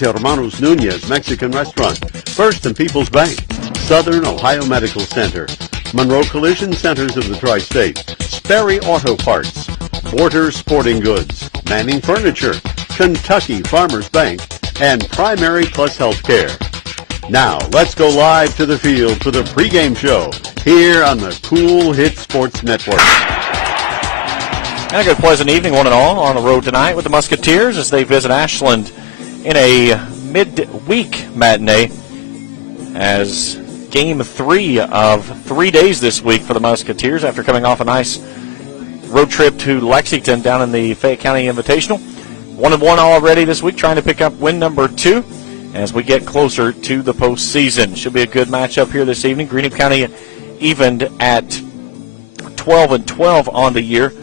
Hermanos Nunez Mexican Restaurant, First and People's Bank, Southern Ohio Medical Center, Monroe Collision Centers of the Tri-State, Sperry Auto Parts, Porter Sporting Goods, Manning Furniture, Kentucky Farmers Bank, and Primary Plus Healthcare. Now, let's go live to the field for the pregame show here on the Cool Hit Sports Network. And a good pleasant evening, one and all, on the road tonight with the Musketeers as they visit Ashland in a midweek matinee as game 3 of 3 days this week for the Musketeers after coming off a nice road trip to Lexington down in the Fayette County Invitational. 1-1 already this week, trying to pick up win number 2 as we get closer to the postseason. Should be a good matchup here this evening. Greenup County evened at 12-12 on the year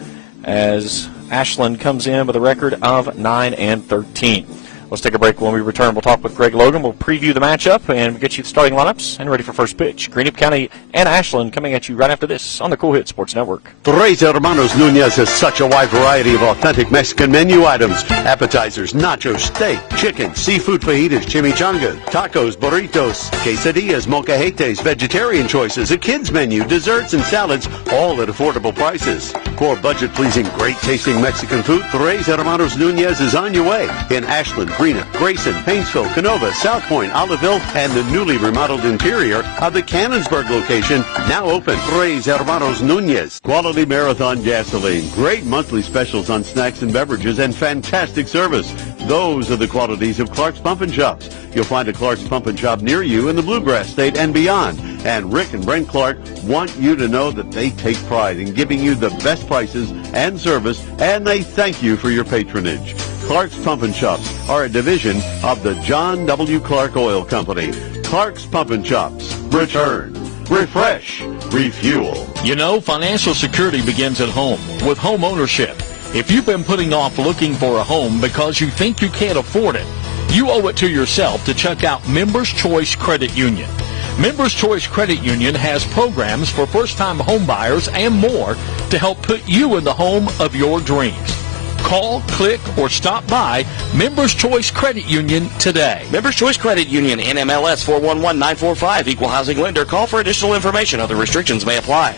as Ashland comes in with a record of 9-13. Let's take a break. When we return, we'll talk with Greg Logan. We'll preview the matchup and get you the starting lineups and ready for first pitch. Greenup County and Ashland coming at you right after this on the Cool Hit Sports Network. Tres Hermanos Nunez has such a wide variety of authentic Mexican menu items. Appetizers, nachos, steak, chicken, seafood fajitas, chimichangas, tacos, burritos, quesadillas, molcajetes, vegetarian choices, a kids menu, desserts, and salads, all at affordable prices. For budget-pleasing, great-tasting Mexican food, Tres Hermanos Nunez is on your way in Ashland, Greenup, Grayson, Painesville, Canova, South Point, Oliveville, and the newly remodeled interior of the Cannonsburg location, now open. Tres Hermanos Nunez. Quality Marathon gasoline, great monthly specials on snacks and beverages, and fantastic service. Those are the qualities of Clark's Pump and Shops. You'll find a Clark's Pump and Shop near you in the Bluegrass State and beyond. And Rick and Brent Clark want you to know that they take pride in giving you the best prices and service, and they thank you for your patronage. Clark's Pump and Shops are a division of the John W. Clark Oil Company. Clark's Pump and Shops. Return, refresh, refuel. You know, financial security begins at home with home ownership. If you've been putting off looking for a home because you think you can't afford it, you owe it to yourself to check out Members Choice Credit Union. Members Choice Credit Union has programs for first-time home buyers and more to help put you in the home of your dreams. Call, click, or stop by Members Choice Credit Union today. Members Choice Credit Union, NMLS 411945, Equal Housing Lender. Call for additional information. Other restrictions may apply.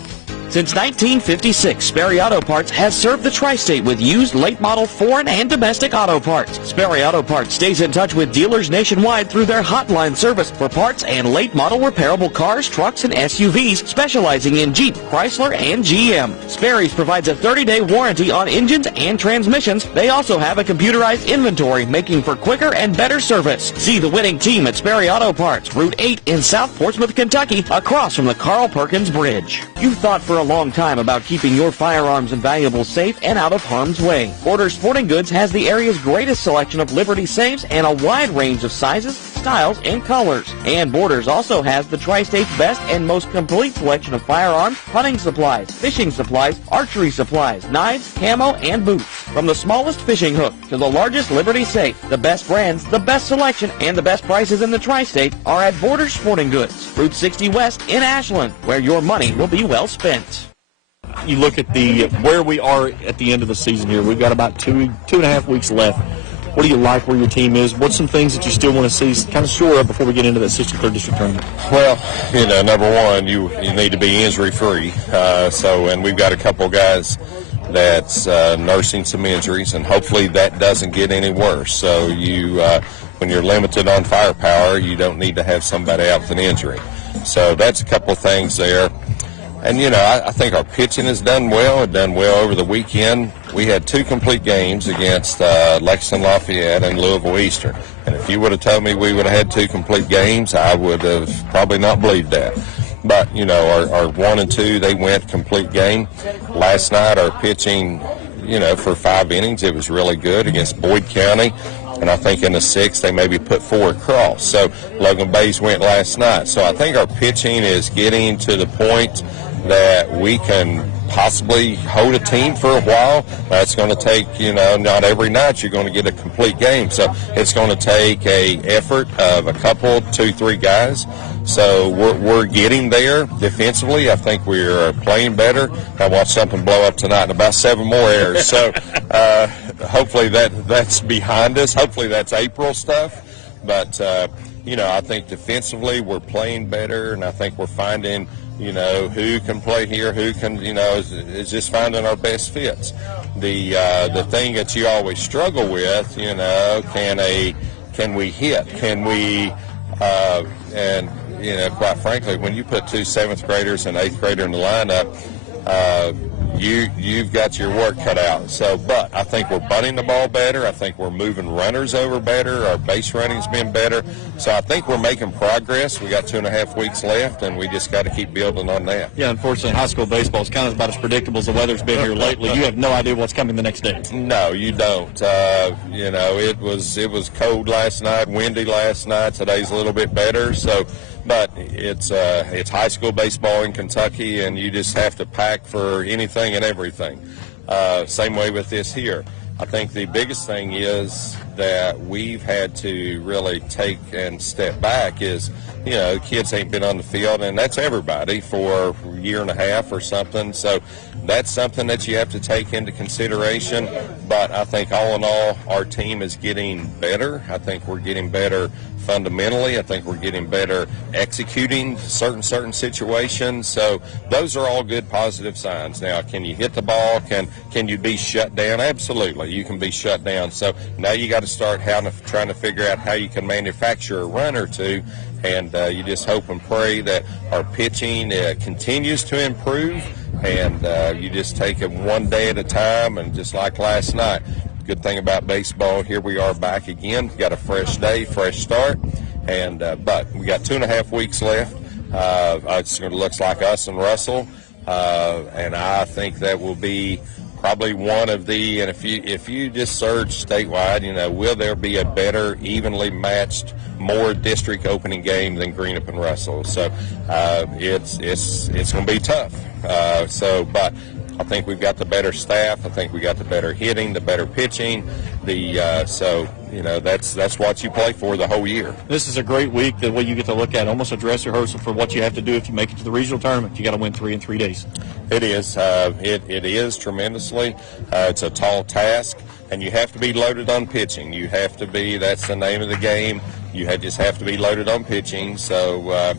Since 1956, Sperry Auto Parts has served the Tri-State with used late-model foreign and domestic auto parts. Sperry Auto Parts stays in touch with dealers nationwide through their hotline service for parts and late-model repairable cars, trucks, and SUVs, specializing in Jeep, Chrysler, and GM. Sperry's provides a 30-day warranty on engines and transmissions. They also have a computerized inventory, making for quicker and better service. See the winning team at Sperry Auto Parts, Route 8 in South Portsmouth, Kentucky, across from the Carl Perkins Bridge. You've thought for a long time about keeping your firearms and valuables safe and out of harm's way. Porter Sporting Goods has the area's greatest selection of Liberty safes and a wide range of sizes, styles, and colors. And Borders also has the Tri-State's best and most complete selection of firearms, hunting supplies, fishing supplies, archery supplies, knives, camo, and boots. From the smallest fishing hook to the largest Liberty safe, the best brands, the best selection, and the best prices in the Tri-State are at Borders Sporting Goods, Route 60 West in Ashland, where your money will be well spent. You look at where we are at the end of the season here. We've got about two and a half weeks left. What do you like where your team is? What's some things that you still want to see kind of shore up before we get into that 63rd district tournament? Well, number one, you need to be injury-free. And we've got a couple guys that's nursing some injuries, and hopefully that doesn't get any worse. So when you're limited on firepower, you don't need to have somebody out with an injury. So that's a couple of things there. And, I think our pitching has done well. It done well over the weekend. We had 2 complete games against Lexington Lafayette and Louisville Eastern. And if you would have told me we would have had 2 complete games, I would have probably not believed that. But, our 1 and 2, they went complete game. Last night, our pitching, for 5 innings, it was really good against Boyd County. And I think in the 6th, they maybe put 4 across. So Logan Bays went last night. So I think our pitching is getting to the point that we can possibly hold a team for a while. That's going to take, not every night you're going to get a complete game. So it's going to take a effort of a couple, 2, 3 guys. So we're getting there defensively. I think we're playing better. I watched something blow up tonight and about 7 more errors. So hopefully that's behind us. Hopefully that's April stuff. But, I think defensively we're playing better, and I think we're finding, who can play here, who can, is just finding our best fits. The thing that you always struggle with, can we hit? Can we, and, quite frankly, when you put 2 7th graders and 8th grader in the lineup, you've got your work cut out. So, but I think we're bunting the ball better. I think we're moving runners over better. Our base running's been better. So I think we're making progress. We got 2.5 weeks left, and we just got to keep building on that. Yeah, unfortunately, high school baseball is kind of about as predictable as the weather's been here lately. You have no idea what's coming the next day. No, you don't. It was cold last night, windy last night. Today's a little bit better. So. But it's high school baseball in Kentucky, and you just have to pack for anything and everything. Same way with this here. I think the biggest thing is that we've had to really take and step back is, kids ain't been on the field, and that's everybody, for a year and a half or something. So that's something that you have to take into consideration. But I think all in all, our team is getting better. I think we're getting better fundamentally. I think we're getting better executing certain situations. So those are all good positive signs. Now, can you hit the ball? Can you be shut down? Absolutely, you can be shut down. So now you got to start trying to figure out how you can manufacture a run or two. And you just hope and pray that our pitching continues to improve, and you just take it one day at a time. And just like last night, good thing about baseball, here we are back again. Got a fresh day, fresh start, and but we got 2.5 weeks left. It looks like us and Russell, and I think that will be probably one of the. And if you just search statewide, will there be a better, evenly matched, more district opening game than Greenup and Russell? So it's going to be tough. But I think we've got the better staff. I think we got the better hitting, the better pitching. That's what you play for the whole year. This is a great week, the way you get to look at almost a dress rehearsal for what you have to do if you make it to the regional tournament. You got to win 3 in 3 days. It is. It is tremendously. It's a tall task, and you have to be loaded on pitching. You have to be. That's the name of the game. You just have to be loaded on pitching. So.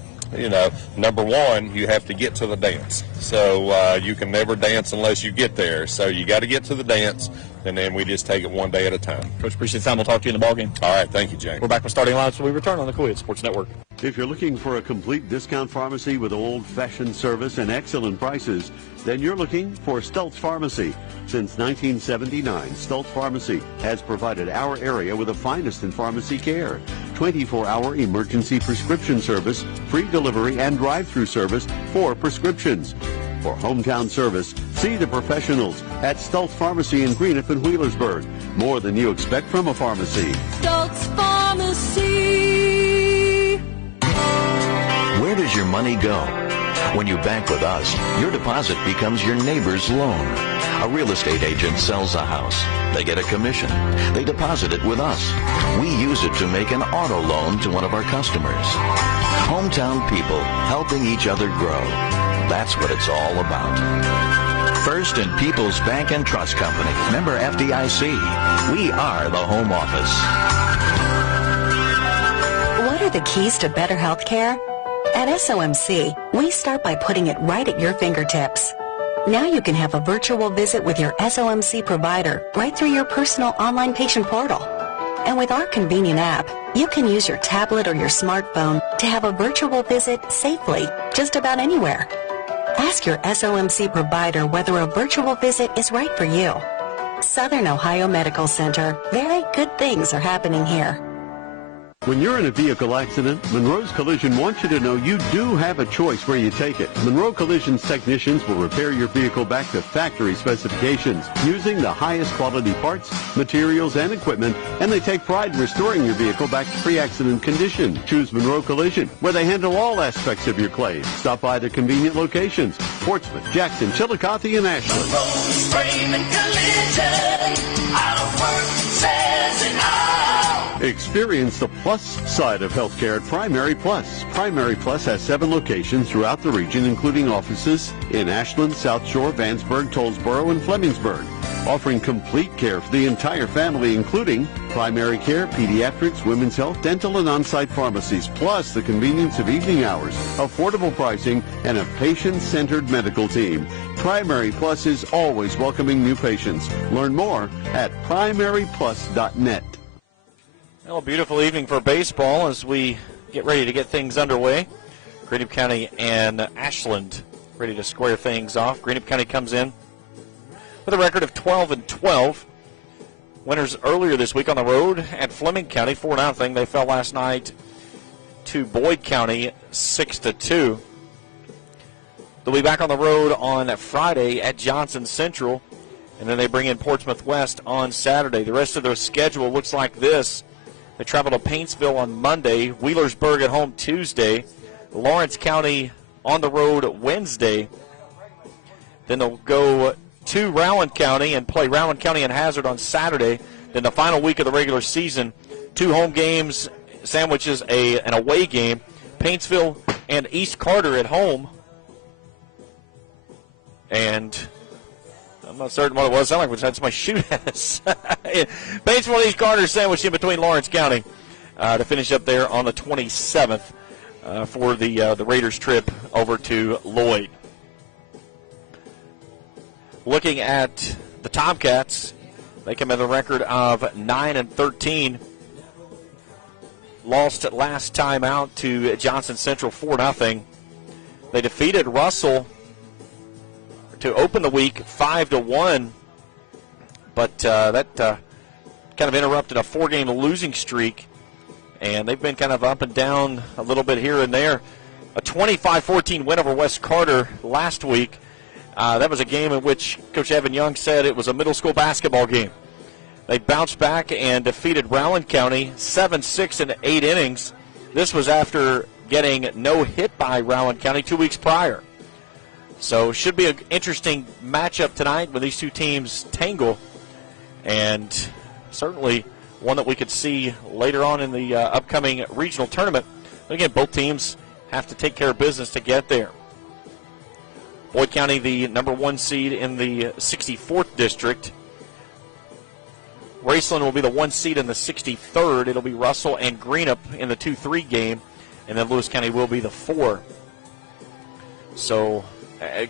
Number one, you have to get to the dance. So you can never dance unless you get there. So you got to get to the dance, and then we just take it one day at a time. Coach, appreciate the time. We'll talk to you in the ballgame. All right. Thank you, Jane. We're back with starting lines when we return on the Coed Sports Network. If you're looking for a complete discount pharmacy with old-fashioned service and excellent prices, then you're looking for Stultz Pharmacy. Since 1979, Stultz Pharmacy has provided our area with the finest in pharmacy care. 24-hour emergency prescription service, free delivery, and drive-through service for prescriptions. For hometown service, see the professionals at Stultz Pharmacy in Greenup and Wheelersburg. More than you expect from a pharmacy. Stultz Pharmacy. Where does your money go? When you bank with us, your deposit becomes your neighbor's loan. A real estate agent sells a house. They get a commission. They deposit it with us. We use it to make an auto loan to one of our customers. Hometown people helping each other grow. That's what it's all about. First and People's Bank and Trust Company. Member FDIC. We are the home office. What are the keys to better health care? At SOMC, we start by putting it right at your fingertips. Now you can have a virtual visit with your SOMC provider right through your personal online patient portal. And with our convenient app, you can use your tablet or your smartphone to have a virtual visit safely just about anywhere. Ask your SOMC provider whether a virtual visit is right for you. Southern Ohio Medical Center. Very good things are happening here. When you're in a vehicle accident, Monroe's Collision wants you to know you do have a choice where you take it. Monroe Collision's technicians will repair your vehicle back to factory specifications using the highest quality parts, materials, and equipment, and they take pride in restoring your vehicle back to pre-accident condition. Choose Monroe Collision, where they handle all aspects of your claim. Stop by their convenient locations: Portsmouth, Jackson, Chillicothe, and Ashland. Monroe's Frame and Collision. Our work says it all. Experience the plus side of healthcare at Primary Plus. Primary Plus has 7 locations throughout the region, including offices in Ashland, South Shore, Vandsburg, Tollsboro, and Flemingsburg. offering complete care for the entire family, including primary care, pediatrics, women's health, dental, and on-site pharmacies, plus the convenience of evening hours, affordable pricing, and a patient-centered medical team. Primary Plus is always welcoming new patients. Learn more at primaryplus.net. Well, a beautiful evening for baseball as we get ready to get things underway. Greenup County and Ashland ready to square things off. Greenup County comes in with a record of 12-12. Winners earlier this week on the road at Fleming County, 4-0. They fell last night to Boyd County, 6-2. They'll be back on the road on Friday at Johnson Central, and then they bring in Portsmouth West on Saturday. The rest of their schedule looks like this. They travel to Paintsville on Monday, Wheelersburg at home Tuesday, Lawrence County on the road Wednesday. Then they'll go to Rowan County and play Rowan County and Hazard on Saturday. Then the final week of the regular season, 2 home games, sandwiches an away game, Paintsville and East Carter at home. And I'm not certain what it was. Sound like we had somebody shoot at us. Paintsville and East Carter sandwiched in between Lawrence County to finish up there on the 27th for the Raiders trip over to Lloyd. Looking at the Tomcats, they come in with a record of 9-13. Lost last time out to Johnson Central 4-0. They defeated Russell to open the week 5-1, but that kind of interrupted a 4-game losing streak, and they've been kind of up and down a little bit here and there. A 25-14 win over West Carter last week. That was a game in which Coach Evan Young said it was a middle school basketball game. They bounced back and defeated Rowan County 7-6 in 8 innings. This was after getting no hit by Rowan County 2 weeks prior. So should be an interesting matchup tonight when these two teams tangle, and certainly one that we could see later on in the upcoming regional tournament. But again, both teams have to take care of business to get there. Boyd County, the number 1 seed in the 64th district. Raceland will be the 1 seed in the 63rd. It'll be Russell and Greenup in the 2-3 game, and then Lewis County will be the 4. So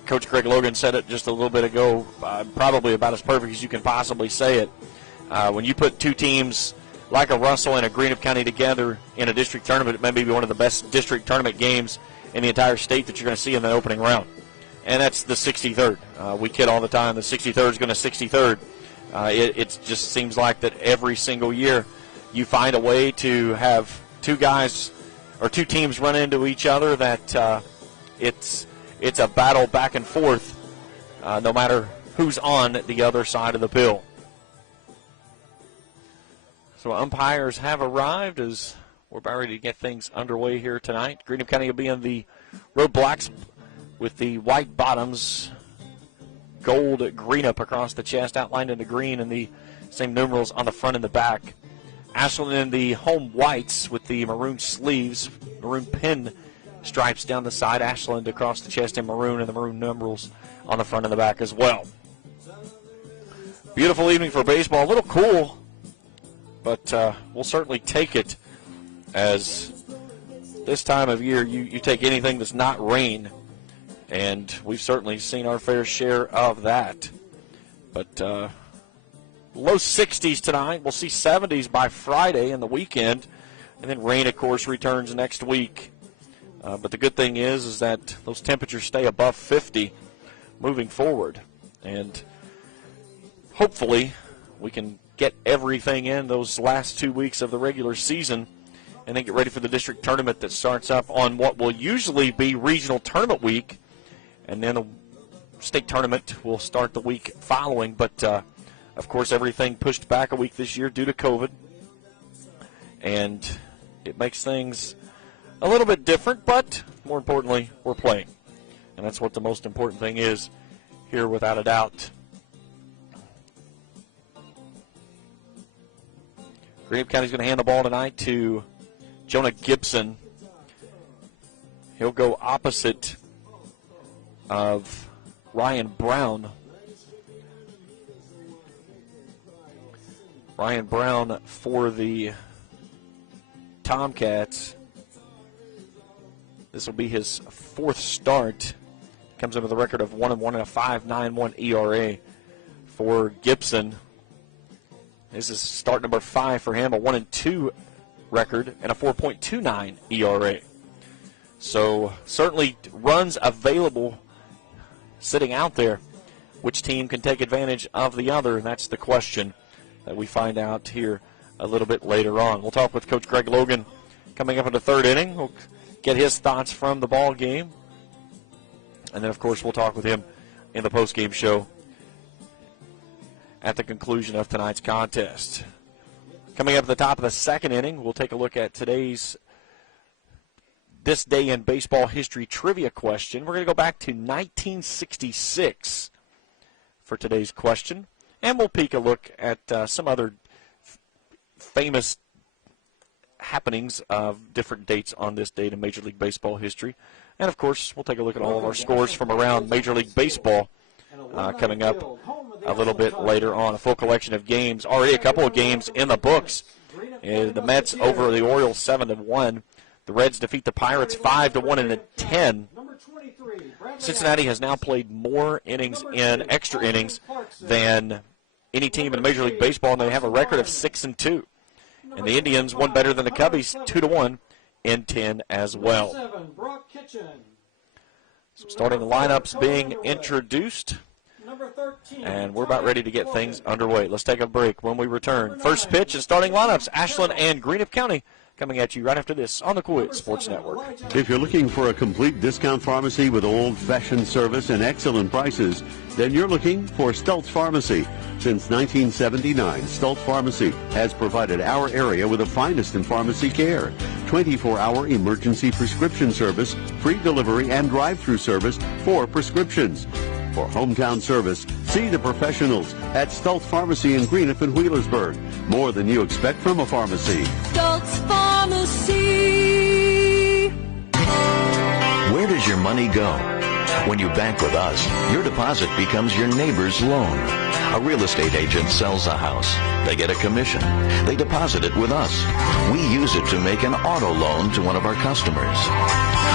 Coach Greg Logan said it just a little bit ago, probably about as perfect as you can possibly say it. When you put two teams like a Russell and a Greenup County together in a district tournament, it may be one of the best district tournament games in the entire state that you're going to see in the opening round. And that's the 63rd. We kid all the time, the 63rd is going to 63rd. It just seems like that every single year you find a way to have two guys or two teams run into each other that it's a battle back and forth no matter who's on the other side of the bill. So umpires have arrived as we're about ready to get things underway here tonight. Greenup County will be in the road blacks with the white bottoms, gold Greenup across the chest, outlined in the green, and the same numerals on the front and the back. Ashland in the home whites with the maroon sleeves, maroon pin stripes down the side. Ashland across the chest in maroon, and the maroon numerals on the front and the back as well. Beautiful evening for baseball. A little cool, but we'll certainly take it, as this time of year you take anything that's not rain, and we've certainly seen our fair share of that. But low 60s tonight. We'll see 70s by Friday and the weekend, and then rain, of course, returns next week. But the good thing is that those temperatures stay above 50 moving forward, and hopefully we can get everything in those last 2 weeks of the regular season and then get ready for the district tournament that starts up on what will usually be regional tournament week, and then the state tournament will start the week following. But, of course, everything pushed back a week this year due to COVID, and it makes things a little bit different, but more importantly, we're playing. And that's what the most important thing is here, without a doubt. Greenup County's going to hand the ball tonight to Jonah Gibson. He'll go opposite of Ryan Brown. Ryan Brown for the Tomcats. This will be his 4th start. Comes in with a record of 1-1 and a 5.91 ERA for Gibson. This is start number 5 for him, a 1-2 record and a 4.29 ERA. So certainly runs available sitting out there. Which team can take advantage of the other? That's the question that we find out here a little bit later on. We'll talk with Coach Greg Logan coming up in the 3rd inning. We'll get his thoughts from the ball game. And then, of course, we'll talk with him in the postgame show at the conclusion of tonight's contest. Coming up at the top of the 2nd inning, we'll take a look at today's This Day in Baseball History trivia question. We're going to go back to 1966 for today's question. And we'll peek a look at some other famous happenings of different dates on this date in Major League Baseball history. And, of course, we'll take a look at all of our scores from around Major League Baseball coming up a little bit later on. A full collection of games, already a couple of games in the books. The Mets over the Orioles 7-1. The Reds defeat the Pirates 5-1 in a 10. Cincinnati has now played more innings in extra innings than any team in Major League Baseball, and they have a record of 6-2. And the Indians won better than the Cubbies 2-1 in 10 as well. So starting lineups being introduced, and we're about ready to get things underway. Let's take a break. When we return, first pitch and starting lineups, Ashland and Greenup County, coming at you right after this on the Coit Sports Network. If you're looking for a complete discount pharmacy with old-fashioned service and excellent prices, then you're looking for Stultz Pharmacy. Since 1979, Stultz Pharmacy has provided our area with the finest in pharmacy care. 24-hour emergency prescription service, free delivery, and drive-through service for prescriptions. For hometown service, see the professionals at Stultz Pharmacy in Greenup and Wheelersburg. More than you expect from a pharmacy. Stultz Pharmacy. Where does your money go? When you bank with us, your deposit becomes your neighbor's loan. A real estate agent sells a house. They get a commission. They deposit it with us. We use it to make an auto loan to one of our customers.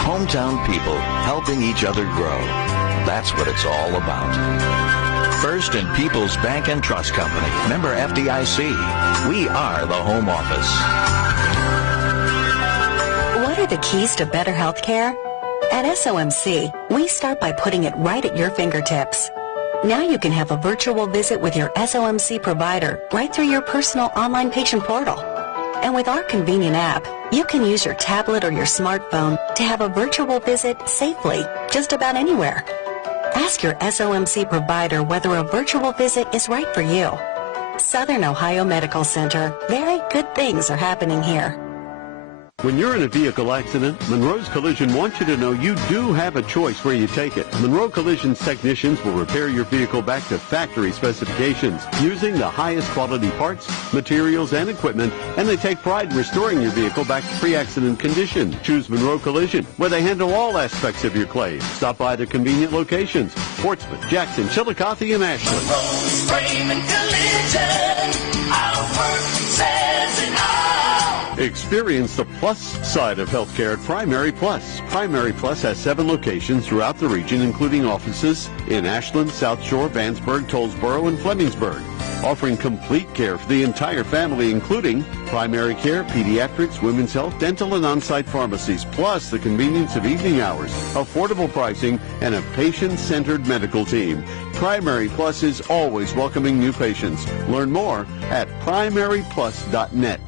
Hometown people helping each other grow. That's what it's all about. First and People's Bank and Trust Company. Member FDIC. We are the home office. What are the keys to better health care? At SOMC, we start by putting it right at your fingertips. Now you can have a virtual visit with your SOMC provider right through your personal online patient portal. And with our convenient app, you can use your tablet or your smartphone to have a virtual visit safely just about anywhere. Ask your SOMC provider whether a virtual visit is right for you. Southern Ohio Medical Center. Very good things are happening here. When you're in a vehicle accident, Monroe's Collision wants you to know you do have a choice where you take it. Monroe Collision's technicians will repair your vehicle back to factory specifications using the highest quality parts, materials, and equipment, and they take pride in restoring your vehicle back to pre-accident condition. Choose Monroe Collision, where they handle all aspects of your claim. Stop by the convenient locations: Portsmouth, Jackson, Chillicothe, and Ashland. Monroe's Frame and Collision. Our work says it all. Experience the plus side of healthcare at Primary Plus. Primary Plus has 7 locations throughout the region, including offices in Ashland, South Shore, Vandsburg, Tollsboro, and Flemingsburg, offering complete care for the entire family, including primary care, pediatrics, women's health, dental, and on-site pharmacies, plus the convenience of evening hours, affordable pricing, and a patient-centered medical team. Primary Plus is always welcoming new patients. Learn more at primaryplus.net.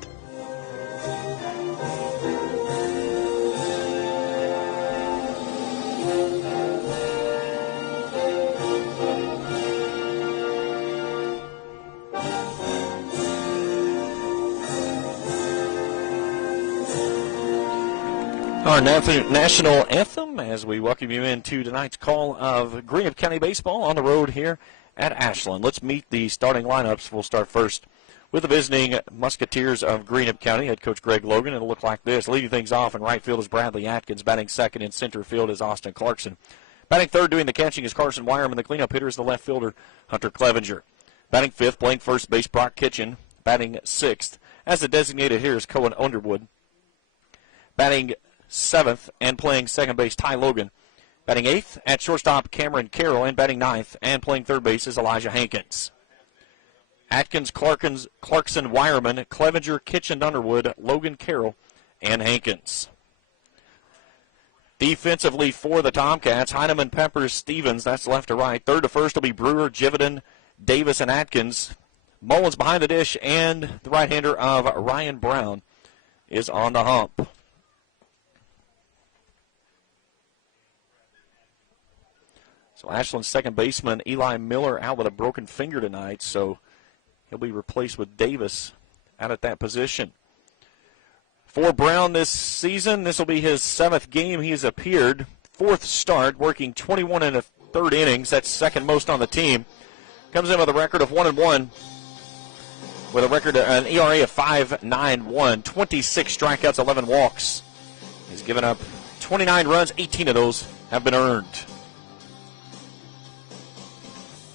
Our national anthem as we welcome you into tonight's call of Greenup County Baseball on the road here at Ashland. Let's meet the starting lineups. We'll start first with the visiting Musketeers of Greenup County. Head coach Greg Logan. It'll look like this. Leading things off in right field is Bradley Atkins. Batting second in center field is Austin Clarkson. Batting third doing the catching is Carson Wyram, and the cleanup hitter is the left fielder Hunter Clevenger. Batting fifth, playing first base, Brock Kitchen. batting 6th. As the designated here is Cohen Underwood. Batting 7th and playing second base, Ty Logan. Batting 8th at shortstop, Cameron Carroll, and batting 9th and playing third base is Elijah Hankins. Atkins, Clarkson, Wireman, Clevenger, Kitchen, Underwood, Logan Carroll, and Hankins. Defensively for the Tomcats, Heineman, Peppers, Stevens, that's left to right. Third to first will be Brewer, Jividen, Davis, and Atkins. Mullins behind the dish, and the right-hander of Ryan Brown is on the hump. So Ashland's second baseman, Eli Miller, out with a broken finger tonight, so he'll be replaced with Davis out at that position. For Brown this season, this will be his 7th game he has appeared. 4th start, working 21 1/3 innings. That's second most on the team. Comes in with a record of 1-1, with an ERA of 5.91, 26 strikeouts, 11 walks. He's given up 29 runs, 18 of those have been earned.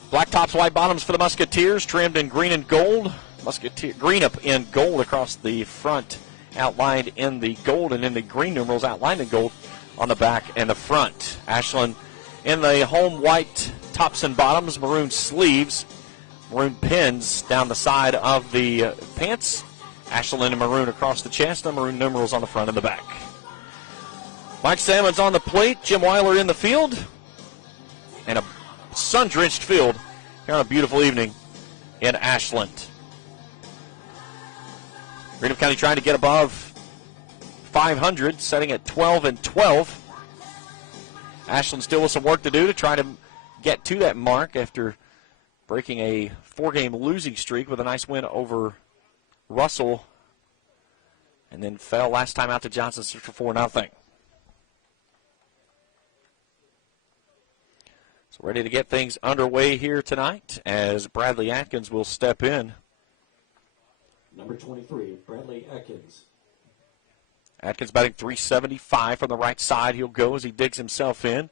Black tops, white bottoms for the Musketeers, trimmed in green and gold. Greenup in gold across the front, outlined in the gold, and in the green numerals outlined in gold on the back and the front. Ashland in the home white tops and bottoms, maroon sleeves, maroon pins down the side of the pants. Ashland in maroon across the chest, and maroon numerals on the front and the back. Mike Salmon's on the plate, Jim Weiler in the field, and a sun-drenched field here on a beautiful evening in Ashland. Greenup County trying to get above 500, setting at 12-12. Ashland still with some work to do to try to get to that mark after breaking a 4-game losing streak with a nice win over Russell, and then fell last time out to Johnson for 4-0. So ready to get things underway here tonight as Bradley Atkins will step in. Number 23, Bradley Atkins. Atkins batting .375 from the right side. He'll go as he digs himself in.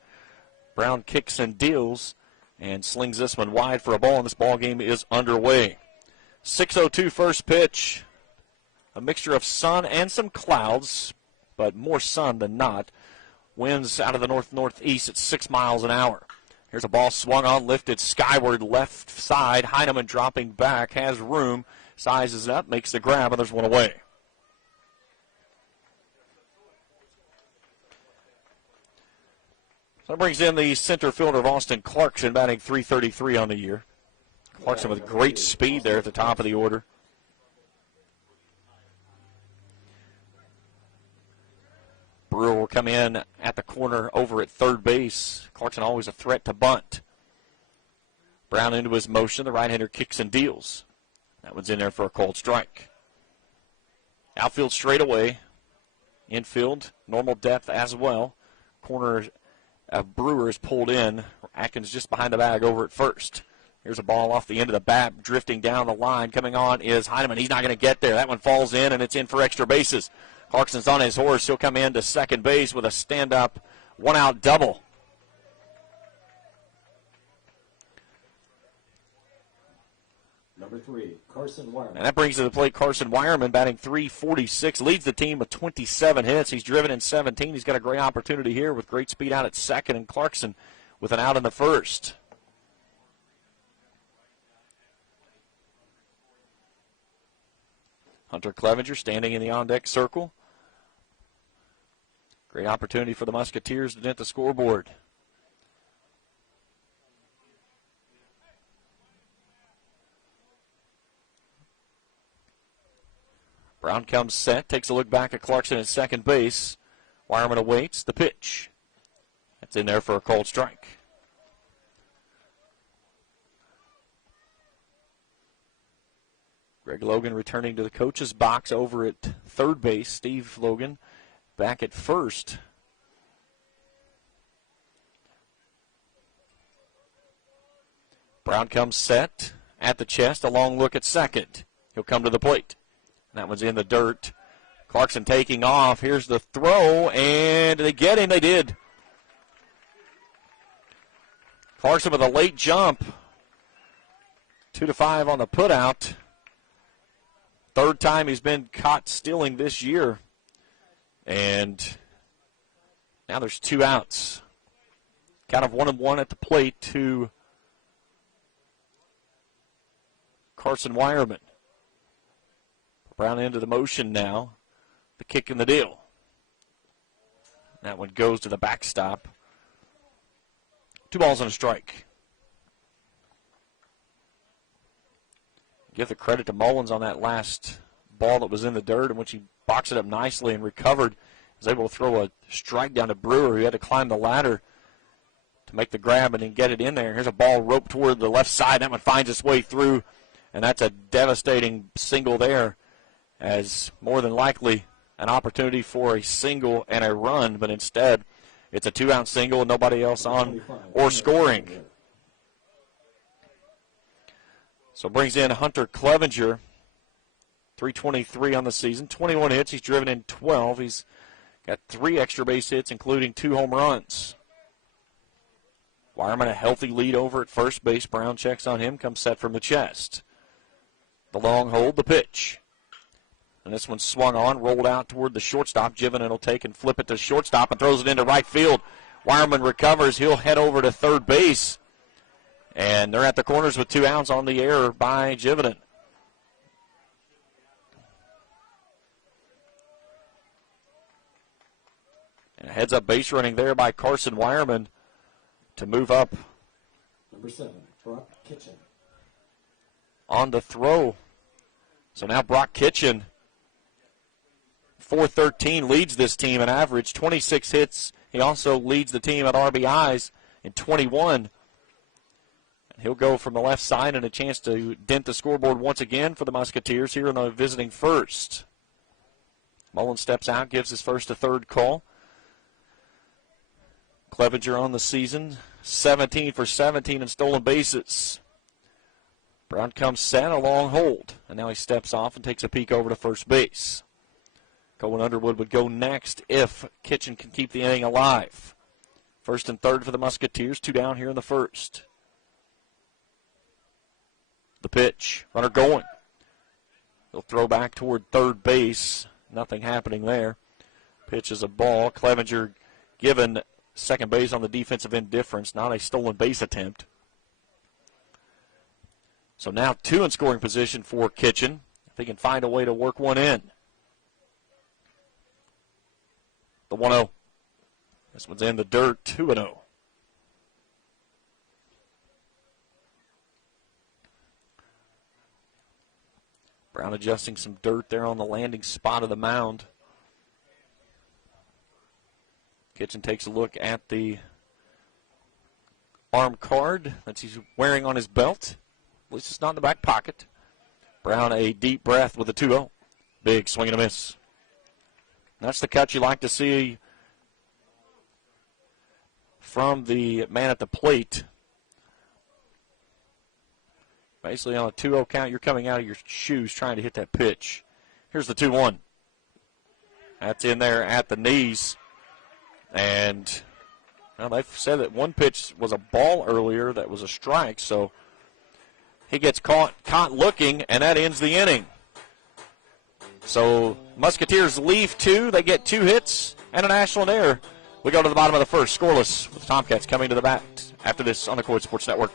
Brown kicks and deals and slings this one wide for a ball, and this ball game is underway. 6:02 first pitch. A mixture of sun and some clouds, but more sun than not. Winds out of the north-northeast at 6 miles an hour. Here's a ball swung on, lifted skyward, left side. Heineman dropping back, has room, sizes it up, makes the grab, and there's one away. So that brings in the center fielder of Austin, Clarkson, batting .333 on the year. Clarkson with great speed there at the top of the order. Brewer will come in at the corner over at third base. Clarkson always a threat to bunt. Brown into his motion. The right-hander kicks and deals. That one's in there for a cold strike. Outfield straight away. Infield, normal depth as well. Corner of Brewer is pulled in. Atkins just behind the bag over at first. Here's a ball off the end of the bat, drifting down the line. Coming on is Heineman. He's not going to get there. That one falls in, and it's in for extra bases. Clarkson's on his horse. He'll come in to second base with a stand-up, one-out double. Number 3, Carson Wireman. And that brings to the plate Carson Wireman, batting .346, leads the team with 27 hits. He's driven in 17. He's got a great opportunity here with great speed out at second, and Clarkson with an out in the first. Hunter Clevenger standing in the on-deck circle. Great opportunity for the Musketeers to dent the scoreboard. Brown comes set, takes a look back at Clarkson at second base. Wireman awaits the pitch. That's in there for a cold strike. Greg Logan returning to the coach's box over at third base. Steve Logan back at first. Brown comes set at the chest. A long look at second. He'll come to the plate. That one's in the dirt. Clarkson taking off. Here's the throw, and they get him. They did. Clarkson with a late jump. 2-5 on the putout. Third time he's been caught stealing this year. And now there's 2 outs. Count of 1-1 at the plate to Carson Wireman. Brown into the motion now. The kick in the deal. That one goes to the backstop. 2 balls and a strike. Give the credit to Mullins on that last ball that was in the dirt, in which he boxed it up nicely and recovered. Was able to throw a strike down to Brewer, who had to climb the ladder to make the grab and then get it in there. Here's a ball roped toward the left side. That one finds its way through, and that's a devastating single there, as more than likely an opportunity for a single and a run, but instead it's a 2-out single and nobody else on or scoring. So brings in Hunter Clevenger, 323 on the season, 21 hits. He's driven in 12. He's got 3 extra base hits, including 2 home runs. Wireman a healthy lead over at first base. Brown checks on him, comes set from the chest. The long hold, the pitch. And this one swung on, rolled out toward the shortstop. Jivinen will take and flip it to shortstop and throws it into right field. Wireman recovers. He'll head over to third base. And they're at the corners with 2 outs on the error by Jivinen. And a heads-up base running there by Carson Wireman to move up. Number 7, Brock Kitchen. On the throw. So now Brock Kitchen, 413, leads this team in average, 26 hits. He also leads the team at RBIs in 21. And he'll go from the left side and a chance to dent the scoreboard once again for the Musketeers here in the visiting first. Mullins steps out, gives his first to third call. Clevenger on the season, 17 for 17 in stolen bases. Brown comes set, a long hold, and now he steps off and takes a peek over to first base. Cohen Underwood would go next if Kitchen can keep the inning alive. First and third for the Musketeers, 2 down here in the first. The pitch, runner going. He'll throw back toward third base. Nothing happening there. Pitch is a ball. Clevenger given second base on the defensive indifference, not a stolen base attempt. So now 2 in scoring position for Kitchen, if he can find a way to work one in. The 1-0. This one's in the dirt, 2-0. Brown adjusting some dirt there on the landing spot of the mound. Kitchen takes a look at the arm card that he's wearing on his belt. At least it's not in the back pocket. Brown a deep breath with a 2-0. Big swing and a miss. That's the cut you like to see from the man at the plate. Basically on a 2-0 count, you're coming out of your shoes trying to hit that pitch. Here's the 2-1. That's in there at the knees. And well, they've said that one pitch was a ball earlier that was a strike, so he gets caught looking, and that ends the inning. So Musketeers leave 2. They get 2 hits and an Ashland error. We go to the bottom of the first, scoreless, with the Tomcats coming to the bat after this on the Court Sports Network.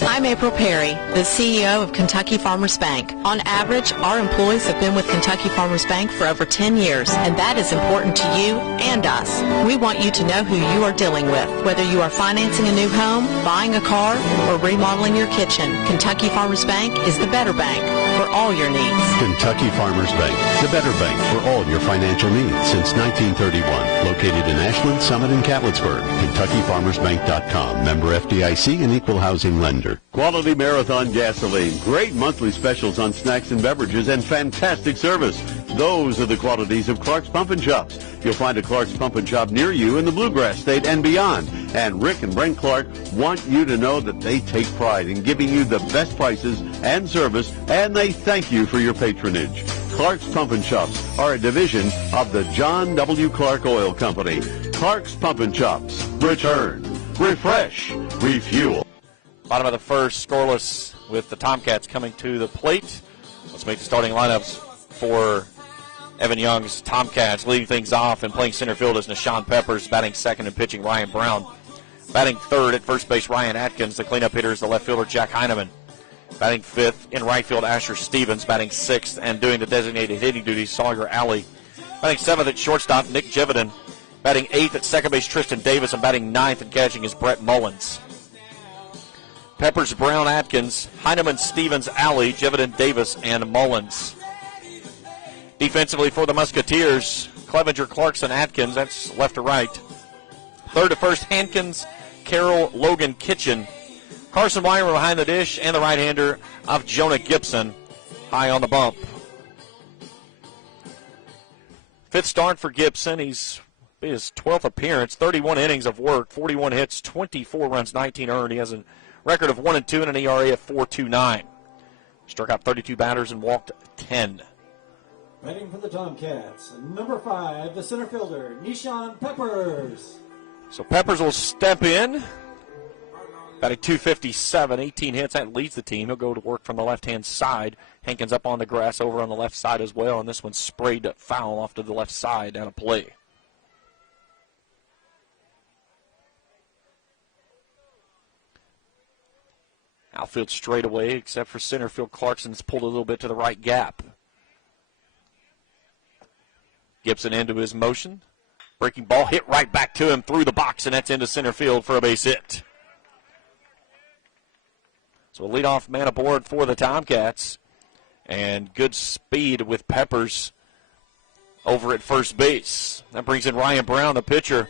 I'm April Perry, the CEO of Kentucky Farmers Bank. On average, our employees have been with Kentucky Farmers Bank for over 10 years, and that is important to you and us. We want you to know who you are dealing with. Whether you are financing a new home, buying a car, or remodeling your kitchen, Kentucky Farmers Bank is the better bank for all your needs. Kentucky Farmers Bank, the better bank for all your financial needs since 1931. Located in Ashland, Summit, and Catlettsburg. KentuckyFarmersBank.com. Member FDIC and equal housing lender. Quality Marathon gasoline. Great monthly specials on snacks and beverages and fantastic service. Those are the qualities of Clark's Pump and Shops. You'll find a Clark's Pump and Shop near you in the Bluegrass State and beyond. And Rick and Brent Clark want you to know that they take pride in giving you the best prices and service, and they thank you for your patronage. Clark's Pump and Shops are a division of the John W. Clark Oil Company. Clark's Pump and Shops. Return, refresh, refuel. Bottom of the first, scoreless with the Tomcats coming to the plate. Let's make the starting lineups for Evan Young's Tomcats. Leading things off and playing center field is Nashawn Peppers, batting second and pitching Ryan Brown. Batting third at first base, Ryan Atkins. The cleanup hitter is the left fielder, Jack Heineman. Batting fifth in right field, Asher Stevens. Batting sixth and doing the designated hitting duties, Sawyer Alley. Batting seventh at shortstop, Nick Jividen. Batting eighth at second base, Tristan Davis. And batting ninth and catching is Brett Mullins. Peppers, Brown, Atkins, Heineman, Stevens, Alley, Jividen, Davis, and Mullins. Defensively for the Musketeers, Clevenger, Clarkson, Atkins. That's left to right. Third to first, Hankins, Carroll, Logan, Kitchen. Carson Weimer behind the dish, and the right-hander of Jonah Gibson high on the bump. Fifth start for Gibson. He's his 12th appearance, 31 innings of work, 41 hits, 24 runs, 19 earned. He has a record of 1-2 and an ERA of 4.29. Struck out 32 batters and walked 10. Batting for the Tomcats, number 5, the center fielder, Nishan Peppers. So Peppers will step in. Batting .257, 18 hits. That leads the team. He'll go to work from the left-hand side. Hankins up on the grass over on the left side as well, and this one's sprayed foul off to the left side down a play. Outfield straight away, except for center field. Clarkson's pulled a little bit to the right gap. Gibson into his motion. Breaking ball hit right back to him through the box, and that's into center field for a base hit. So a leadoff man aboard for the Tomcats. And good speed with Peppers over at first base. That brings in Ryan Brown, the pitcher,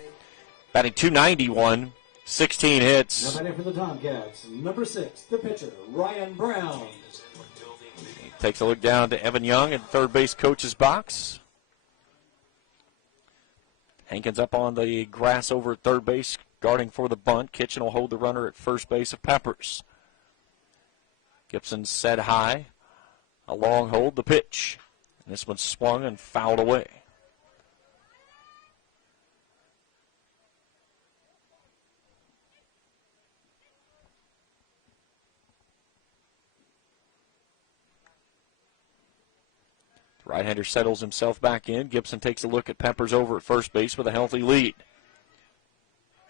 batting .291, 16 hits. Now batting for the Tomcats, number 6, the pitcher, Ryan Brown. He takes a look down to Evan Young at third base coach's box. Hankins up on the grass over at third base, guarding for the bunt. Kitchen will hold the runner at first base of Peppers. Gibson set high. A long hold, the pitch. And this one swung and fouled away. The right-hander settles himself back in. Gibson takes a look at Peppers over at first base with a healthy lead.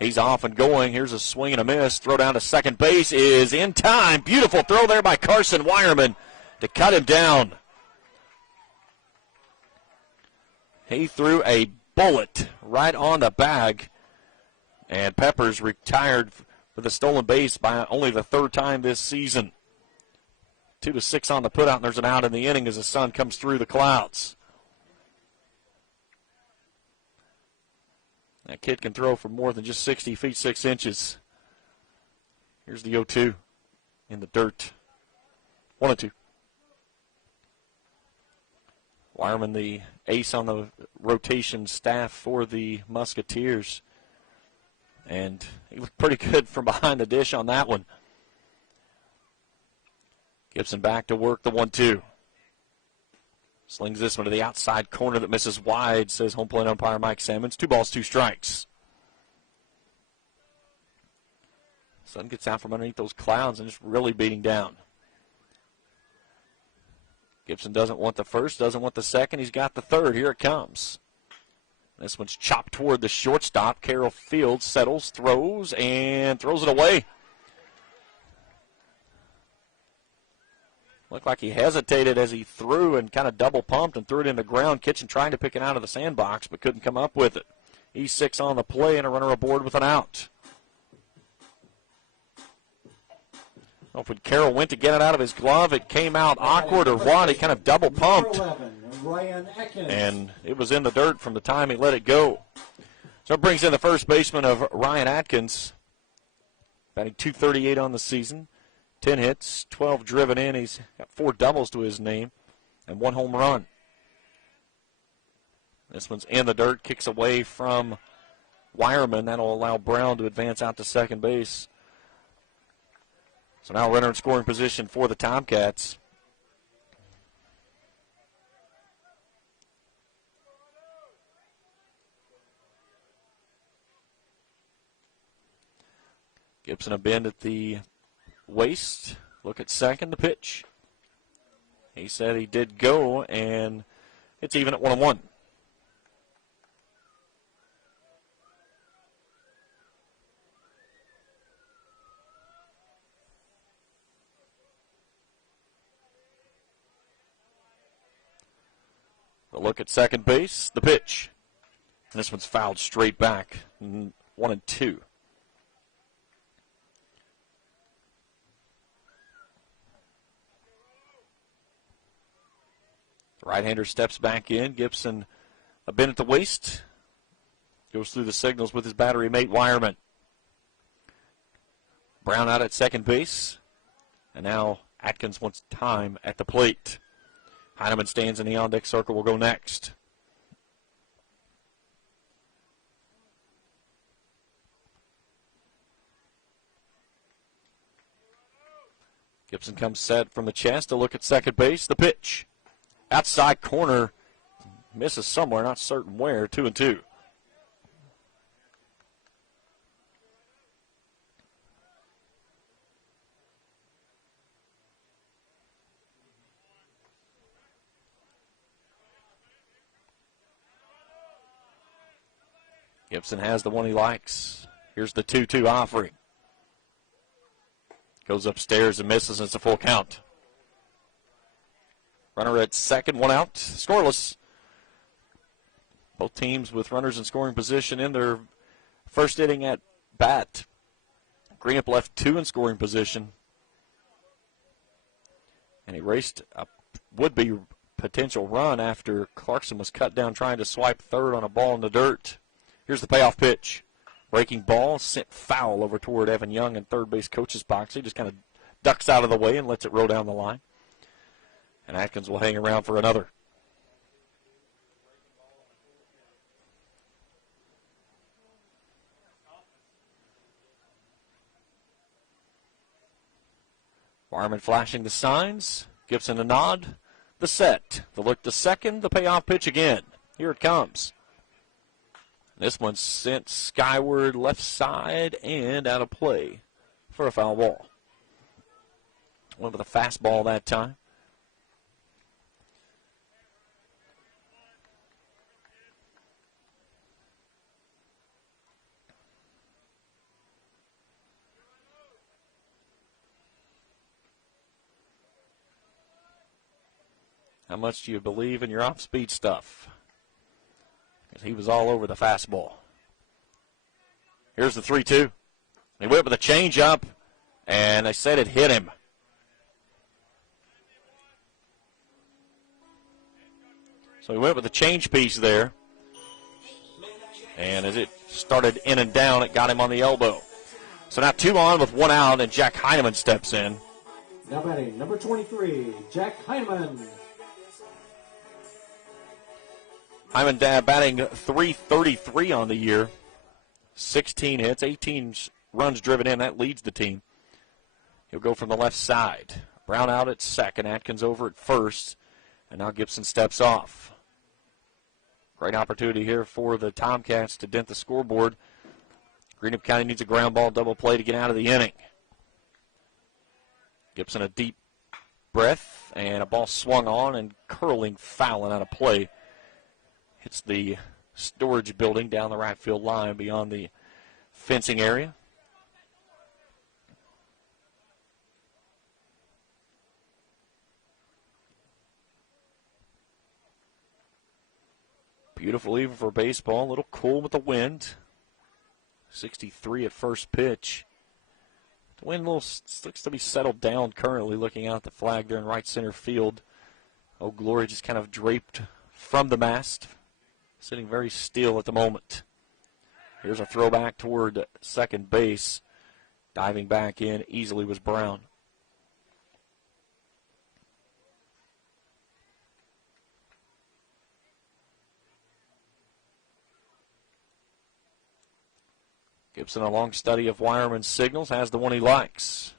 He's off and going. Here's a swing and a miss. Throw down to second base is in time. Beautiful throw there by Carson Wireman to cut him down. He threw a bullet right on the bag, and Peppers retired for the stolen base by only the third time this season. 2-6 on the putout, and there's an out in the inning as the sun comes through the clouds. That kid can throw for more than just 60 feet, 6 inches. Here's the 0-2 in the dirt. 1-2. Wireman, the ace on the rotation staff for the Musketeers. And he looked pretty good from behind the dish on that one. Gibson back to work the 1-2. Slings this one to the outside corner that misses wide, says home plate umpire Mike Sammons. 2 balls, 2 strikes. Sun gets out from underneath those clouds and just really beating down. Gibson doesn't want the first, doesn't want the second. He's got the third. Here it comes. This one's chopped toward the shortstop. Carroll Fields settles, throws, and throws it away. Looked like he hesitated as he threw and kind of double pumped and threw it in the ground. Kitchen trying to pick it out of the sandbox, but couldn't come up with it. E6 on the play and a runner aboard with an out. I don't know if Carroll went to get it out of his glove, it came out awkward or what. He kind of double pumped. And it was in the dirt from the time he let it go. So it brings in the first baseman of Ryan Atkins. Batting .238 on the season. 10 hits, 12 driven in. He's got 4 doubles to his name and 1 home run. This one's in the dirt, kicks away from Wireman. That'll allow Brown to advance out to second base. So now runner in scoring position for the Tomcats. Gibson a bend at the waist. Look at second, the pitch. He said he did go, and it's even at 1-1. The look at second base, the pitch. And this one's fouled straight back, 1-2. The right-hander steps back in. Gibson a bend at the waist. Goes through the signals with his battery mate, Wireman. Brown out at second base. And now Atkins wants time at the plate. Heineman stands in the on-deck circle. Will go next. Gibson comes set from the chest to look at second base. The pitch. Outside corner. Misses somewhere, not certain where. 2-2. Gibson has the one he likes. Here's the 2-2 offering. Goes upstairs and misses, and it's a full count. Runner at second, one out, scoreless. Both teams with runners in scoring position in their first inning at bat. Greenup left two in scoring position. And he raced a would-be potential run after Clarkson was cut down trying to swipe third on a ball in the dirt. Here's the payoff pitch. Breaking ball, sent foul over toward Evan Young in third base coach's box. He just kind of ducks out of the way and lets it roll down the line. And Atkins will hang around for another. Wireman flashing the signs. Gibson a nod. The set. The look to second. The payoff pitch again. Here it comes. This one's sent skyward left side and out of play for a foul ball. Went with a fastball that time. How much do you believe in your off-speed stuff? Because he was all over the fastball. Here's the 3-2. He went with a changeup, and they said it hit him. So he went with a change piece there. And as it started in and down, it got him on the elbow. So now 2 on with 1 out, and Jack Heineman steps in. Now batting, number 23, Jack Heineman. Hyman batting .333 on the year. 16 hits, 18 runs driven in. That leads the team. He'll go from the left side. Brown out at second. Atkins over at first. And now Gibson steps off. Great opportunity here for the Tomcats to dent the scoreboard. Greenup County needs a ground ball double play to get out of the inning. Gibson a deep breath. And a ball swung on and curling foul and out of play. Hits the storage building down the right field line beyond the fencing area. Beautiful even for baseball. A little cool with the wind. 63 at first pitch. The wind looks to be settled down currently, looking out at the flag there in right center field. Oh, Glory just kind of draped from the mast. Sitting very still at the moment. Here's a throwback toward second base. Diving back in easily was Brown. Gibson, a long study of Wireman's signals, has the one he likes.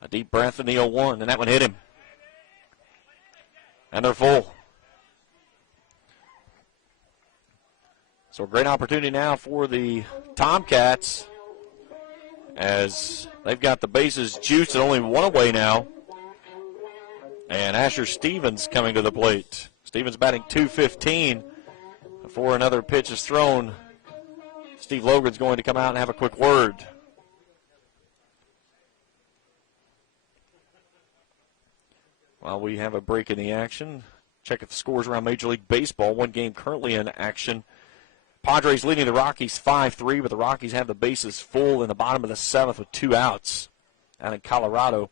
A deep breath in the 0-1, and that one hit him. And they're full. So a great opportunity now for the Tomcats as they've got the bases juiced and only 1 away now. And Asher Stevens coming to the plate. Stevens batting .215 before another pitch is thrown. Steve Logan's going to come out and have a quick word. While we have a break in the action, check if the scores around Major League Baseball. One game currently in action. Padres leading the Rockies 5-3, but the Rockies have the bases full in the bottom of the seventh with 2 outs out in Colorado.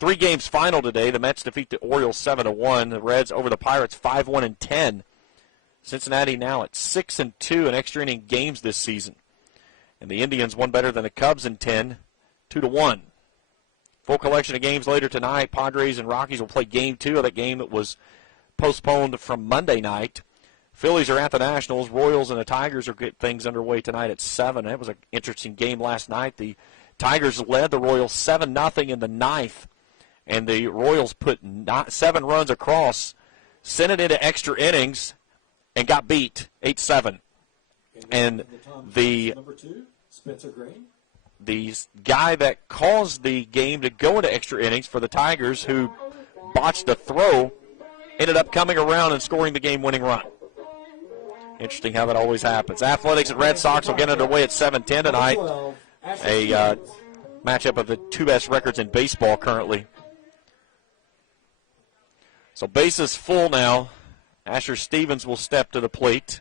3 games final today. The Mets defeat the Orioles 7-1. The Reds over the Pirates 5-1-10. Cincinnati now at 6-2 in extra inning games this season. And the Indians won better than the Cubs in 10, 2-1. Full collection of games later tonight. Padres and Rockies will play game 2 of that game that was postponed from Monday night. Phillies are at the Nationals. Royals and the Tigers are getting things underway tonight at 7. That was an interesting game last night. The Tigers led the Royals 7-0 in the ninth, and the Royals put 7 runs across, sent it into extra innings, and got beat 8-7. And the guy that caused the game to go into extra innings for the Tigers, who botched the throw, ended up coming around and scoring the game-winning run. Interesting how that always happens. Athletics and Red Sox will get underway at 7:10 tonight. A matchup of the 2 best records in baseball currently. So bases full now. Asher Stevens will step to the plate.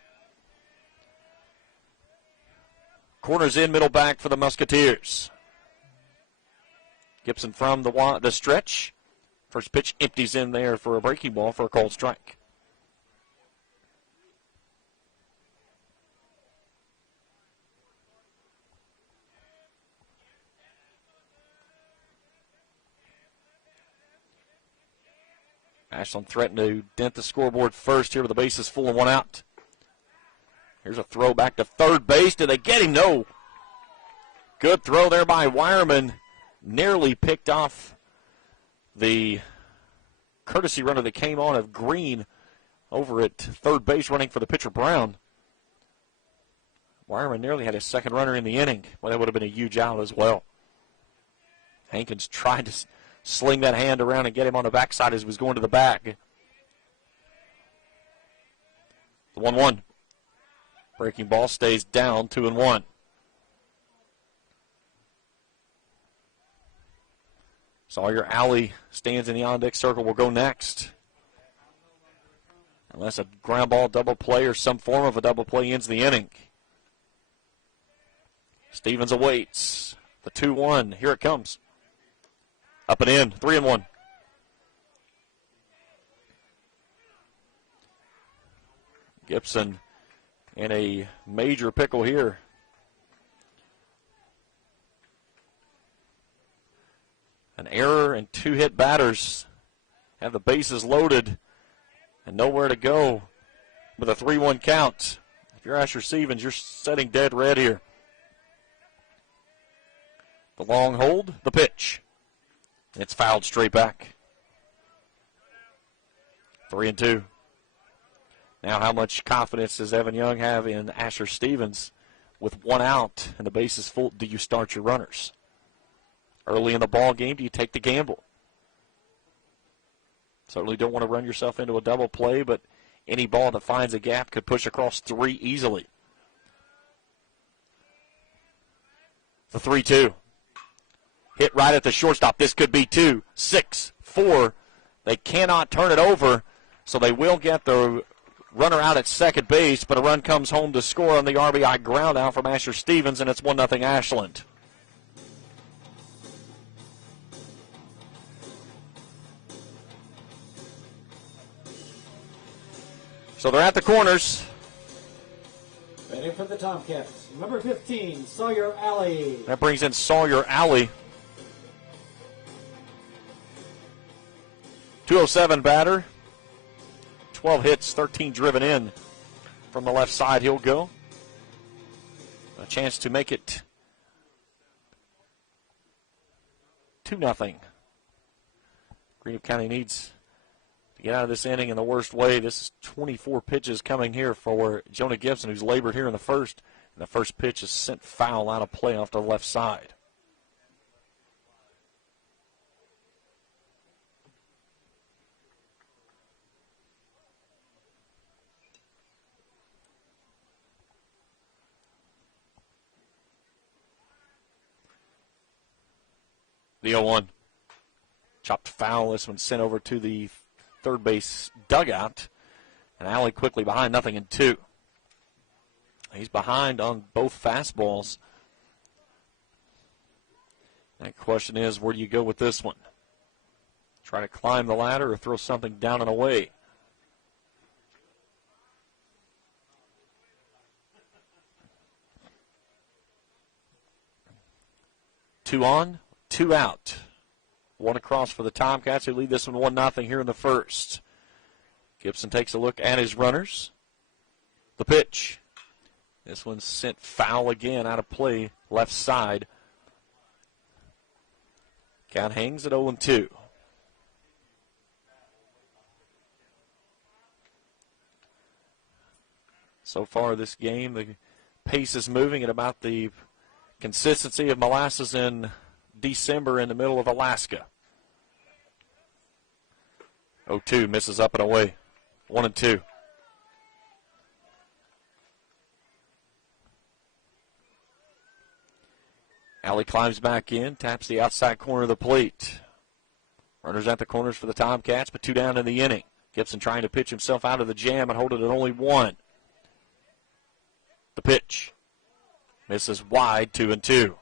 Corners in, middle back for the Musketeers. Gibson from the stretch. First pitch empties in there for a breaking ball for a called strike. Ashland threatened to dent the scoreboard first here with the bases full and 1 out. Here's a throw back to third base. Did they get him? No. Good throw there by Wireman. Nearly picked off the courtesy runner that came on of Green over at third base running for the pitcher Brown. Wireman nearly had his second runner in the inning. Well, that would have been a huge out as well. Hankins tried to sling that hand around and get him on the backside as he was going to the bag. The 1-1. Breaking ball stays down 2-1. Sawyer Alley stands in the on-deck circle. Will go next. Unless a ground ball double play or some form of a double play ends the inning. Stevens awaits. The 2-1. Here it comes. Up and in. 3-1. Gibson in a major pickle here. An error and 2 hit batters have the bases loaded and nowhere to go with a 3-1 count. If you're Asher Stevens, you're setting dead red here. The long hold, the pitch. It's fouled straight back. 3-2. Now how much confidence does Evan Young have in Asher Stevens? With 1 out and the bases full, do you start your runners? Early in the ball game, do you take the gamble? Certainly don't want to run yourself into a double play, but any ball that finds a gap could push across 3 easily. The 3-2. Hit right at the shortstop. This could be 2, 6, 4. They cannot turn it over, so they will get the runner out at second base, but a run comes home to score on the RBI ground out from Asher Stevens, and it's 1-0 Ashland. So they're at the corners. Batting for the Tomcats, number 15, Sawyer Alley. That brings in Sawyer Alley. 207 batter. 12 hits, 13 driven in. From the left side, he'll go. A chance to make it 2-0. Greenup County needs to get out of this inning in the worst way. This is 24 pitches coming here for Jonah Gibson, who's labored here in the first. And the first pitch is sent foul out of play off to the left side. The 0-1. Chopped foul. This one sent over to the third base dugout. And Alley quickly behind, 0-2. He's behind on both fastballs. That question is, where do you go with this one? Try to climb the ladder or throw something down and away? Two on, two out. One across for the Tomcats, who lead this one 1-0 here in the first. Gibson takes a look at his runners. The pitch. This one's sent foul again, out of play, left side. Count hangs at 0-2. So far this game, the pace is moving at about the consistency of molasses in December in the middle of Alaska. 0-2 misses up and away. 1-2. Alley climbs back in, taps the outside corner of the plate. Runners at the corners for the Tomcats, but 2 down in the inning. Gibson trying to pitch himself out of the jam and hold it at only 1. The pitch. Misses wide, 2-2.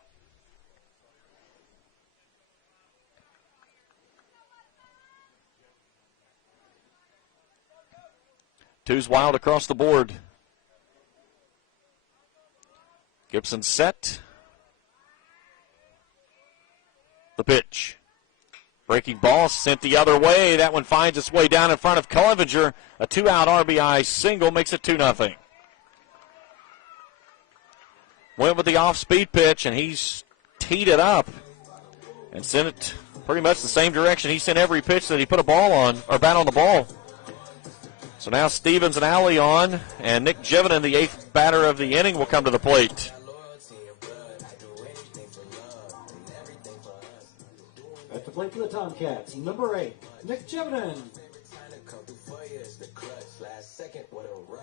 Two's wild across the board. Gibson set. The pitch. Breaking ball sent the other way. That one finds its way down in front of Clevenger. A 2-out RBI single makes it 2-0. Went with the off-speed pitch, and he's teed it up and sent it pretty much the same direction he sent every pitch that he put a ball on, or bat on the ball. So now Stevens and Alley on, and Nick Jivinen, the 8th batter of the inning, will come to the plate. At the plate for the Tomcats, number 8, Nick Jivinen.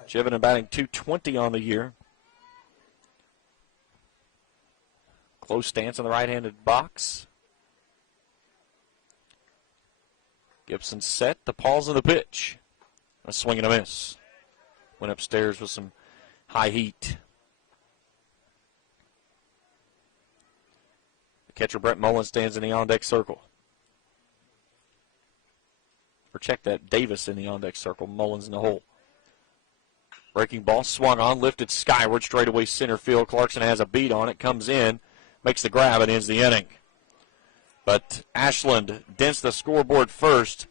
Jivinen batting .220 on the year. Close stance in the right-handed box. Gibson set. The pause of the pitch. A swing and a miss. Went upstairs with some high heat. The catcher, Brett Mullins, stands in the on-deck circle. Or check that, Davis in the on-deck circle. Mullins in the hole. Breaking ball swung on, lifted skyward, straightaway center field. Clarkson has a beat on it, comes in, makes the grab, and ends the inning. But Ashland dents the scoreboard first.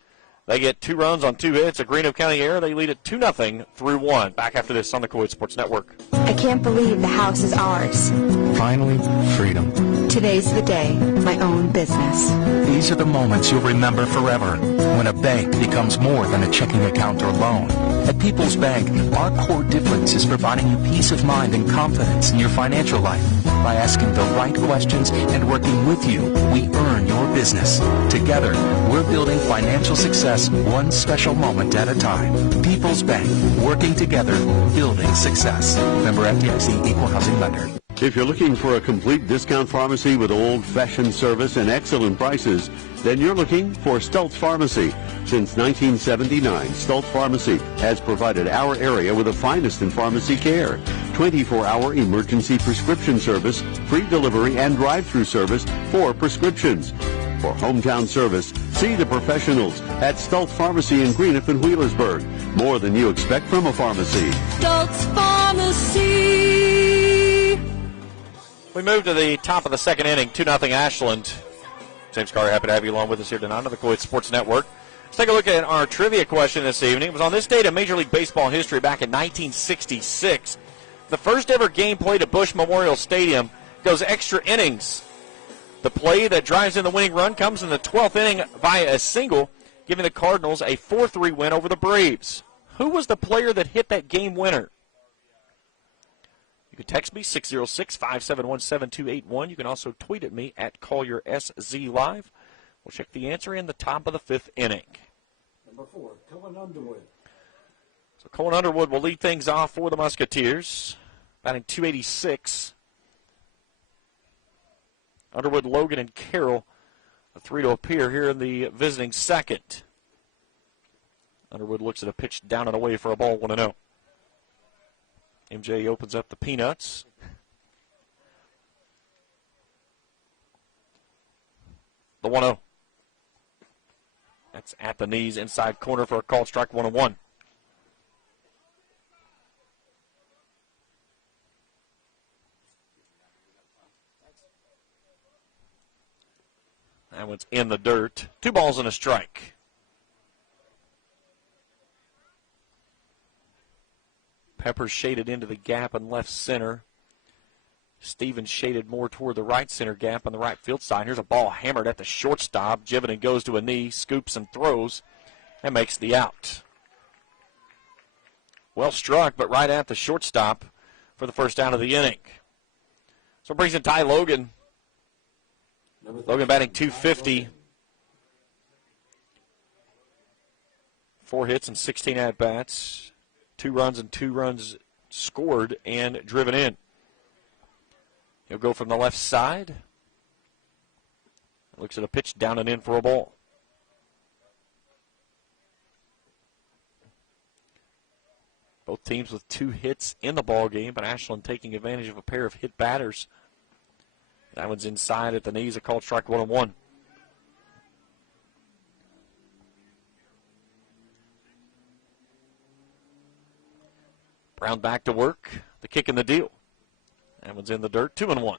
They get 2 runs on 2 hits, a Greenup County error. They lead it 2-0 through 1. Back after this on the Coed Sports Network. I can't believe the house is ours. Finally, freedom. Today's the day, my own business. These are the moments you'll remember forever, when a bank becomes more than a checking account or loan. At People's Bank, our core difference is providing you peace of mind and confidence in your financial life. By asking the right questions and working with you, we earn your business. Together, we're building financial success one special moment at a time. People's Bank, working together, building success. Member FDIC, Equal Housing Lender. If you're looking for a complete discount pharmacy with old-fashioned service and excellent prices, then you're looking for Stultz Pharmacy. Since 1979, Stultz Pharmacy has provided our area with the finest in pharmacy care. 24-hour emergency prescription service, free delivery, and drive-through service for prescriptions. For hometown service, see the professionals at Stultz Pharmacy in Greenup and Wheelersburg. More than you expect from a pharmacy. Stultz Pharmacy. We move to the top of the second inning, 2-0 Ashland. James Carter, happy to have you along with us here tonight on the Coed Sports Network. Let's take a look at our trivia question this evening. It was on this date in Major League Baseball history back in 1966. The first ever game played at Busch Memorial Stadium goes extra innings. The play that drives in the winning run comes in the 12th inning via a single, giving the Cardinals a 4-3 win over the Braves. Who was the player that hit that game winner? You can text me, 606-571-7281. You can also tweet at me at CollierSZ Live. We'll check the answer in the top of the 5th inning. Number 4, Cohen Underwood. So Cohen Underwood will lead things off for the Musketeers, batting .286. Underwood, Logan, and Carroll A 3 to appear here in the visiting second. Underwood looks at a pitch down and away for a ball, 1-0. MJ opens up the peanuts. The 1-0. That's at the knees, inside corner for a called strike, 1-1. That one's in the dirt. 2 balls and a strike. Pepper shaded into the gap in left center. Stevens shaded more toward the right center gap on the right field side. Here's a ball hammered at the shortstop. Jividen goes to a knee, scoops and throws, and makes the out. Well struck, but right at the shortstop for the first out of the inning. So it brings in Ty Logan. Logan batting .250. 4 hits and 16 at-bats. 2 runs and 2 runs scored and driven in. He'll go from the left side. Looks at a pitch down and in for a ball. Both teams with 2 hits in the ball game, but Ashland taking advantage of a pair of hit batters. That one's inside at the knees, a called strike, 1-1. Brown back to work. The kick and the deal. That one's in the dirt, 2-1.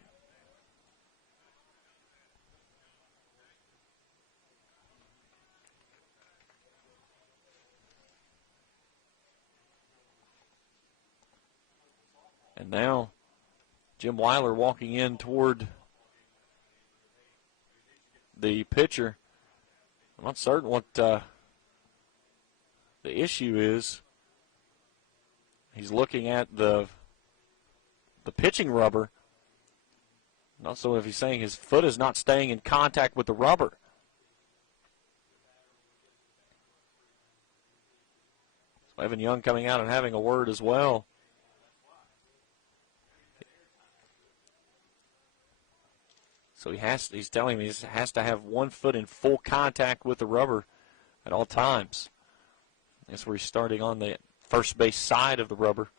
And now Jim Weiler walking in toward the pitcher. I'm not certain what the issue is. He's looking at the pitching rubber. Not so if he's saying his foot is not staying in contact with the rubber. So Evan Young coming out and having a word as well. So he's telling me he has to have 1 foot in full contact with the rubber at all times. That's where he's starting on the first base side of the rubber.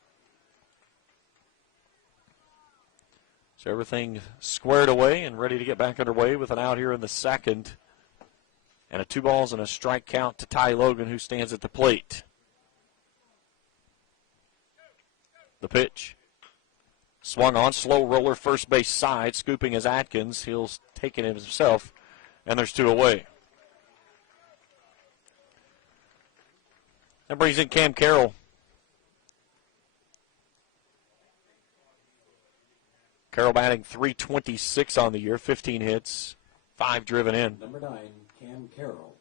So everything squared away and ready to get back underway with an out here in the second. And a 2 balls and a strike count to Ty Logan, who stands at the plate. The pitch. Swung on, slow roller, first base side, scooping as Atkins. He'll take it himself, and there's 2 away. That brings in Cam Carroll. Carroll batting .326 on the year, 15 hits, 5 driven in. Number 9, Cam Carroll.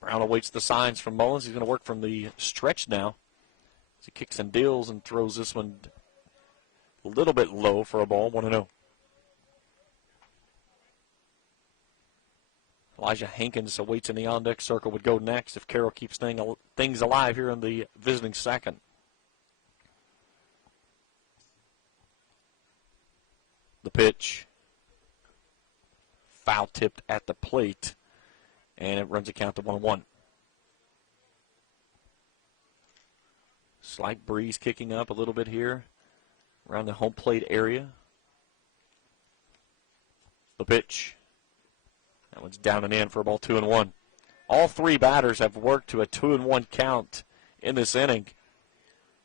Brown awaits the signs from Mullins. He's going to work from the stretch now. As he kicks and deals and throws this one a little bit low for a ball, 1-0. Elijah Hankins awaits in the on-deck circle, would go next if Carroll keeps things alive here in the visiting second. The pitch. Foul tipped at the plate. And it runs a count to 1-1. Slight breeze kicking up a little bit here around the home plate area. The pitch. That one's down and in for a ball, 2-1. All 3 batters have worked to a 2-1 count in this inning.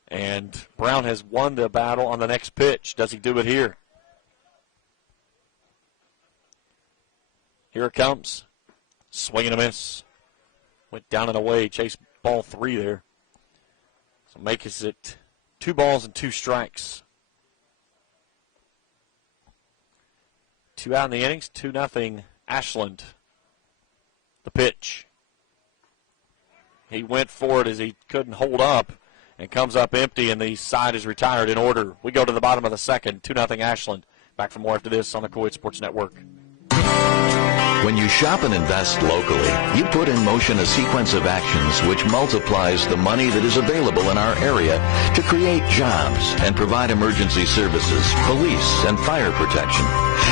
And Brown has won the battle on the next pitch. Does he do it here? Here it comes. Swing and a miss. Went down and away. Chase ball 3 there. So makes it 2 balls and 2 strikes. 2 out in the innings. 2-0 Ashland. The pitch. He went for it as he couldn't hold up and comes up empty, and the side is retired in order. We go to the bottom of the second. 2-0 Ashland. Back for more after this on the Co Sports Network. When you shop and invest locally, you put in motion a sequence of actions which multiplies the money that is available in our area to create jobs and provide emergency services, police, and fire protection,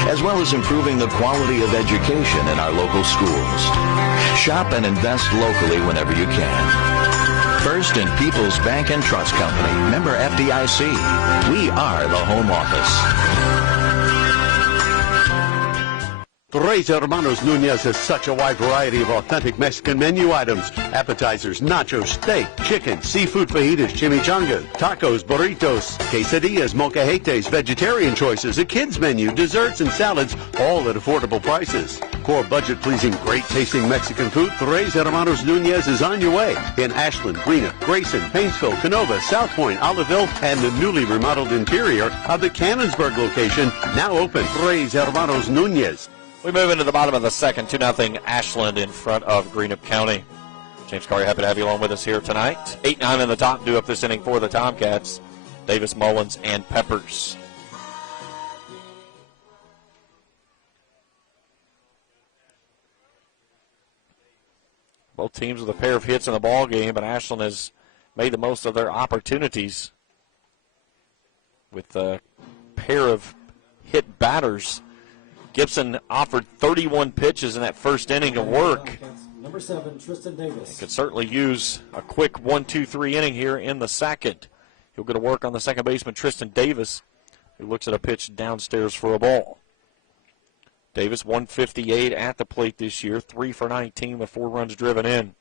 as well as improving the quality of education in our local schools. Shop and invest locally whenever you can. First in People's Bank and Trust Company, member FDIC. We are the home office. Tres Hermanos Nunez has such a wide variety of authentic Mexican menu items. Appetizers, nachos, steak, chicken, seafood fajitas, chimichangas, tacos, burritos, quesadillas, molcajetes, vegetarian choices, a kids menu, desserts and salads, all at affordable prices. For budget-pleasing, great-tasting Mexican food, Tres Hermanos Nunez is on your way in Ashland, Greenup, Grayson, Painesville, Canova, South Point, Oliveville, and the newly remodeled interior of the Cannonsburg location, now open. Tres Hermanos Nunez. We move into the bottom of the second, 2-0 Ashland in front of Greenup County. James Carey, happy to have you along with us here tonight. 8-9 in the top, due up this inning for the Tomcats. Davis, Mullins, and Peppers. Both teams with a pair of hits in the ball game, but Ashland has made the most of their opportunities with a pair of hit batters. Gibson offered 31 pitches in that first inning of work. Number 7, Tristan Davis. Could certainly use a quick 1-2-3 inning here in the second. He'll go to work on the second baseman, Tristan Davis, who looks at a pitch downstairs for a ball. Davis, 158 at the plate this year, 3 for 19 with 4 runs driven in.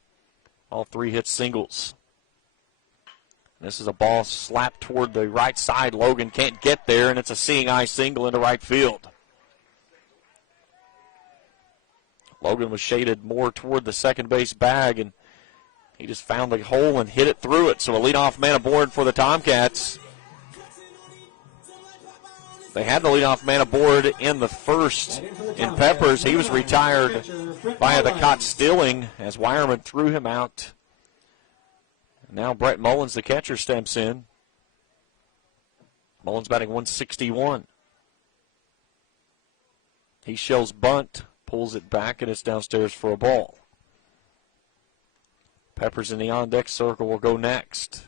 All 3 hits singles. This is a ball slapped toward the right side. Logan can't get there, and it's a seeing eye single into right field. Logan was shaded more toward the second base bag, and he just found the hole and hit it through it. So a leadoff man aboard for the Tomcats. They had the leadoff man aboard in the first in Peppers. He was retired via the caught stealing as Wireman threw him out. Now Brett Mullins, the catcher, steps in. Mullins batting 161. He shows bunt, pulls it back, and it's downstairs for a ball. Peppers in the on-deck circle will go next.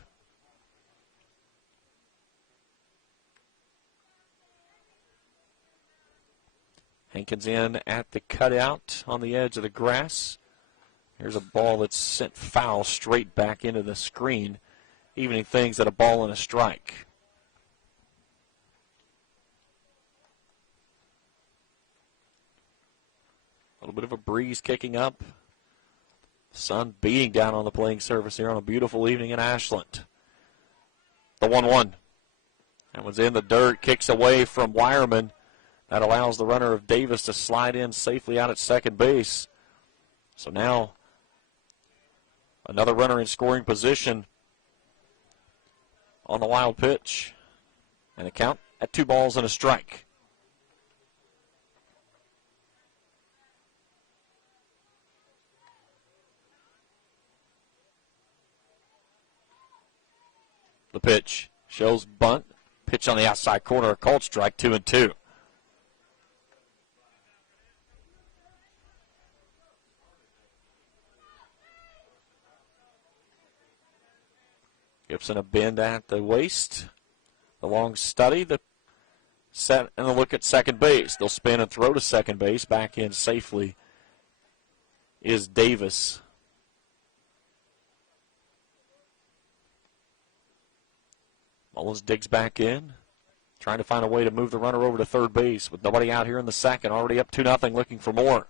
Hankins in at the cutout on the edge of the grass. Here's a ball that's sent foul straight back into the screen, evening things at a ball and a strike. A little bit of a breeze kicking up. Sun beating down on the playing surface here on a beautiful evening in Ashland. The 1-1. That one's in the dirt, kicks away from Wireman. That allows the runner of Davis to slide in safely out at second base. So now another runner in scoring position on the wild pitch. And a count at 2 balls and a strike. The pitch shows bunt. Pitch on the outside corner, a called strike, 2-2. Gibson a bend at the waist. The long study, the set, and the look at second base. They'll spin and throw to second base. Back in safely is Davis. Mullins digs back in, trying to find a way to move the runner over to third base with nobody out here in the second. Already up 2-0, looking for more.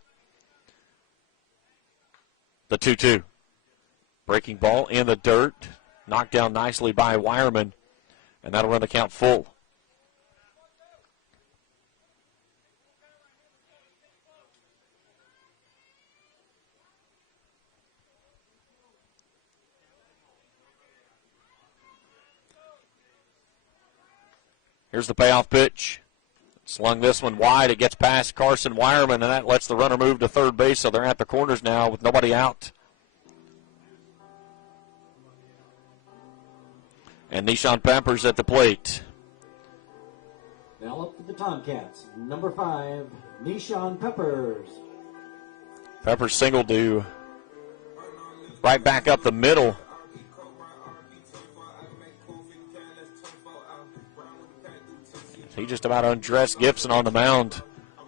The 2-2. Breaking ball in the dirt. Knocked down nicely by Wireman, and that'll run the count full. Here's the payoff pitch. Slung this one wide. It gets past Carson Wireman, and that lets the runner move to third base, so they're at the corners now with nobody out. And Nishan Peppers at the plate. Now up to the Tomcats. Number 5, Nishan Peppers. Peppers single to right back up the middle. He just about undressed Gibson on the mound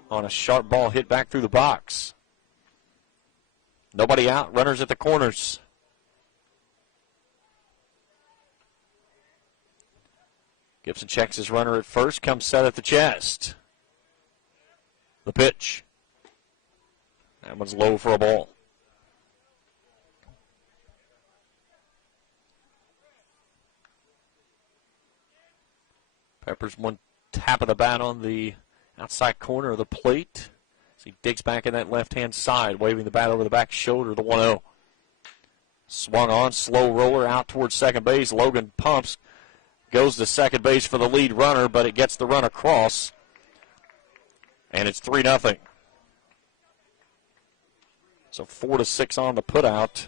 on a sharp ball hit back through the box. Nobody out, runners at the corners. Gibson checks his runner at first, comes set at the chest. The pitch. That one's low for a ball. Peppers one tap of the bat on the outside corner of the plate. As he digs back in that left-hand side, waving the bat over the back shoulder, the 1-0. Swung on, slow roller out towards second base. Logan pumps, goes to second base for the lead runner, but it gets the run across. And it's 3-0. So 4-6 on the putout.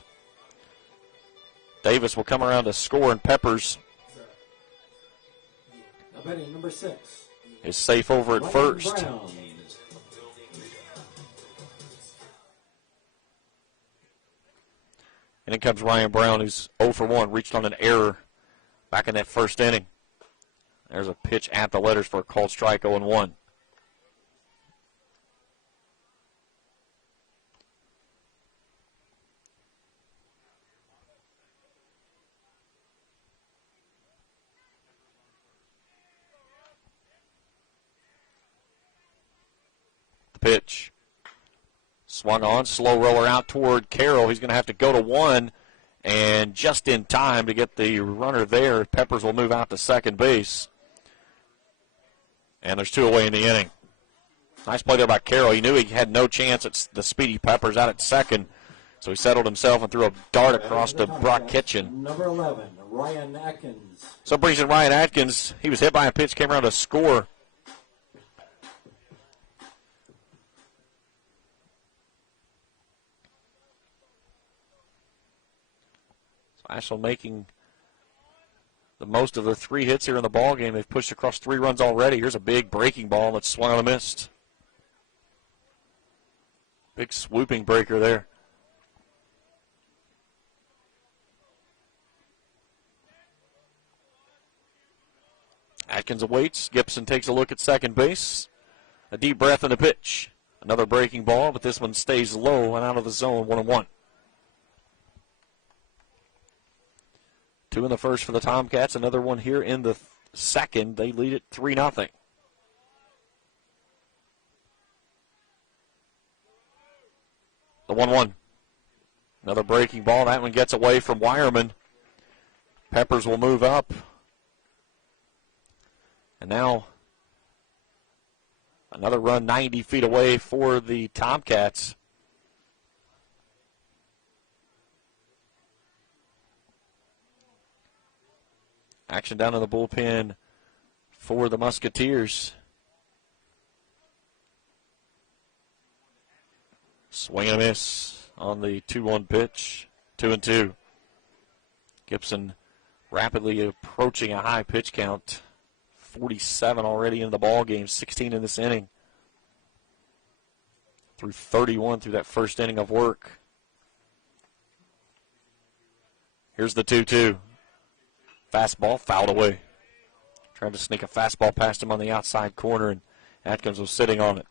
Davis will come around to score, and Peppers Number 6 is safe over at first. Brown. And in comes Ryan Brown, who's 0 for 1, reached on an error back in that first inning. There's a pitch at the letters for a called strike, 0-1. Pitch. Swung on, slow roller out toward Carroll. He's going to have to go to one, and just in time to get the runner there. Peppers will move out to second base. And there's 2 away in the inning. Nice play there by Carroll. He knew he had no chance at the speedy Peppers out at second, so he settled himself and threw a dart across to Brock Kitchen. Number 11, Ryan Atkins. So brings in Ryan Atkins. He was hit by a pitch, came around to score. Ashland making the most of the 3 hits here in the ball game. They've pushed across 3 runs already. Here's a big breaking ball that's swung on a missed. Big swooping breaker there. Atkins awaits. Gibson takes a look at second base. A deep breath and a pitch. Another breaking ball, but this one stays low and out of the zone, 1-1. 2 in the first for the Tomcats. Another one here in the second. They lead it 3-0. The 1-1. Another breaking ball. That one gets away from Wireman. Peppers will move up. And now another run 90 feet away for the Tomcats. Action down in the bullpen for the Musketeers. Swing and a miss on the 2-1 pitch. 2-2. Gibson rapidly approaching a high pitch count. 47 already in the ball game, 16 in this inning. Through 31 through that first inning of work. Here's the 2-2. Fastball fouled away. Trying to sneak a fastball past him on the outside corner, and Atkins was sitting on it.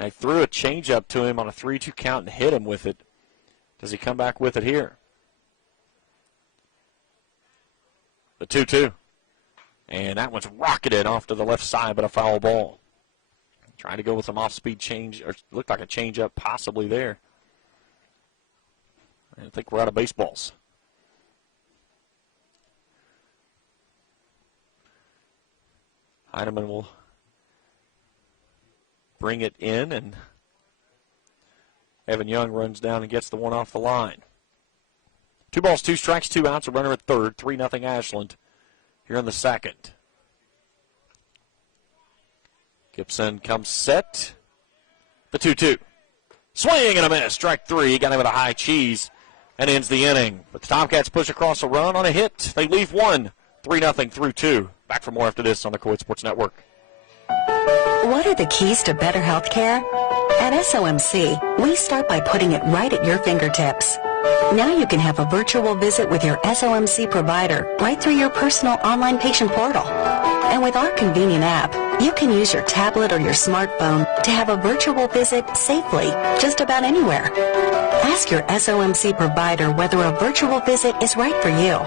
I threw a changeup to him on a 3-2 count and hit him with it. Does he come back with it here? The 2-2. And that one's rocketed off to the left side, but a foul ball. Trying to go with some off-speed change, or looked like a changeup possibly there. I think we're out of baseballs. Heineman will bring it in, and Evan Young runs down and gets the one off the line. 2 balls, 2 strikes, 2 outs, a runner at third, 3-0 Ashland here in the second. Gibson comes set. The 2-2. Swing and a miss. Strike 3. Got him with a high cheese and ends the inning. But the Tomcats push across a run on a hit. They leave one. 3-0 through 2. Back for more after this on the Coed Sports Network. What are the keys to better health care? At SOMC, we start by putting it right at your fingertips. Now you can have a virtual visit with your SOMC provider right through your personal online patient portal. And with our convenient app, you can use your tablet or your smartphone to have a virtual visit safely just about anywhere. Ask your SOMC provider whether a virtual visit is right for you.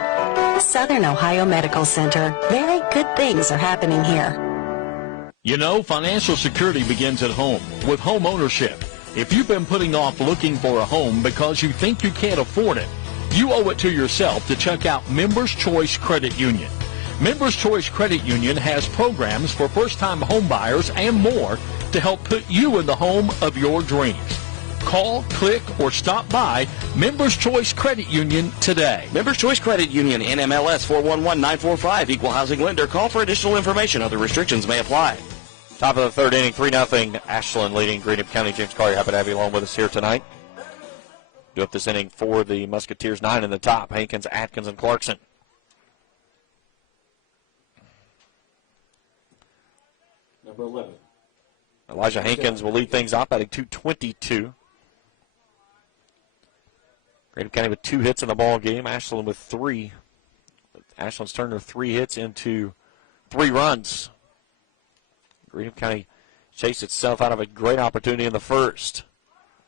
Southern Ohio Medical Center. Very good things are happening here. You know, financial security begins at home with home ownership. If you've been putting off looking for a home because you think you can't afford it, you owe it to yourself to check out Members Choice Credit Union. Members Choice Credit Union has programs for first-time home buyers and more to help put you in the home of your dreams. Call, click, or stop by Members Choice Credit Union today. Members Choice Credit Union, NMLS 411945, Equal Housing Lender. Call for additional information. Other restrictions may apply. Top of the third inning, 3-0. Ashland leading Greenup County. James Collier, happy to have you along with us here tonight. Do up this inning for the Musketeers, 9 in the top. Hankins, Atkins, and Clarkson. Number 11. Elijah Hankins will lead things off, batting .222. Greenup County with 2 hits in the ball game. Ashland with 3. Ashland's turned their 3 hits into 3 runs. Greenup County chased itself out of a great opportunity in the first.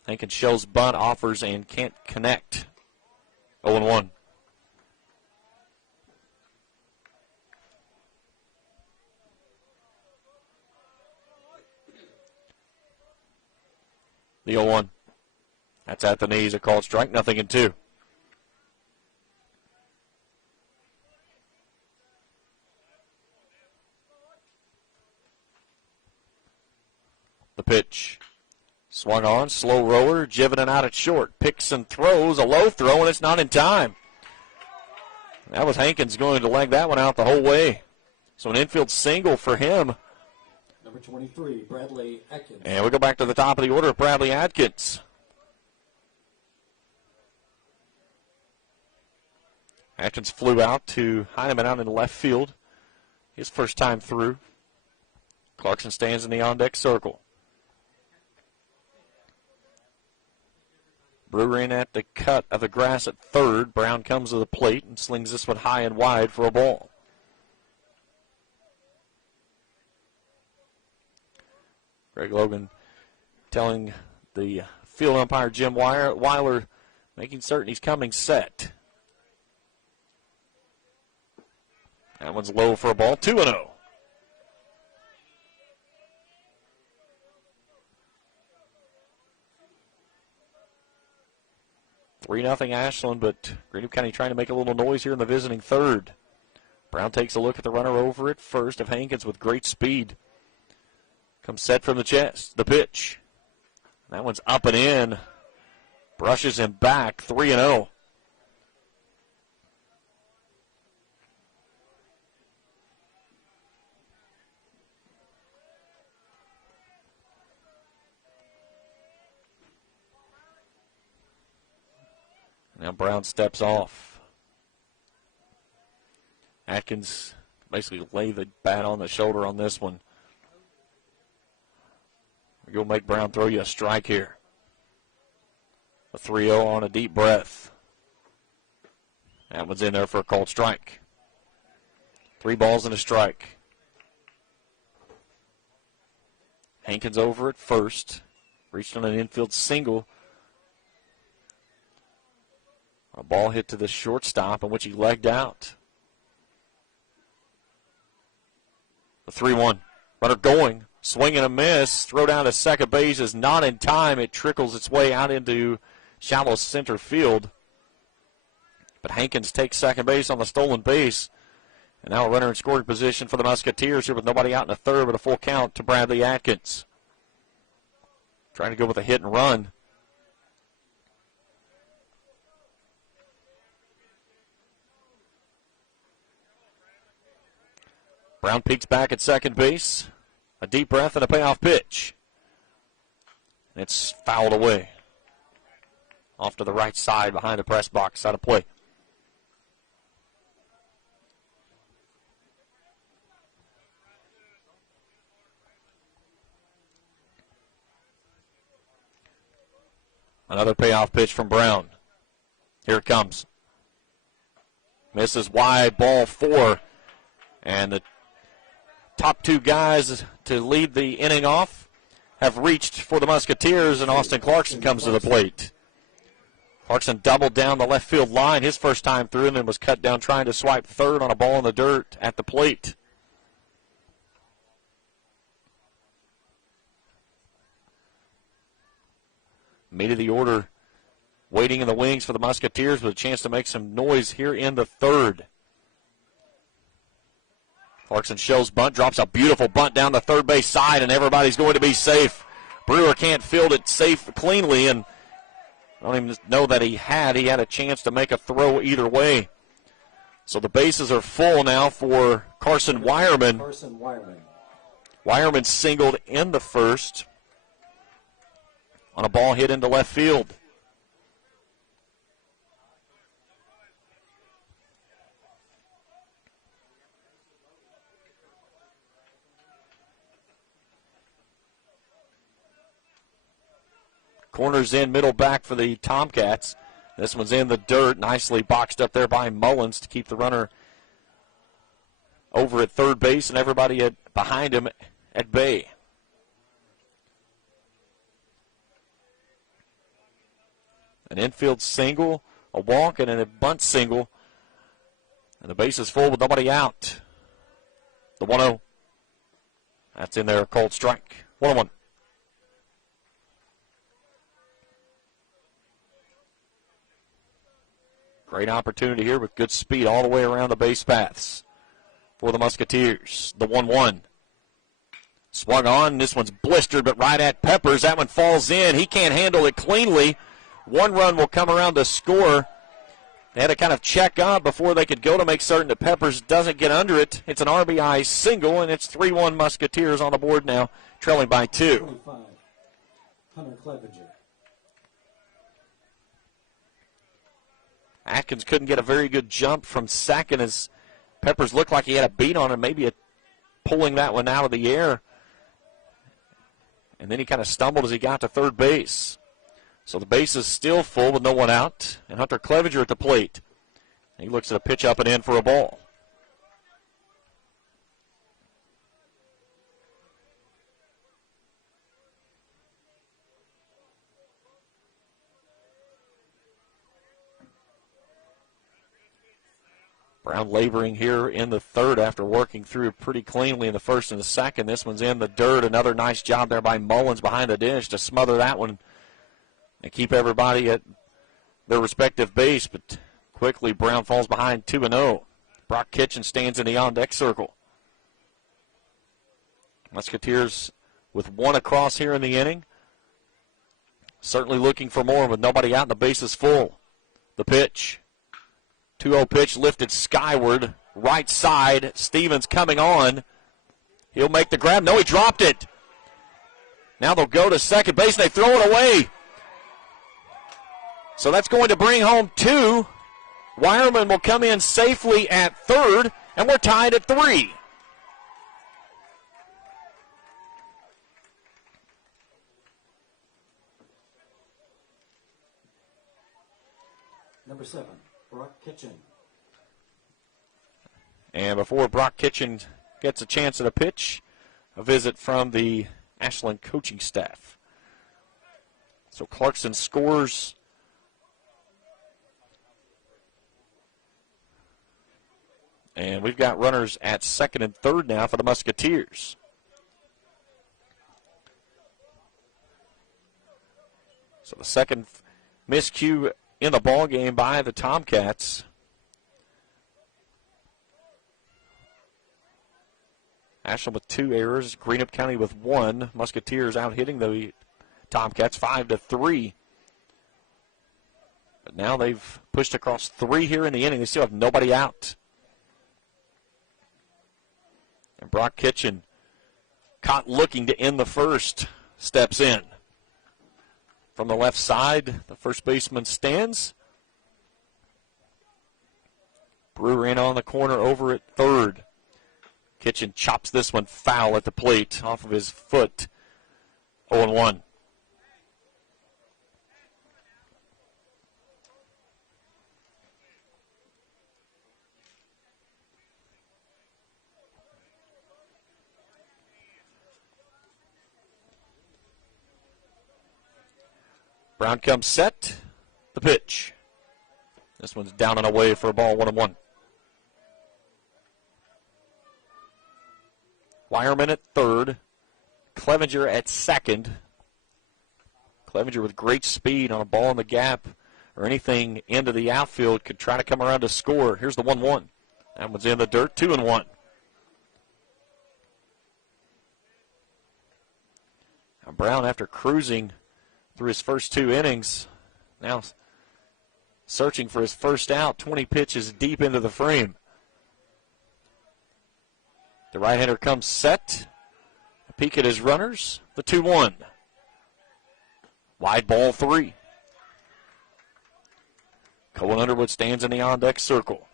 Hankins shows bunt, offers, and can't connect. 0-1. The 0-1. That's at the knees. A called strike. 0-2. The pitch. Swung on. Slow roller. Jivening out at short. Picks and throws. A low throw, and it's not in time. That was Hankins going to leg that one out the whole way. So an infield single for him. Number 23, Bradley Atkins. And we go back to the top of the order of Bradley Atkins. Atkins flew out to Heineman out in left field. His first time through. Clarkson stands in the on-deck circle. Brewer in at the cut of the grass at third. Brown comes to the plate and slings this one high and wide for a ball. Greg Logan telling the field umpire Jim Weiler, making certain he's coming set. That one's low for a ball. 2-0. (3-0) Ashland, but Greenup County trying to make a little noise here in the visiting third. Brown takes a look at the runner over at first of Hankins with great speed. Comes set from the chest. The pitch. That one's up and in. Brushes him back. 3-0. Now Brown steps off. Atkins basically lay the bat on the shoulder on this one. You'll make Brown throw you a strike here. A 3-0 on a deep breath. That one's in there for a called strike. 3 balls and a strike. Hankins over at first. Reached on an infield single. A ball hit to the shortstop in which he legged out. The 3-1. Runner going. Swing and a miss. Throw down to second base is not in time. It trickles its way out into shallow center field. But Hankins takes second base on the stolen base. And now a runner in scoring position for the Musketeers here with nobody out in the third, but a full count to Bradley Atkins. Trying to go with a hit and run. Brown peeks back at second base. A deep breath and a payoff pitch. And it's fouled away. Off to the right side behind the press box, side of play. Another payoff pitch from Brown. Here it comes. Misses wide, ball 4. And the top two guys to lead the inning off have reached for the Musketeers, and Austin Clarkson comes to the plate. Clarkson doubled down the left field line his first time through and then was cut down trying to swipe third on a ball in the dirt at the plate. Meat of the order waiting in the wings for the Musketeers with a chance to make some noise here in the third. Clarkson shows bunt, drops a beautiful bunt down the third base side, and everybody's going to be safe. Brewer can't field it safe cleanly, and I don't even know that he had a chance to make a throw either way. So the bases are full now for Carson Wireman. Wireman singled in the first on a ball hit into left field. Corners in, middle back for the Tomcats. This one's in the dirt, nicely boxed up there by Mullins to keep the runner over at third base and everybody behind him at bay. An infield single, a walk, and a bunt single. And the base is full with nobody out. The 1-0. That's in there, a cold strike. 1-1. Great opportunity here with good speed all the way around the base paths for the Musketeers. The 1-1. Swung on. This one's blistered, but right at Peppers. That one falls in. He can't handle it cleanly. One run will come around to score. They had to kind of check up before they could go to make certain that Peppers doesn't get under it. It's an RBI single, and it's 3-1 Musketeers on the board now, trailing by 2. 25, Hunter Clevenger. Hankins couldn't get a very good jump from second as Peppers looked like he had a beat on him, maybe pulling that one out of the air. And then he kind of stumbled as he got to third base. So the base is still full with no one out. And Hunter Clevenger at the plate. He looks at a pitch up and in for a ball. Brown laboring here in the third after working through pretty cleanly in the first and the second. This one's in the dirt. Another nice job there by Mullins behind the dish to smother that one and keep everybody at their respective base. But quickly Brown falls behind 2-0. Brock Kitchen stands in the on-deck circle. Musketeers with one across here in the inning. Certainly looking for more with nobody out and the base is full. The pitch. 2-0 pitch lifted skyward, right side. Stevens coming on. He'll make the grab. No, he dropped it. Now they'll go to second base, and they throw it away. So that's going to bring home 2. Wireman will come in safely at third, and we're tied at 3. Number 7. Brock Kitchen. And before Brock Kitchen gets a chance at a pitch, a visit from the Ashland coaching staff. So Clarkson scores. And we've got runners at second and third now for the Musketeers. So the second miscue in the ball game by the Tomcats. Ashland with 2 errors, Greenup County with 1. Musketeers out hitting the Tomcats 5-3. But now they've pushed across 3 here in the inning. They still have nobody out. And Brock Kitchen, caught looking to end the first, steps in. From the left side, the first baseman stands. Brewer in on the corner over at third. Kitchen chops this one foul at the plate off of his foot. 0-1. Brown comes set. The pitch. This one's down and away for a ball, 1-1. Wireman at third. Clevenger at second. Clevenger with great speed on a ball in the gap or anything into the outfield could try to come around to score. Here's the 1-1. That one's in the dirt, 2-1. Now Brown, after cruising through his first 2 innings, now searching for his first out, 20 pitches deep into the frame. The right-hander comes set. A peek at his runners. The 2-1. Wide ball 3. Cohen Underwood stands in the on-deck circle.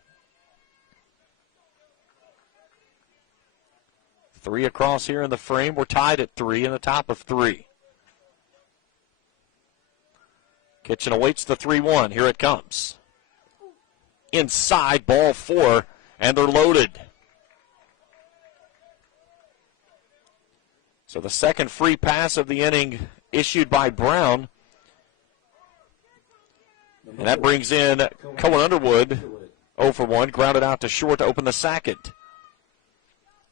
3 across here in the frame. We're tied at 3 in the top of 3. Kitchen awaits the 3-1. Here it comes. Inside, ball 4, and they're loaded. So the second free pass of the inning issued by Brown. And that brings in Cohen Underwood, 0 for 1, grounded out to short to open the second.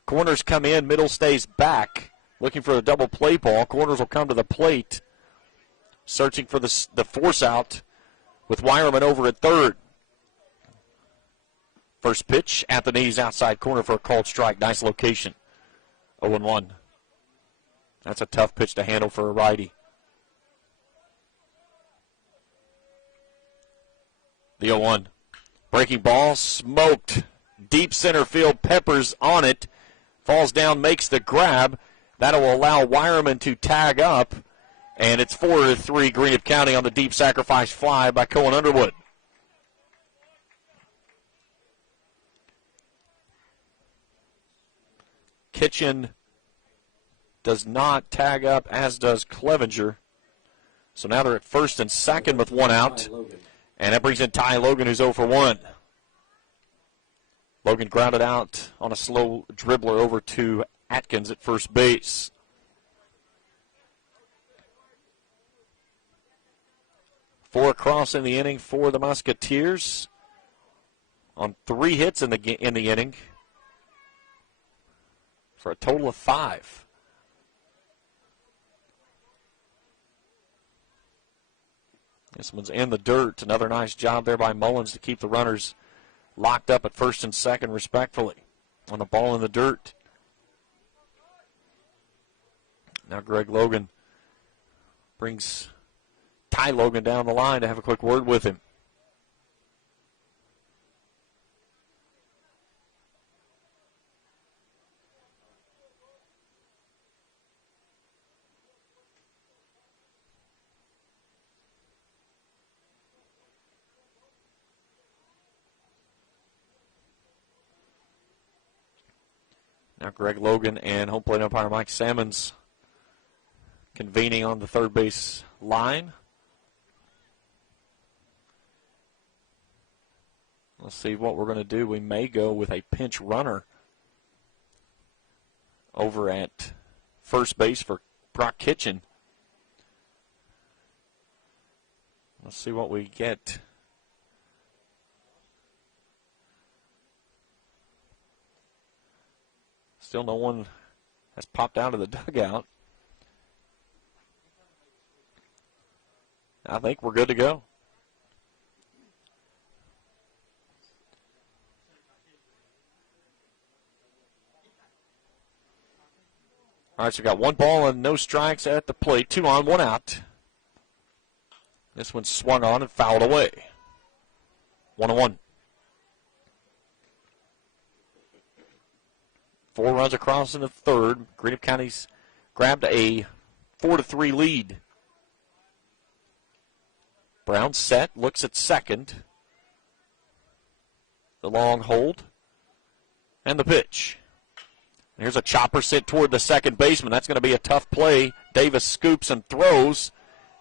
Corners come in, middle stays back, looking for a double play ball. Corners will come to the plate, searching for the force out with Wireman over at third. First pitch at the knees, outside corner for a called strike. Nice location. 0-1. That's a tough pitch to handle for a righty. The 0-1. Breaking ball, smoked. Deep center field, Peppers on it. Falls down, makes the grab. That'll allow Wireman to tag up. And it's 4-3 Greenup County on the deep sacrifice fly by Cohen Underwood. Kitchen does not tag up, as does Clevenger. So now they're at first and second with 1 out. And that brings in Ty Logan, who's 0 for 1. Logan grounded out on a slow dribbler over to Atkins at first base. Four across in the inning for the Musketeers on 3 hits in the inning for a total of 5. This one's in the dirt. Another nice job there by Mullins to keep the runners locked up at first and second respectfully on the ball in the dirt. Now Greg Logan brings Ty Logan down the line to have a quick word with him. Now Greg Logan and home plate umpire Mike Sammons convening on the third base line. Let's see what we're going to do. We may go with a pinch runner over at first base for Brock Kitchen. Let's see what we get. Still no one has popped out of the dugout. I think we're good to go. All right, so we got 1 ball and no strikes at the plate. 2 on, 1 out. This one swung on and fouled away. 1-1. 4 runs across in the third. Greenup County's grabbed a 4-3 lead. Brown set, looks at second. The long hold. And the pitch. Here's a chopper sent toward the second baseman. That's going to be a tough play. Davis scoops and throws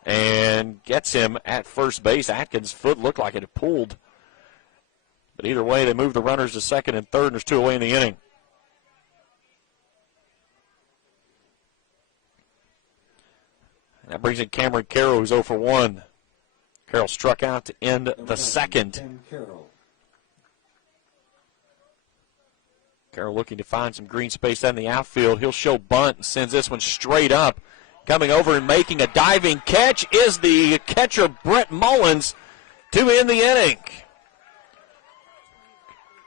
and gets him at first base. Atkins' foot looked like it had pulled. But either way, they move the runners to second and third, and there's 2 away in the inning. That brings in Cameron Carroll, who's 0 for 1. Carroll struck out to end the second. Carroll looking to find some green space in the outfield. He'll show bunt and sends this one straight up. Coming over and making a diving catch is the catcher, Brett Mullins, to end the inning.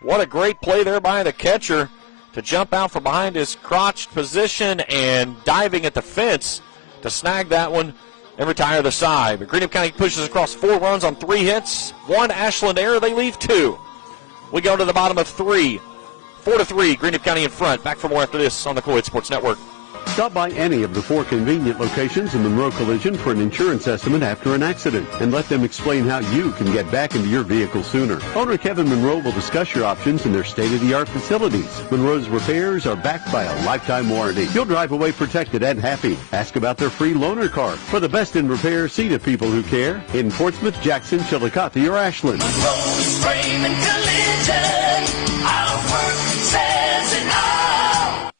What a great play there by the catcher to jump out from behind his crotch position and diving at the fence to snag that one and retire the side. But Greenup County pushes across 4 runs on 3 hits, 1 Ashland error. They leave 2. We go to the bottom of 3. 4-3, Greenup County in front. Back for more after this on the Coed Sports Network. Stop by any of the 4 convenient locations in Monroe Collision for an insurance estimate after an accident and let them explain how you can get back into your vehicle sooner. Owner Kevin Monroe will discuss your options in their state-of-the-art facilities. Monroe's repairs are backed by a lifetime warranty. You'll drive away protected and happy. Ask about their free loaner card. For the best in repair, see to people who care in Portsmouth, Jackson, Chillicothe, or Ashland. Monroe's Frame and Collision. Our work says it all.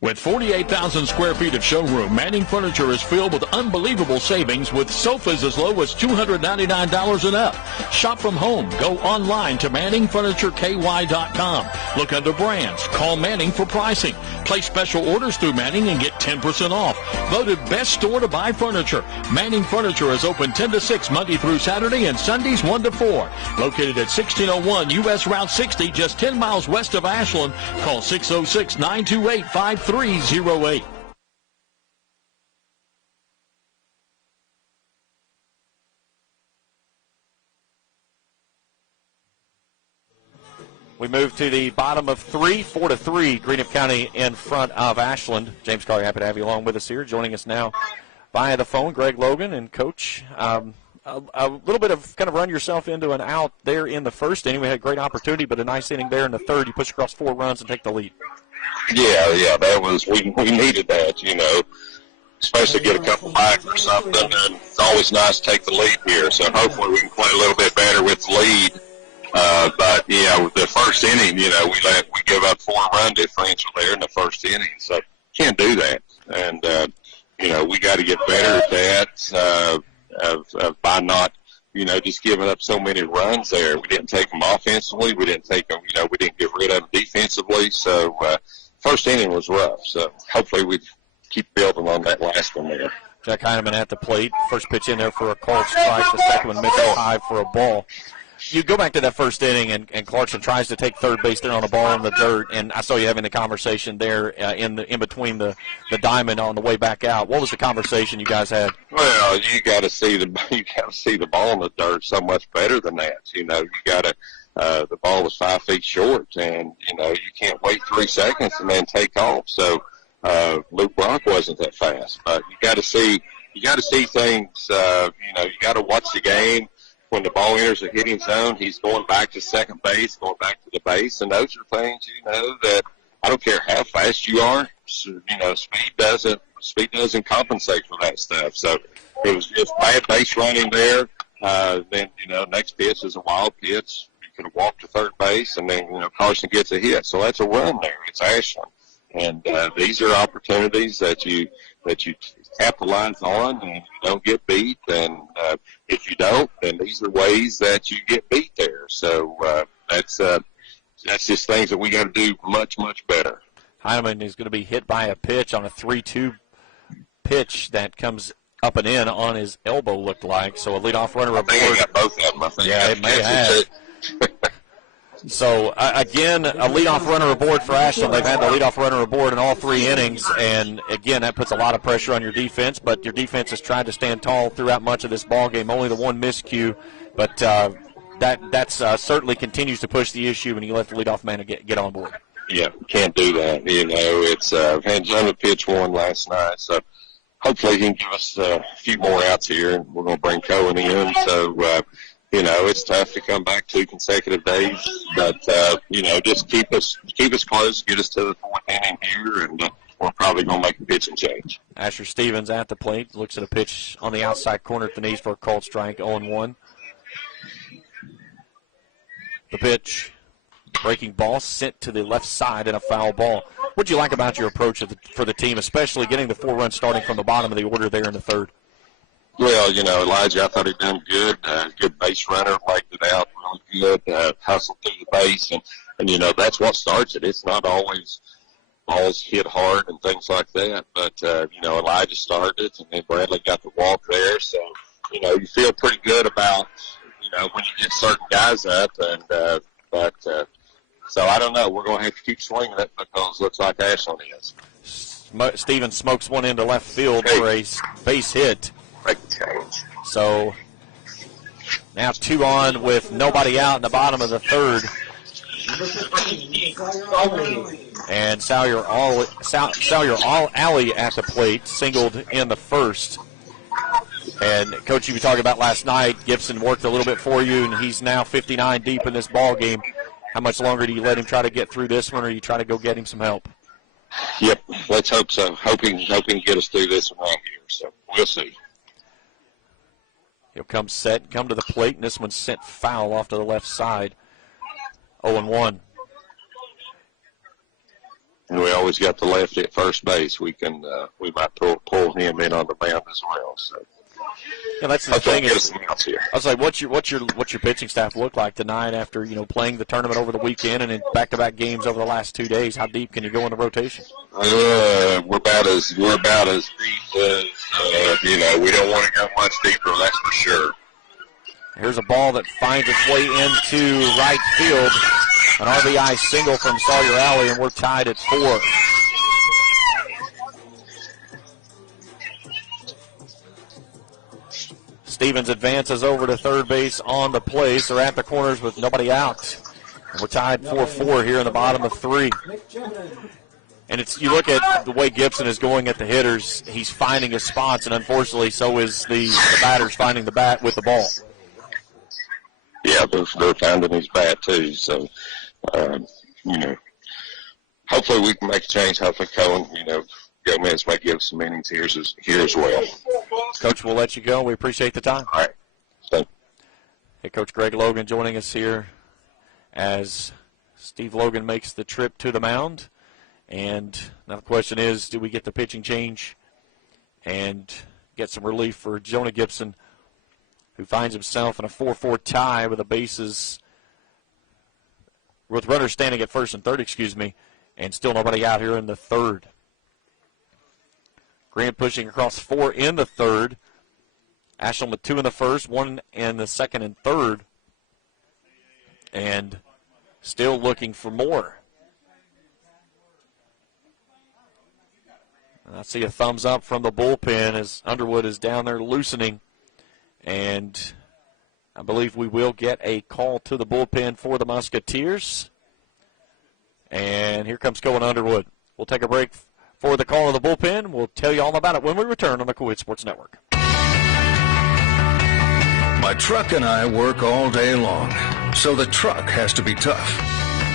With 48,000 square feet of showroom, Manning Furniture is filled with unbelievable savings with sofas as low as $299 and up. Shop from home. Go online to ManningFurnitureKY.com. Look under brands. Call Manning for pricing. Place special orders through Manning and get 10% off. Voted best store to buy furniture. Manning Furniture is open 10 to 6 Monday through Saturday and Sundays 1 to 4. Located at 1601 U.S. Route 60, just 10 miles west of Ashland. Call 606-928-5308. We move to the bottom of 3, 4-3. Greenup County in front of Ashland. James Carr, happy to have you along with us here. Joining us now via the phone, Greg Logan and Coach. A little bit of kind of run yourself into an out there in the first inning. We had a great opportunity, but a nice inning there in the third. You push across 4 runs and take the lead. Yeah, that was, we needed that, especially get a couple back or something, and it's always nice to take the lead here, so hopefully we can play a little bit better with the lead. But, the first inning, we give up 4-run differential there in the first inning, so can't do that. And, we got to get better at that by not, just giving up so many runs there. We didn't take them offensively. We didn't take them, we didn't get rid of them defensively. So first inning was rough. So hopefully we keep building on that last one there. Jack Heineman at the plate. First pitch in there for a called strike. The second one missed high for a ball. You go back to that first inning, and Clarkson tries to take third base there on a ball in the dirt, and I saw you having the conversation there in between the diamond on the way back out. What was the conversation you guys had? Well, you got to see the ball in the dirt so much better than that. You got to. The ball was 5 feet short, and you can't wait 3 seconds and then take off. So Luke Brock wasn't that fast, but you got to see things. You got to watch the game. When the ball enters the hitting zone, he's going back to second base, going back to the base, and those are things that I don't care how fast you are. Speed doesn't compensate for that stuff. So it was just bad base running there. Then next pitch is a wild pitch. You could have walked to third base, and then Carson gets a hit. So that's a run there. It's Ashland, and these are opportunities that you capitalize on and you don't get beat. And if you don't, then these are ways that you get beat there. So that's just things that we got to do much, much better. Heineman is going to be hit by a pitch on a 3-2 pitch that comes up and in on his elbow, looked like. So a leadoff runner aboard. I think he got both of them. I think. Yeah, it may have. So, again, a leadoff runner aboard for Ashland. They've had the leadoff runner aboard in all 3 innings, and, again, that puts a lot of pressure on your defense, but your defense has tried to stand tall throughout much of this ballgame. Only the one miscue, but that certainly continues to push the issue when you let the leadoff man get on board. Yeah, can't do that. It's Van Jonah pitched one last night, so hopefully he can give us a few more outs here, and we're going to bring Cohen in. So, it's tough to come back 2 consecutive days, but, just keep us close, get us to the 4th inning here, and we're probably going to make a pitching change. Asher Stevens at the plate, looks at a pitch on the outside corner at the knees for a called strike, 0-1. The pitch, breaking ball, sent to the left side and a foul ball. What do you like about your approach for the team, especially getting the 4 runs starting from the bottom of the order there in the third? Well, Elijah, I thought he done good. Good base runner, laid it out really good, hustled through the base, and that's what starts it. It's not always balls hit hard and things like that, but Elijah started, and then Bradley got the walk there. So you feel pretty good about when you get certain guys up, and so I don't know. We're going to have to keep swinging it because it looks like Ashland is. Stevens smokes one into left field for a base hit. Change. So now 2 on with nobody out in the bottom of the third. And Sawyer Alley at the plate, singled in the first. And, Coach, you were talking about last night, Gibson worked a little bit for you, and he's now 59 deep in this ball game. How much longer do you let him try to get through this one, or you try to go get him some help? Yep, let's hope so. Hoping get us through this one right here. So we'll see. He'll come to the plate, and this one's sent foul off to the left side. 0-1. And we always got the lefty at first base. We might pull him in on the mound as well. So yeah, that's the thing. Get us out here. I was like, what's your pitching staff look like tonight after playing the tournament over the weekend and in back-to-back games over the last 2 days? How deep can you go in the rotation? We're about as deep as we don't want to go much deeper. That's for sure. Here's a ball that finds its way into right field. An RBI single from Sawyer Alley, and we're tied at 4. Stevens advances over to third base on the play. They're at the corners with nobody out. And we're tied 4-4 here in the bottom of 3. And you look at the way Gibson is going at the hitters, he's finding his spots, and unfortunately so is the batters finding the bat with the ball. Yeah, they're finding his bat too. So, hopefully we can make a change. Hopefully Cohen, Gomez may give some innings here as well. Coach, we'll let you go. We appreciate the time. All right. Thank you. Hey, Coach Greg Logan joining us here as Steve Logan makes the trip to the mound. And now the question is, do we get the pitching change and get some relief for Jonah Gibson, who finds himself in a 4-4 tie with runners standing at first and third, and still nobody out here in the third. Grant pushing across 4 in the third. Ashland with 2 in the first, 1 in the second and third, and still looking for more. And I see a thumbs up from the bullpen as Underwood is down there loosening. And I believe we will get a call to the bullpen for the Musketeers. And here comes Cohen Underwood. We'll take a break for the call of the bullpen. We'll tell you all about it when we return on the Kuwait Sports Network. My truck and I work all day long, so the truck has to be tough.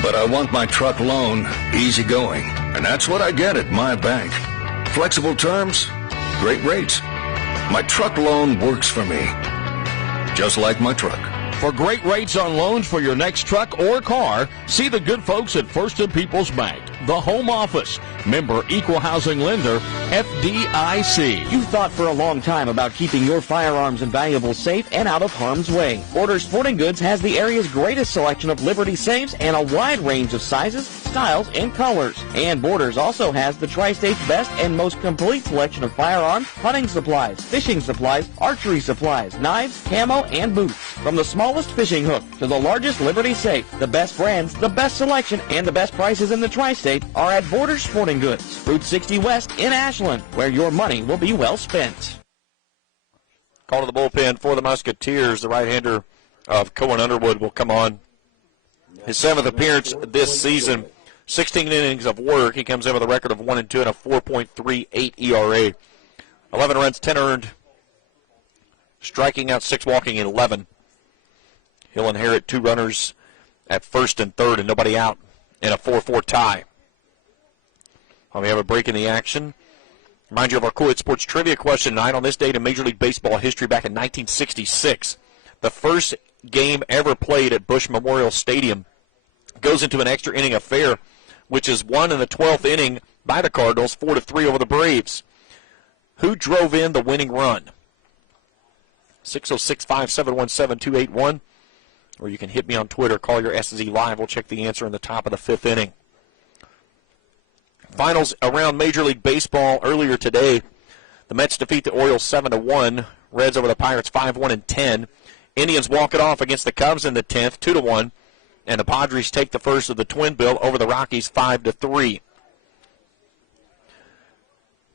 But I want my truck loan easygoing, and that's what I get at my bank. Flexible terms, great rates. My truck loan works for me, just like my truck. For great rates on loans for your next truck or car, see the good folks at First and People's Bank, the home office. Member Equal Housing Lender, FDIC. You've thought for a long time about keeping your firearms and valuables safe and out of harm's way. Borders Sporting Goods has the area's greatest selection of Liberty safes and a wide range of sizes, styles, and colors. And Borders also has the Tri-State's best and most complete selection of firearms, hunting supplies, fishing supplies, archery supplies, knives, camo, and boots. From the smallest fishing hook to the largest Liberty safe, the best brands, the best selection, and the best prices in the Tri-State are at Borders Sporting Goods, Route 60 West in Ashland, where your money will be well spent. Call to the bullpen for the Musketeers. The right-hander of Cohen Underwood will come on. His 7th appearance this season, 16 innings of work. He comes in with a record of 1-2 and a 4.38 ERA. 11 runs, 10 earned, striking out 6, walking 11. He'll inherit 2 runners at first and third and nobody out in a 4-4 tie. We have a break in the action. Remind you of our Kuwait Sports Trivia question tonight. On this date in Major League Baseball history back in 1966, the first game ever played at Busch Memorial Stadium goes into an extra inning affair, which is won in the 12th inning by the Cardinals, 4-3 over the Braves. Who drove in the winning run? 606-571-7281. Or you can hit me on Twitter. Call your SZ Live. We'll check the answer in the top of the 5th inning. Finals around Major League Baseball earlier today. The Mets defeat the Orioles 7-1. Reds over the Pirates 5-1 and 10. Indians walk it off against the Cubs in the 10th 2-1. And the Padres take the first of the twin bill over the Rockies 5-3.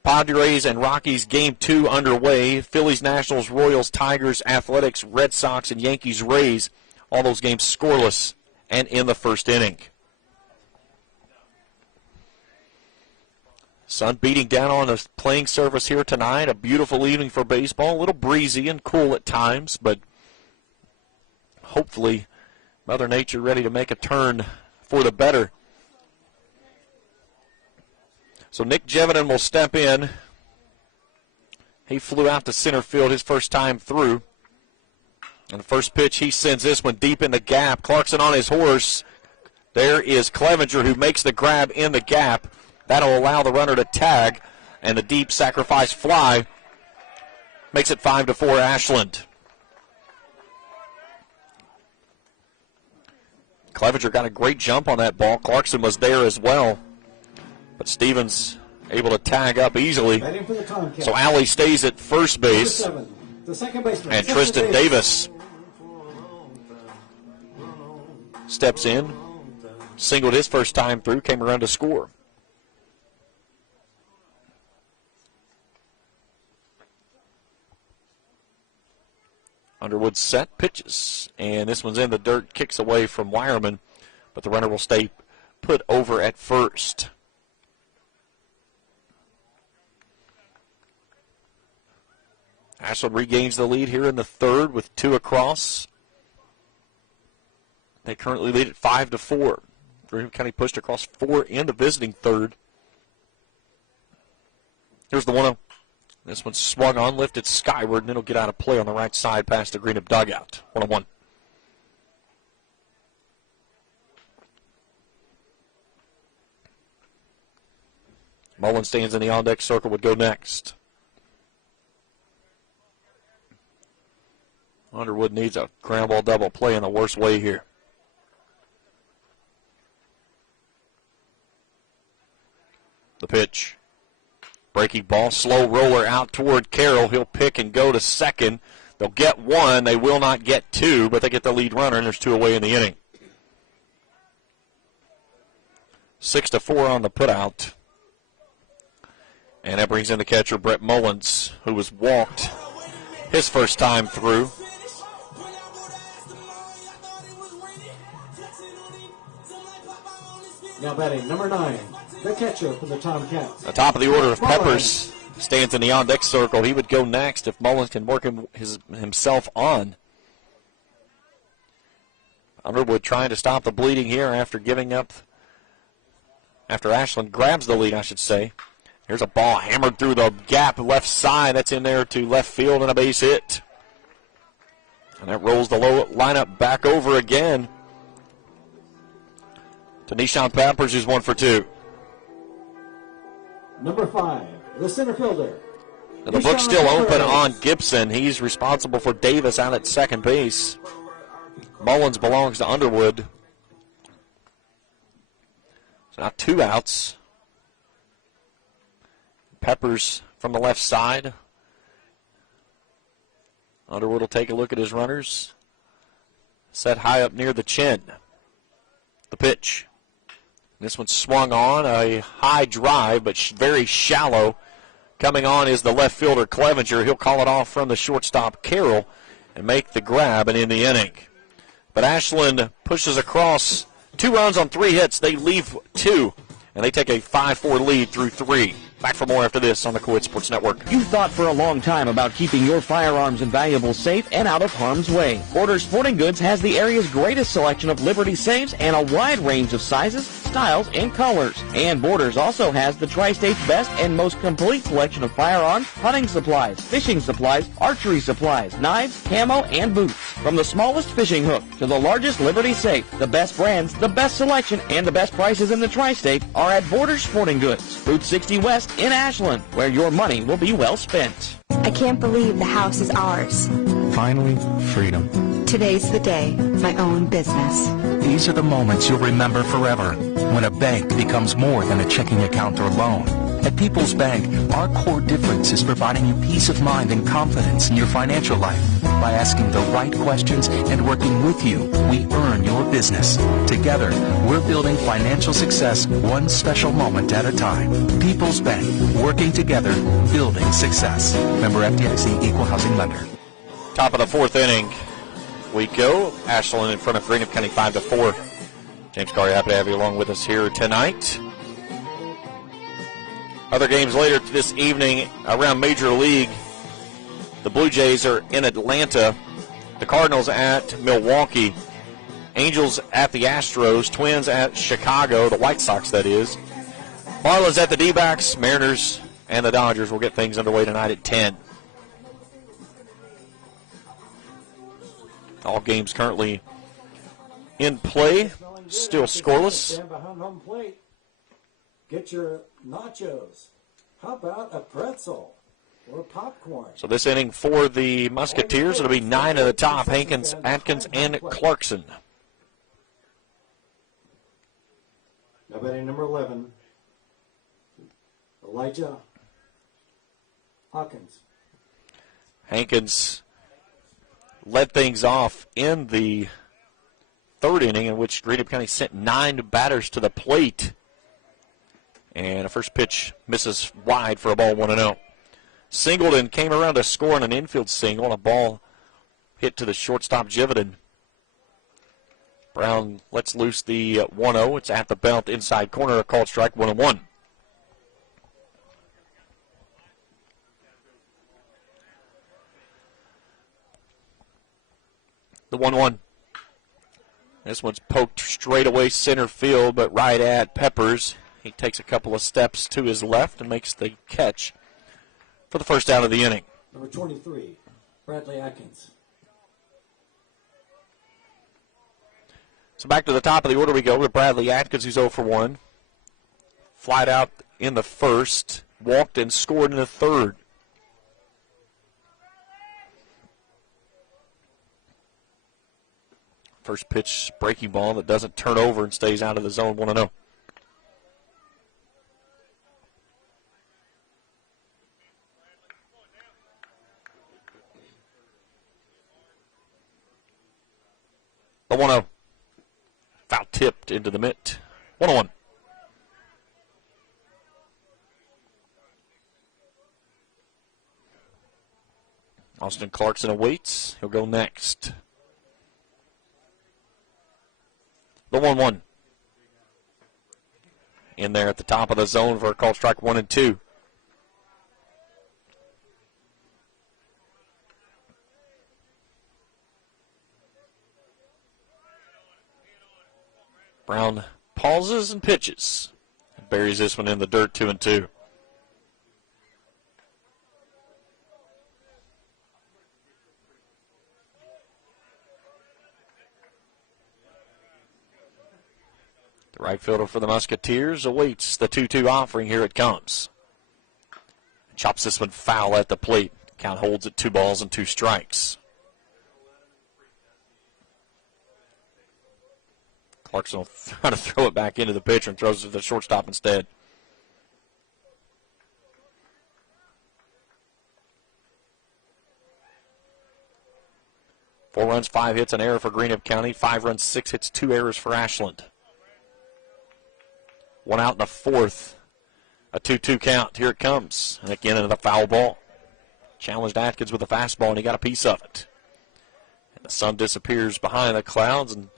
Padres and Rockies Game 2 underway. Phillies, Nationals, Royals, Tigers, Athletics, Red Sox, and Yankees, Rays. All those games scoreless and in the first inning. Sun beating down on the playing surface here tonight. A beautiful evening for baseball. A little breezy and cool at times, but hopefully Mother Nature ready to make a turn for the better. So Nick Jevenen will step in. He flew out to center field his first time through. And the first pitch, he sends this one deep in the gap. Clarkson on his horse. There is Clevenger who makes the grab in the gap. That'll allow the runner to tag. And the deep sacrifice fly makes it 5-4 Ashland. Clevenger got a great jump on that ball. Clarkson was there as well. But Stevens able to tag up easily. So Alley stays at first base. And Tristan Davis steps in. Singled his first time through. Came around to score. Underwood set, pitches. And this one's in the dirt. Kicks away from Wireman. But the runner will stay put over at first. Ashland regains the lead here in the third with 2 across. They currently lead at 5-4. Greenup County pushed across 4 in the visiting third. Here's the 1-0. This one swung on, lifted skyward, and it'll get out of play on the right side past the Greenup dugout. 1-1. Mullins stands in the on-deck circle, would go next. Underwood needs a ground ball double play in the worst way here. The pitch. Breaking ball, slow roller out toward Carroll. He'll pick and go to second. They'll get 1. They will not get 2, but they get the lead runner, and there's 2 away in the inning. 6-4 on the putout. And that brings in the catcher, Brett Mullins, who was walked his first time through. Now batting number 9, the catcher for the Tomcats. The top of the order of Peppers stands in the on-deck circle. He would go next if Mullins can work himself on. Underwood trying to stop the bleeding here after giving up, after Ashland grabs the lead, I should say. Here's a ball hammered through the gap left side. That's in there to left field and a base hit. And that rolls the low lineup back over again to Nishan Peppers, who's 1 for 2. Number 5, the center fielder. And the book's still open on Gibson. He's responsible for Davis out at second base. Mullins belongs to Underwood. So now 2 outs. Peppers from the left side. Underwood will take a look at his runners. Set high up near the chin. The pitch. This one swung on, a high drive, but very shallow. Coming on is the left fielder, Clevenger. He'll call it off from the shortstop, Carroll, and make the grab and end the inning. But Ashland pushes across 2 runs on 3 hits. They leave 2, and they take a 5-4 lead through 3. Back for more after this on the Co-Ed Sports Network. You've thought for a long time about keeping your firearms and valuables safe and out of harm's way. Borders Sporting Goods has the area's greatest selection of Liberty safes and a wide range of sizes, styles, and colors. And Borders also has the Tri-State's best and most complete selection of firearms, hunting supplies, fishing supplies, archery supplies, knives, camo, and boots. From the smallest fishing hook to the largest Liberty safe, the best brands, the best selection, and the best prices in the Tri-State are at Borders Sporting Goods, Route 60 West in Ashland, where your money will be well spent. I can't believe the house is ours. Finally, freedom. Today's the day, my own business. These are the moments you'll remember forever, when a bank becomes more than a checking account or loan. At People's Bank, our core difference is providing you peace of mind and confidence in your financial life. By asking the right questions and working with you, we earn your business. Together, we're building financial success one special moment at a time. People's Bank, working together, building success. Member FDIC, Equal Housing Lender. Top of the fourth inning. We go. Ashland in front of Greenup County 5-4. James Carey, happy to have you along with us here tonight. Other games later this evening around Major League. The Blue Jays are in Atlanta. The Cardinals at Milwaukee. Angels at the Astros. Twins at Chicago. The White Sox, that is. Marlins at the D-backs. Mariners and the Dodgers will get things underway tonight at 10. All games currently in play, still scoreless. Stand behind home plate. Get your nachos. How about a pretzel or popcorn? So this inning for the Musketeers, it'll be 9 at the top. Hankins, Atkins, and Clarkson. Now batting number 11, Elijah Hankins. Hankins led things off in the third inning, in which Greenup County sent 9 batters to the plate. And a first pitch misses wide for a ball 1-0. Singleton came around to score on an infield single, and a ball hit to the shortstop Jividan. Brown lets loose the 1-0. It's at the belt inside corner, a called strike, 1-1. The 1-1. This one's poked straight away center field, but right at Peppers. He takes a couple of steps to his left and makes the catch for the first out of the inning. Number 23, Bradley Atkins. So back to the top of the order we go with Bradley Atkins, who's 0 for 1. Flied out in the first, walked and scored in the third. First pitch breaking ball that doesn't turn over and stays out of the zone, 1-0. The 1-0. Foul tipped into the mitt. 1-1. Austin Clarkson awaits. He'll go next. The 1-1. In there at the top of the zone for a call strike 1 and 2. Brown pauses and pitches. Buries this one in the dirt, 2 and 2. The right fielder for the Musketeers awaits the 2-2 offering. Here it comes. Chops this one foul at the plate. Count holds it 2 balls and 2 strikes. Clarkson will try to throw it back into the pitcher and throws it to the shortstop instead. Four runs, 5 hits, an error for Greenup County. 5 runs, 6 hits, 2 errors for Ashland. 1 out in the fourth. A 2-2 count. Here it comes. And again into the foul ball. Challenged Atkins with a fastball, and he got a piece of it. And the sun disappears behind the clouds, and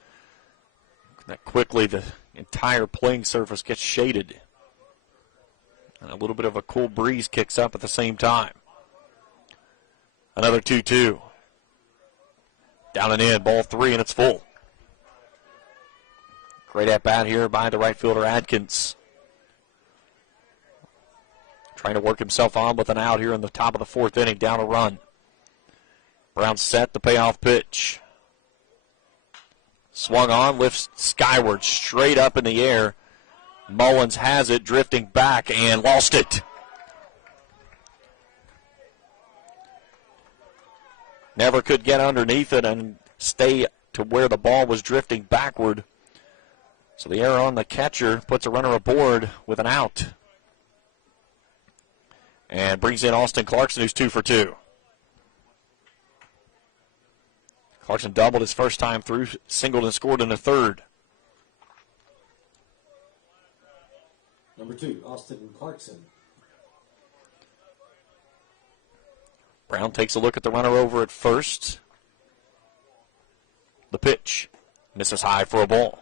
that quickly the entire playing surface gets shaded. And a little bit of a cool breeze kicks up at the same time. Another 2-2. Down and in, ball 3, and it's full. Great at bat here by the right fielder Hankins. Trying to work himself on with an out here in the top of the fourth inning, down a run. Brown set the payoff pitch. Swung on, lifts skyward, straight up in the air. Mullins has it, drifting back, and lost it. Never could get underneath it and stay to where the ball was drifting backward. So the error on the catcher puts a runner aboard with an out. And brings in Austin Clarkson, who's 2 for 2. Clarkson doubled his first time through, singled and scored in the third. Number 2, Austin Clarkson. Brown takes a look at the runner over at first. The pitch. Misses high for a ball.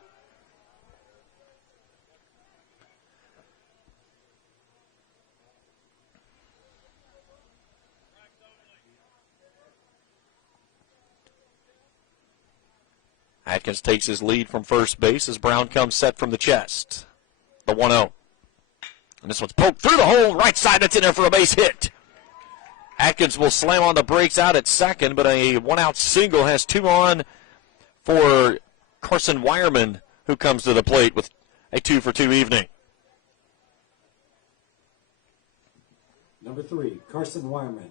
Atkins takes his lead from first base as Brown comes set from the chest. The 1-0. And this one's poked through the hole, right side, that's in there for a base hit. Atkins will slam on the brakes out at second, but a one-out single has 2 on for Carson Wireman, who comes to the plate with a 2 for 2 evening. Number 3, Carson Wireman.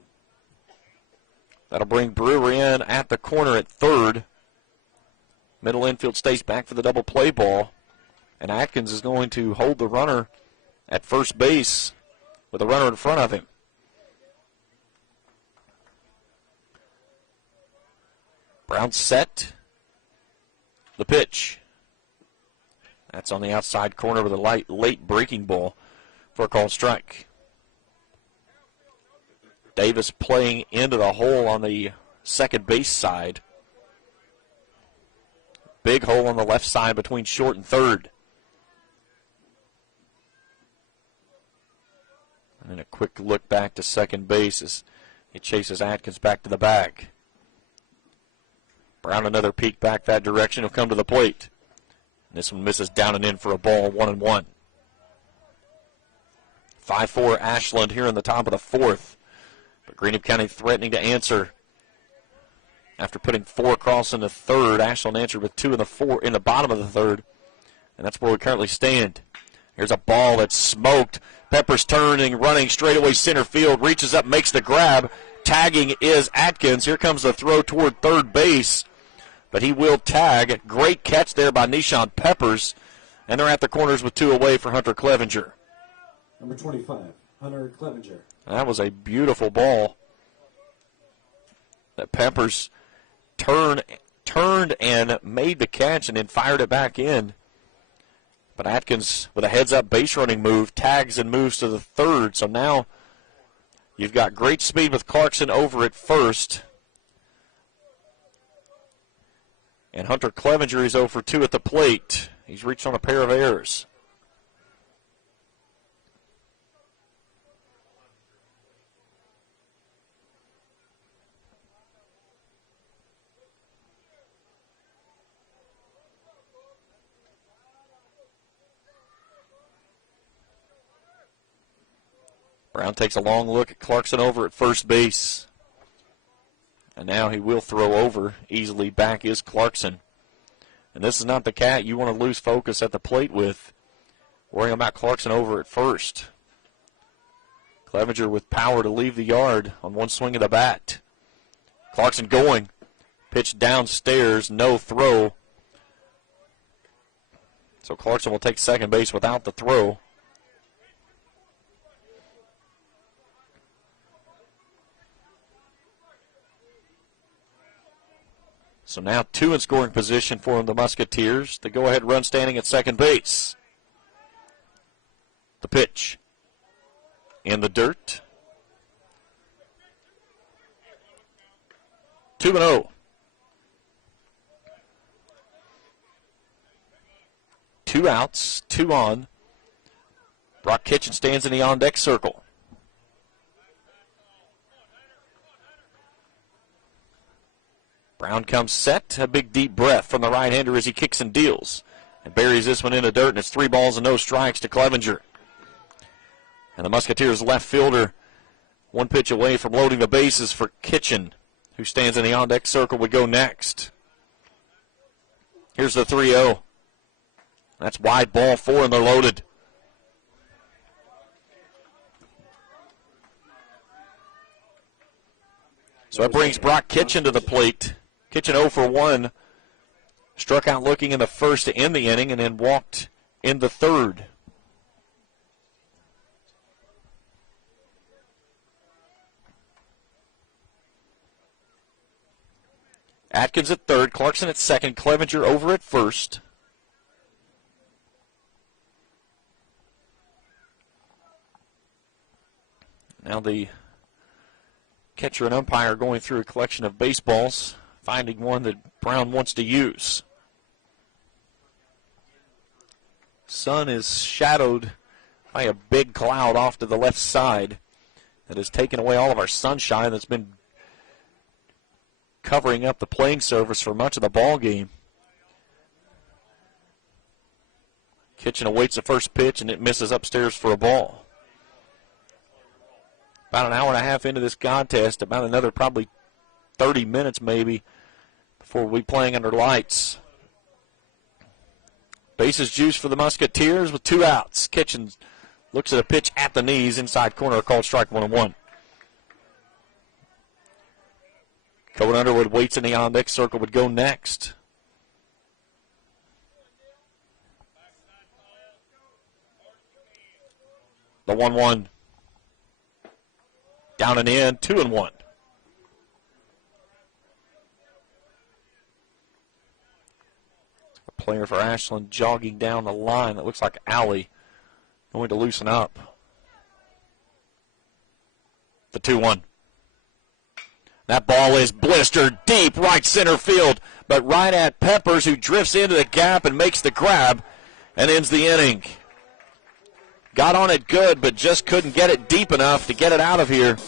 That'll bring Brewer in at the corner at third. Middle infield stays back for the double play ball. And Atkins is going to hold the runner at first base with a runner in front of him. Brown set. The pitch. That's on the outside corner with a late breaking ball for a called strike. Davis playing into the hole on the second base side. Big hole on the left side between short and third. And then a quick look back to second base as he chases Atkins back to the bag. Brown another peek back that direction. He'll come to the plate. This one misses down and in for a ball, 1-1. 5-4 Ashland here in the top of the fourth. But Greenup County threatening to answer. After putting 4 across in the third, Ashland answered with 2 in the bottom of the third. And that's where we currently stand. Here's a ball that's smoked. Peppers turning, running straightaway center field, reaches up, makes the grab. Tagging is Atkins. Here comes the throw toward third base. But he will tag. Great catch there by Nishon Peppers. And they're at the corners with 2 away for Hunter Clevenger. Number 25, Hunter Clevenger. That was a beautiful ball that Peppers turned and made the catch and then fired it back in. But Atkins, with a heads-up base running move, tags and moves to the third. So now you've got great speed with Clarkson over at first. And Hunter Clevenger is 0 for 2 at the plate. He's reached on a pair of errors. Brown takes a long look at Clarkson over at first base. And now he will throw over. Easily back is Clarkson. And this is not the cat you want to lose focus at the plate with. Worrying about Clarkson over at first. Clevenger with power to leave the yard on one swing of the bat. Clarkson going. Pitch downstairs, no throw. So Clarkson will take second base without the throw. So now 2 in scoring position for the Musketeers. The go-ahead run standing at second base. The pitch. In the dirt. 2-0. 2 outs, 2 on. Brock Kitchen stands in the on-deck circle. Brown comes set, a big deep breath from the right-hander as he kicks and deals. and buries this one in the dirt, and it's 3 balls and no strikes to Clevenger. And the Musketeers left fielder 1 pitch away from loading the bases for Kitchen, who stands in the on-deck circle, would go next. Here's the 3-0. That's wide, ball 4, and they're loaded. So that brings Brock Kitchen to the plate. Kitchen 0 for 1. Struck out looking in the first to end the inning and then walked in the third. Atkins at third, Clarkson at second, Clevenger over at first. Now the catcher and umpire going through a collection of baseballs, finding one that Brown wants to use. Sun is shadowed by a big cloud off to the left side that has taken away all of our sunshine that's been covering up the playing surface for much of the ball game. Kitchen awaits the first pitch, and it misses upstairs for a ball. About an hour and a half into this contest, about another probably 30 minutes maybe before we'll be playing under lights. Bases juiced for the Musketeers with 2 outs. Kitchen looks at a pitch at the knees, inside corner, called strike 1-1. Cohen Underwood waits in the on-deck circle, would go next. The 1-1. Down and in, 2-1. A player for Ashland jogging down the line that looks like Alley, going to loosen up. The 2-1. That ball is blistered deep right center field, but right at Peppers, who drifts into the gap and makes the grab and ends the inning. Got on it good, but just couldn't get it deep enough to get it out of here.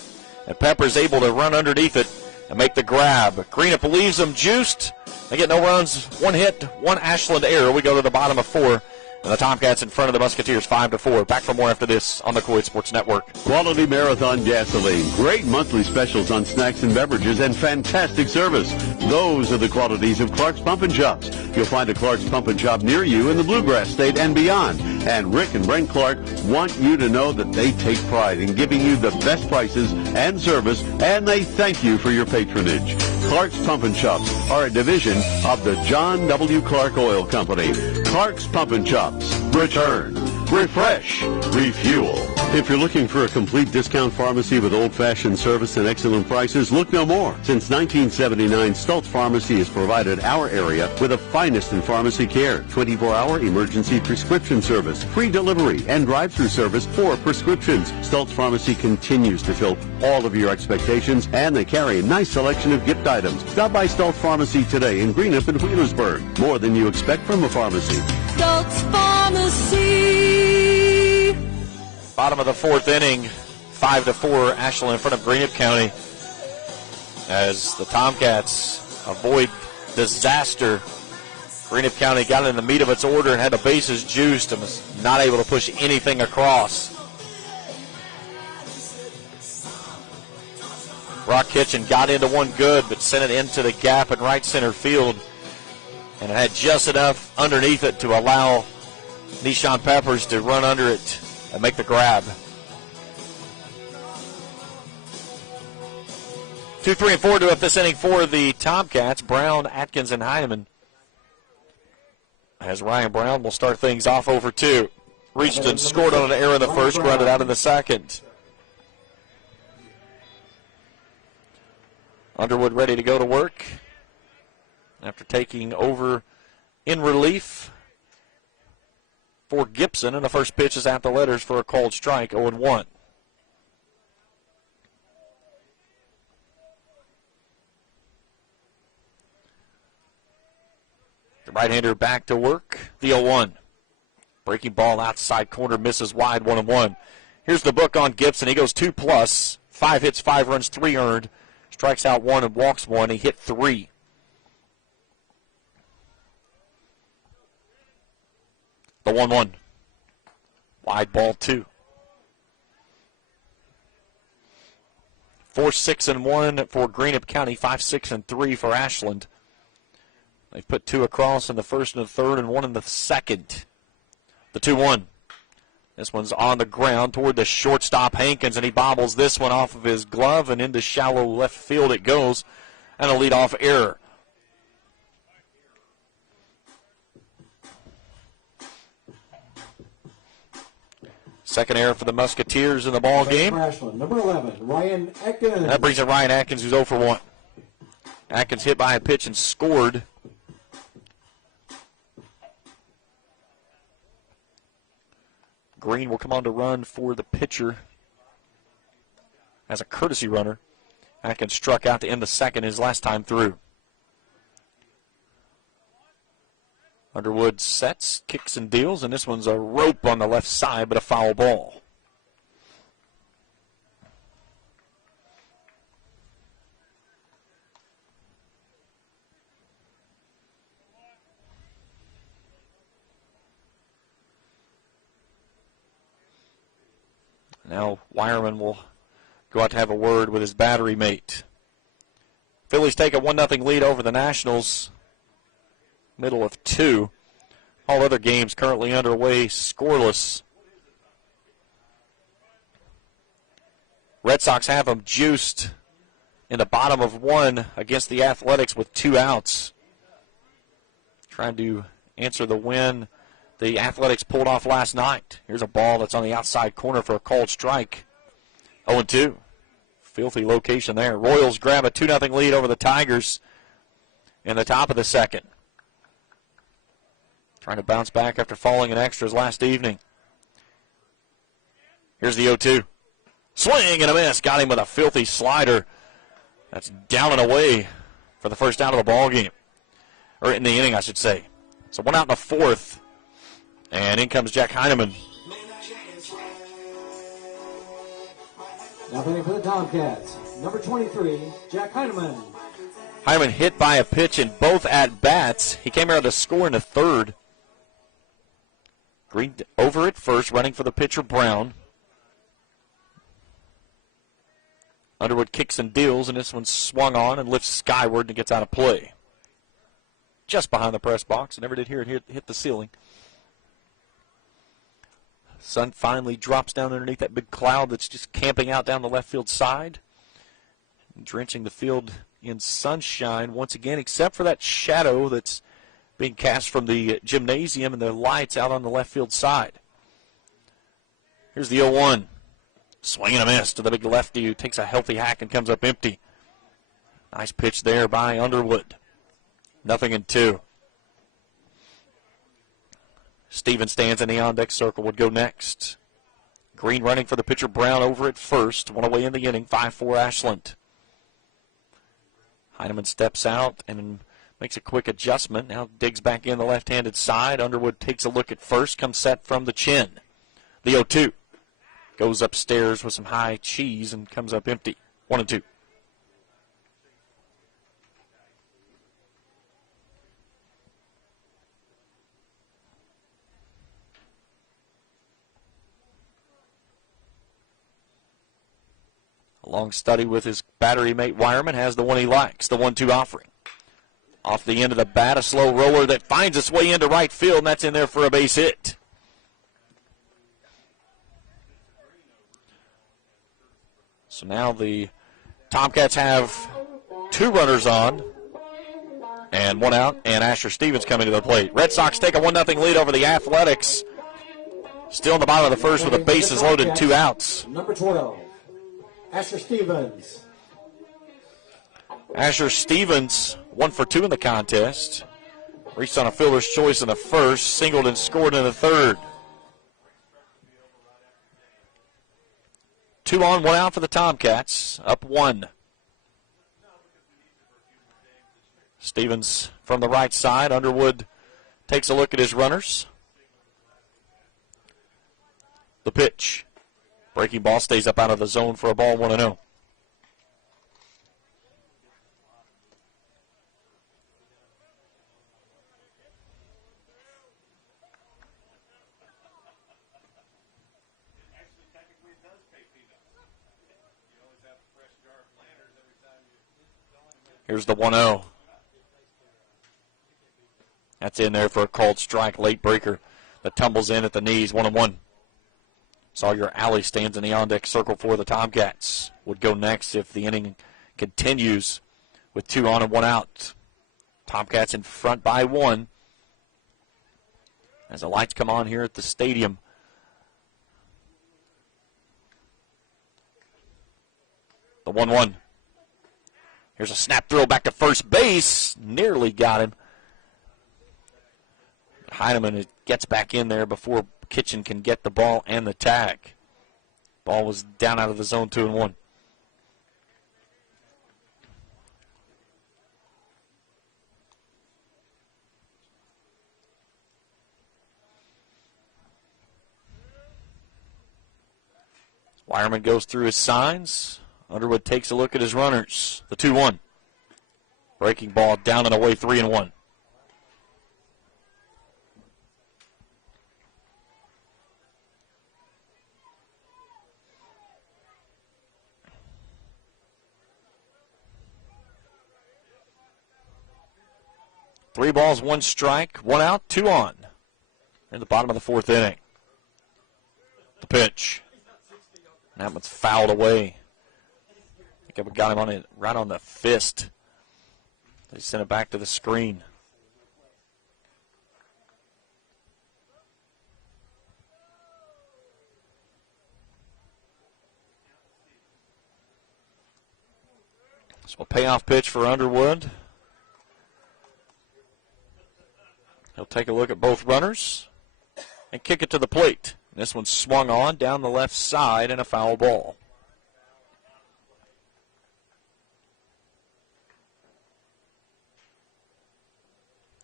And Peppers able to run underneath it and make the grab. Greenup leaves them juiced. They get no runs, 1 hit, 1 Ashland error. We go to the bottom of 4. And the Tomcats in front of the Musketeers 5-4. Back for more after this on the Kuwait Sports Network. Quality Marathon gasoline, great monthly specials on snacks and beverages, and fantastic service. Those are the qualities of Clark's Pump and Shops. You'll find a Clark's Pump and Shop near you in the Bluegrass State and beyond. And Rick and Brent Clark want you to know that they take pride in giving you the best prices and service, and they thank you for your patronage. Clark's Pump and Shops are a division of the John W. Clark Oil Company. Clark's Pump and Shops. Return, refresh, refuel. If you're looking for a complete discount pharmacy with old-fashioned service and excellent prices, look no more. Since 1979, Stultz Pharmacy has provided our area with the finest in pharmacy care, 24-hour emergency prescription service, free delivery, and drive-through service for prescriptions. Stultz Pharmacy continues to fill all of your expectations, and they carry a nice selection of gift items. Stop by Stultz Pharmacy today in Greenup and Wheelersburg. More than you expect from a pharmacy. Stultz Pharmacy. Bottom of the 4th inning, 5-4, Ashland in front of Greenup County as the Tomcats avoid disaster. Greenup County got in the meat of its order and had the bases juiced and was not able to push anything across. Brock Kitchen got into one good, but sent it into the gap in right center field, and it had just enough underneath it to allow Nishan Peppers to run under it and make the grab. 2, 3, and 4 to up this inning for the Tomcats. Brown, Atkins, and Heineman. As Ryan Brown will start things off over 2. Reached scored on an error in the first, grounded out in the second. Underwood ready to go to work after taking over in relief for Gibson, and the first pitch is at the letters for a called strike, 0-1. The right-hander back to work, the 0-1. Breaking ball outside corner, misses wide, 1-1. Here's the book on Gibson. He goes 2+, 5 hits, 5 runs, 3 earned. Strikes out 1 and walks 1. He hit 3. The 1-1. Wide ball 2. 4-6-1 for Greenup County, 5-6-3 for Ashland. They've put 2 across in the first and the third and 1 in the second. The 2-1. This one's on the ground toward the shortstop, Hankins, and he bobbles this one off of his glove, and into shallow left field it goes, and a leadoff error. Second error for the Musketeers in the ball game. Number 11, Ryan Atkins. That brings in Ryan Atkins, who's 0 for 1. Atkins hit by a pitch and scored. Green will come on to run for the pitcher as a courtesy runner. Atkins struck out to end the second his last time through. Underwood sets, kicks and deals, and this one's a rope on the left side, but a foul ball. Now Wireman will go out to have a word with his battery mate. Phillies take a 1-0 lead over the Nationals. Middle of 2. All other games currently underway scoreless. Red Sox have them juiced in the bottom of 1 against the Athletics with 2 outs. Trying to answer the win the Athletics pulled off last night. Here's a ball that's on the outside corner for a called strike. 0-2. Filthy location there. Royals grab a 2-0 lead over the Tigers in the top of the second. Trying to bounce back after falling in extras last evening. Here's the 0-2. Swing and a miss. Got him with a filthy slider. That's down and away for the first out of the ball game. Or in the inning, I should say. So 1 out in the 4th. And in comes Jack Heineman. Now playing for the Tomcats, number 23, Jack Heineman. Heineman hit by a pitch in both at-bats. He came out to score in the 3rd. Green over at first, running for the pitcher, Brown. Underwood kicks and deals, and this one swung on and lifts skyward and gets out of play. Just behind the press box. I never did hear it hit the ceiling. Sun finally drops down underneath that big cloud that's just camping out down the left field side. Drenching the field in sunshine once again, except for that shadow that's being cast from the gymnasium and the lights out on the left field side. Here's the 0-1. Swing and a miss to the big lefty who takes a healthy hack and comes up empty. Nice pitch there by Underwood. 0-2. Stevens stands in the on-deck circle, would go next. Green running for the pitcher, Brown over at first. 1 away in the inning, 5-4 Ashland. Heineman steps out and makes a quick adjustment. Now digs back in the left-handed side. Underwood takes a look at first, comes set from the chin. The 0-2 goes upstairs with some high cheese and comes up empty. 1-2. A long study with his battery mate Wireman has the one he likes, the 1-2 offering. Off the end of the bat, a slow roller that finds its way into right field, and that's in there for a base hit. So now the Tomcats have 2 runners on and 1 out, and Asher Stevens coming to the plate. Red Sox take a 1-0 lead over the Athletics. Still in the bottom of the first with the bases loaded, 2 outs. Number 12, Asher Stevens. Asher Stevens, 1 for 2 in the contest. Reached on a fielder's choice in the first, singled and scored in the third. 2 on, 1 out for the Tomcats, up 1. Stevens from the right side. Underwood takes a look at his runners. The pitch. Breaking ball stays up out of the zone for a ball, 1-0. Here's the 1-0. That's in there for a called strike, late breaker that tumbles in at the knees, 1-1. Sawyer Alley stands in the on-deck circle for the Tomcats. Would go next if the inning continues with 2 on and 1 out. Tomcats in front by 1 as the lights come on here at the stadium. The 1-1. Here's a snap throw back to first base. Nearly got him. But Heineman gets back in there before Kitchen can get the ball and the tag. Ball was down out of the zone, 2-1. Wireman goes through his signs. Underwood takes a look at his runners. The 2-1. Breaking ball down and away, 3-1. Three balls, 1 strike, 1 out, 2 on. In the bottom of the 4th inning. The pitch. That one's fouled away. I think I got him on it right on the fist. They sent it back to the screen. So a payoff pitch for Underwood. He'll take a look at both runners and kick it to the plate. This one's swung on down the left side and a foul ball.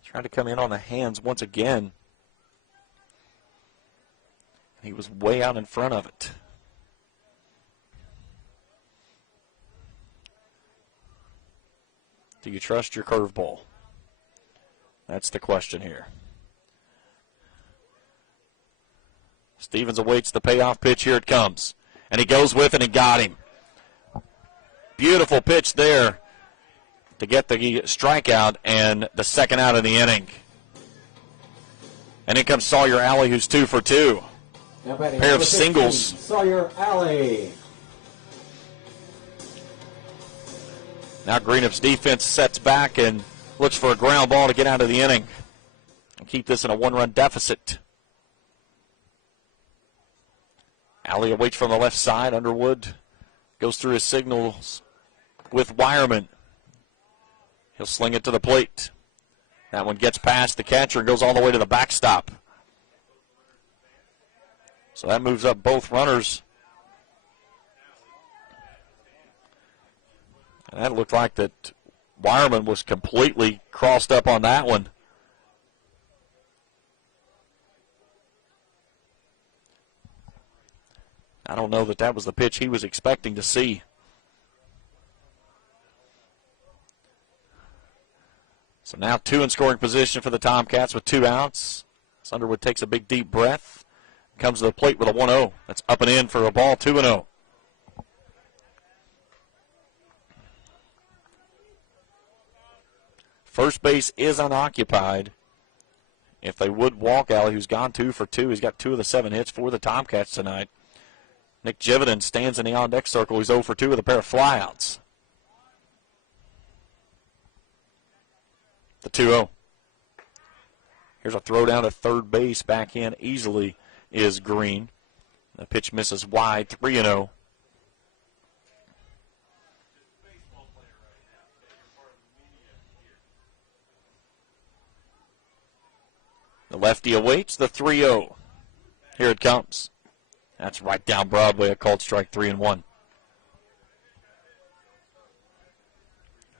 Trying to come in on the hands once again. He was way out in front of it. Do you trust your curveball? That's the question here. Stevens awaits the payoff pitch. Here it comes. And he goes with it and got him. Beautiful pitch there to get the strikeout and the second out of the inning. And in comes Sawyer Alley, who's 2 for 2. Pair of singles. Sawyer Alley. Now Greenup's defense sets back and looks for a ground ball to get out of the inning and keep this in a 1-run deficit. Alley awaits from the left side. Underwood goes through his signals with Wireman. He'll sling it to the plate. That one gets past the catcher and goes all the way to the backstop. So that moves up both runners. And that looked like that Wireman was completely crossed up on that one. I don't know that was the pitch he was expecting to see. So now 2 in scoring position for the Tomcats with 2 outs. Underwood takes a big deep breath. Comes to the plate with a 1-0. That's up and in for a ball, 2-0. First base is unoccupied. If they would walk Alley, who's gone 2 for 2, he's got 2 of the 7 hits for the Tomcats tonight. Nick Jividen stands in the on-deck circle. He's 0 for 2 with a pair of flyouts. The 2-0. Here's a throw down to third base. Back in easily is Green. The pitch misses wide, 3-0. The lefty awaits the 3-0. Here it comes. That's right down Broadway, a called strike, 3-1.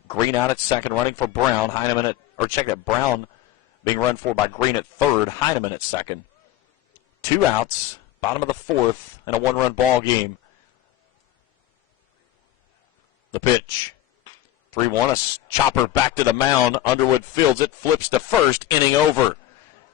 Green out at second, running for Brown. Heineman Brown being run for by Green at third. Heineman at second. 2 outs, bottom of the 4th, and a 1-run ball game. The pitch. 3-1, a chopper back to the mound. Underwood fields it, flips to first, inning over.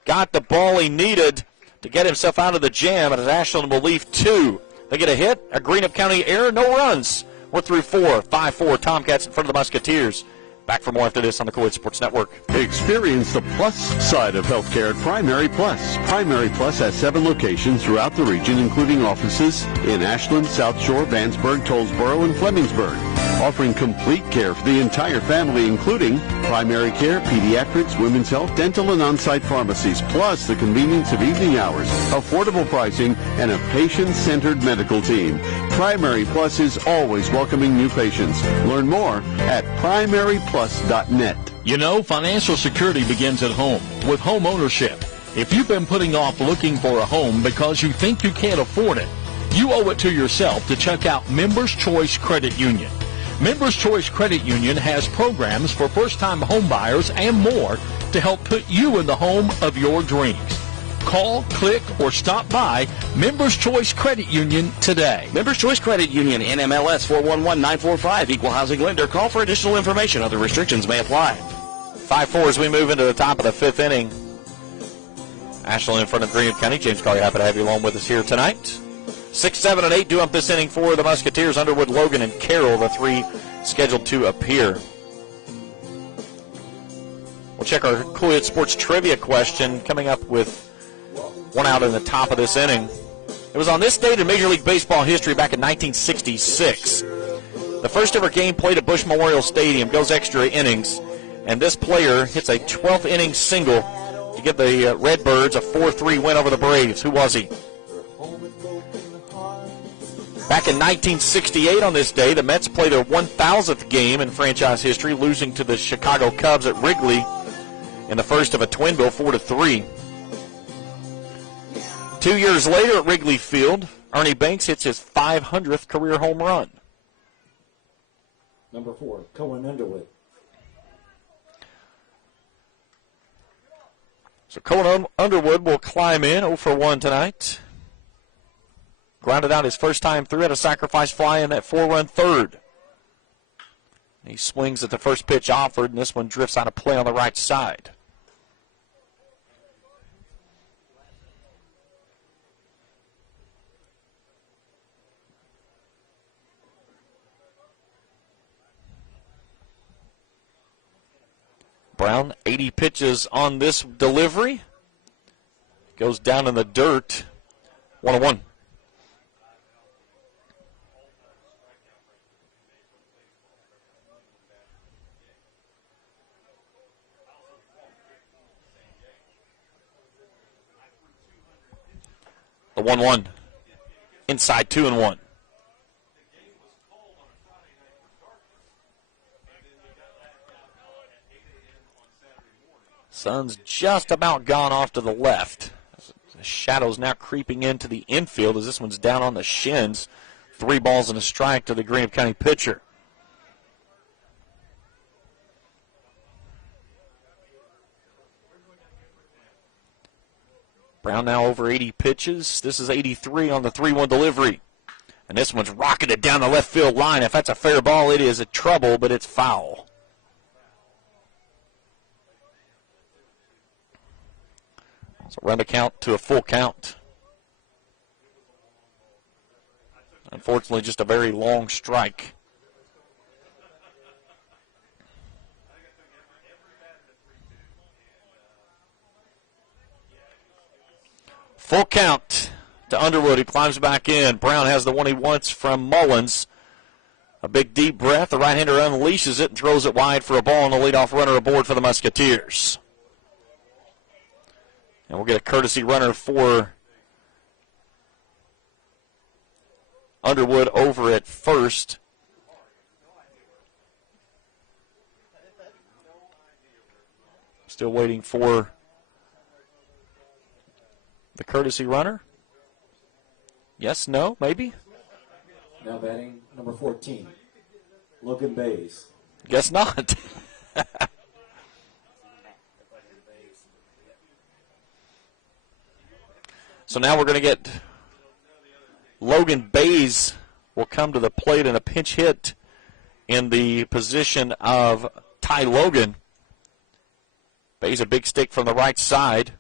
Got the ball he needed to get himself out of the jam, and as Ashland will leave 2. They get a hit, a Greenup County error, no runs. We're through 4, 5-4, Tomcats in front of the Musketeers. Back for more after this on the Coed Sports Network. Experience the plus side of healthcare at Primary Plus. Primary Plus has 7 locations throughout the region, including offices in Ashland, South Shore, Vandsburg, Tollsboro, and Flemingsburg, offering complete care for the entire family, including primary care, pediatrics, women's health, dental, and on-site pharmacies, plus the convenience of evening hours, affordable pricing, and a patient-centered medical team. Primary Plus is always welcoming new patients. Learn more at primaryplus.net. You know, financial security begins at home with home ownership. If you've been putting off looking for a home because you think you can't afford it, you owe it to yourself to check out Members Choice Credit Union. Members Choice Credit Union has programs for first-time home buyers and more to help put you in the home of your dreams. Call, click, or stop by Members Choice Credit Union today. Members Choice Credit Union, NMLS 411945, Equal Housing Lender. Call for additional information. Other restrictions may apply. 5-4 as we move into the top of the 5th inning. Ashland in front of Greenup County. James Carey, happy to have you along with us here tonight. 6, 7, and 8 due up this inning for the Musketeers. Underwood, Logan, and Carroll, the 3 scheduled to appear. We'll check our Coed Sports Trivia question coming up with one out in the top of this inning. It was on this date in Major League Baseball history back in 1966. The first ever game played at Busch Memorial Stadium goes extra innings, and this player hits a 12th inning single to give the Redbirds a 4-3 win over the Braves. Who was he? Back in 1968 on this day, the Mets played their 1,000th game in franchise history, losing to the Chicago Cubs at Wrigley in the first of a twin bill, 4-3. 2 years later at Wrigley Field, Ernie Banks hits his 500th career home run. Number 4, Cohen Underwood. So Cohen Underwood will climb in 0-for-1 tonight. Grounded out his first time through, had a sacrifice fly in that 4-run third. He swings at the first pitch offered, and this one drifts out of play on the right side. Brown, 80 pitches on this delivery. Goes down in the dirt. 1-1. The 1-1. Inside 2-1. Sun's just about gone off to the left. The shadow's now creeping into the infield as this one's down on the shins. 3 balls and a strike to the Greenup County pitcher. Brown now over 80 pitches. This is 83 on the 3-1 delivery. And this one's rocketed down the left field line. If that's a fair ball, it is a trouble, but it's foul. So run the count to a full count. Unfortunately, just a very long strike. Full count to Underwood. He climbs back in. Brown has the one he wants from Mullins. A big deep breath. The right-hander unleashes it and throws it wide for a ball, and the leadoff runner aboard for the Musketeers. And we'll get a courtesy runner for Underwood over at first. Still waiting for the courtesy runner. Yes, no, maybe? Now batting number 14, Logan Bays. Guess not. So now we're going to get Logan Bays will come to the plate in a pinch hit in the position of Ty Logan. Bays a big stick from the right side.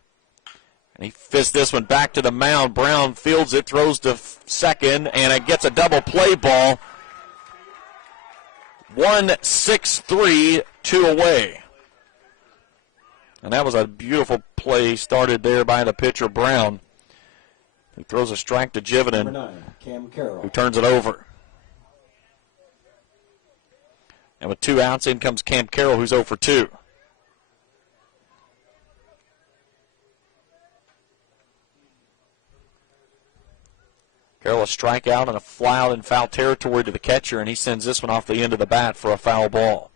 And he fists this one back to the mound. Brown fields it, throws to second, and it gets a double play ball. 1-6-3 2 away. And that was a beautiful play started there by the pitcher, Brown, who throws a strike to Jividen, Number 9, Cam Carroll. who turns it over. And with 2 outs, in comes Cam Carroll, who's 0 for 2. Carroll a strikeout and a fly out in foul territory to the catcher, and he sends this one off the end of the bat for a foul ball.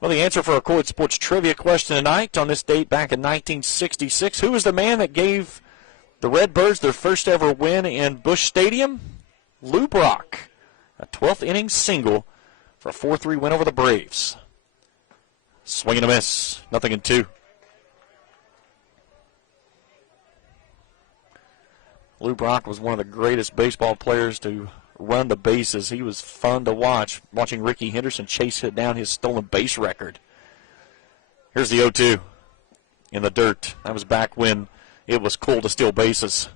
Well, the answer for our Coed Sports Trivia question tonight on this date back in 1966. Who was the man that gave the Redbirds their first ever win in Busch Stadium? Lou Brock. A 12th inning single for a 4-3 win over the Braves. Swing and a miss. 0-2. Lou Brock was one of the greatest baseball players to run the bases. He was fun to watch, watching Ricky Henderson chase down his stolen base record. Here's the 0-2 in the dirt. That was back when it was cool to steal bases.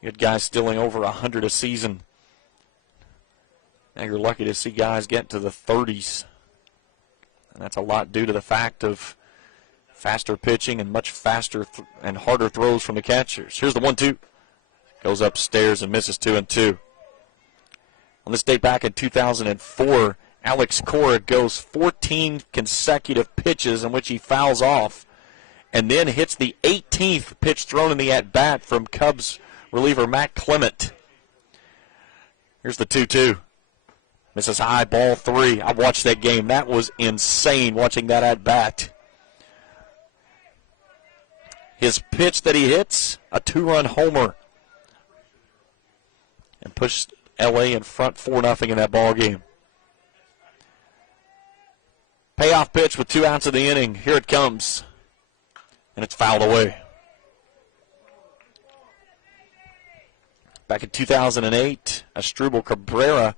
You had guys stealing over 100 a season. Now you're lucky to see guys get to the 30s. And that's a lot due to the fact of faster pitching and much faster and harder throws from the catchers. Here's the 1-2. Goes upstairs and misses 2-2. On this date back in 2004, Alex Cora goes 14 consecutive pitches in which he fouls off and then hits the 18th pitch thrown in the at-bat from Cubs reliever Matt Clement. Here's the 2-2. Misses high, ball 3. I watched that game. That was insane watching that at-bat. His pitch that he hits, a 2-run homer, and pushed L.A. in front 4-0 in that ball game. Payoff pitch with 2 outs of the inning. Here it comes. And it's fouled away. Back in 2008, Asdrubal Cabrera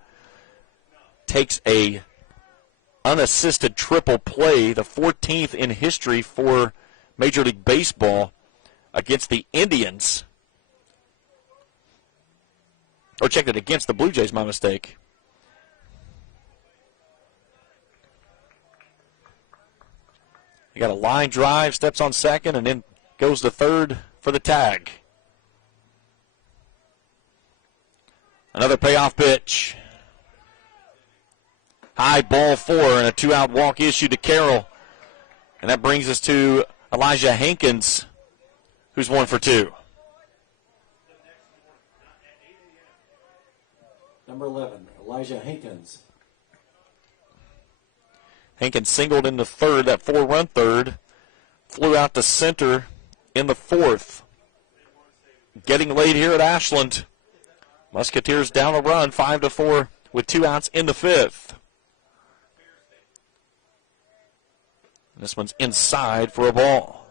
takes a unassisted triple play, the 14th in history for Major League Baseball, against the Indians. Or checked it against the Blue Jays, my mistake. He got a line drive, steps on second, and then goes to third for the tag. Another payoff pitch. High, ball 4, and a 2-out walk issued to Carroll. And that brings us to Elijah Hankins, who's 1 for 2. Number 11, Elijah Hinkins. Hankins singled in the third, that 4-run third. Flew out to center in the 4th. Getting late here at Ashland. Musketeers down a run, 5-4 with 2 outs in the 5th. This one's inside for a ball.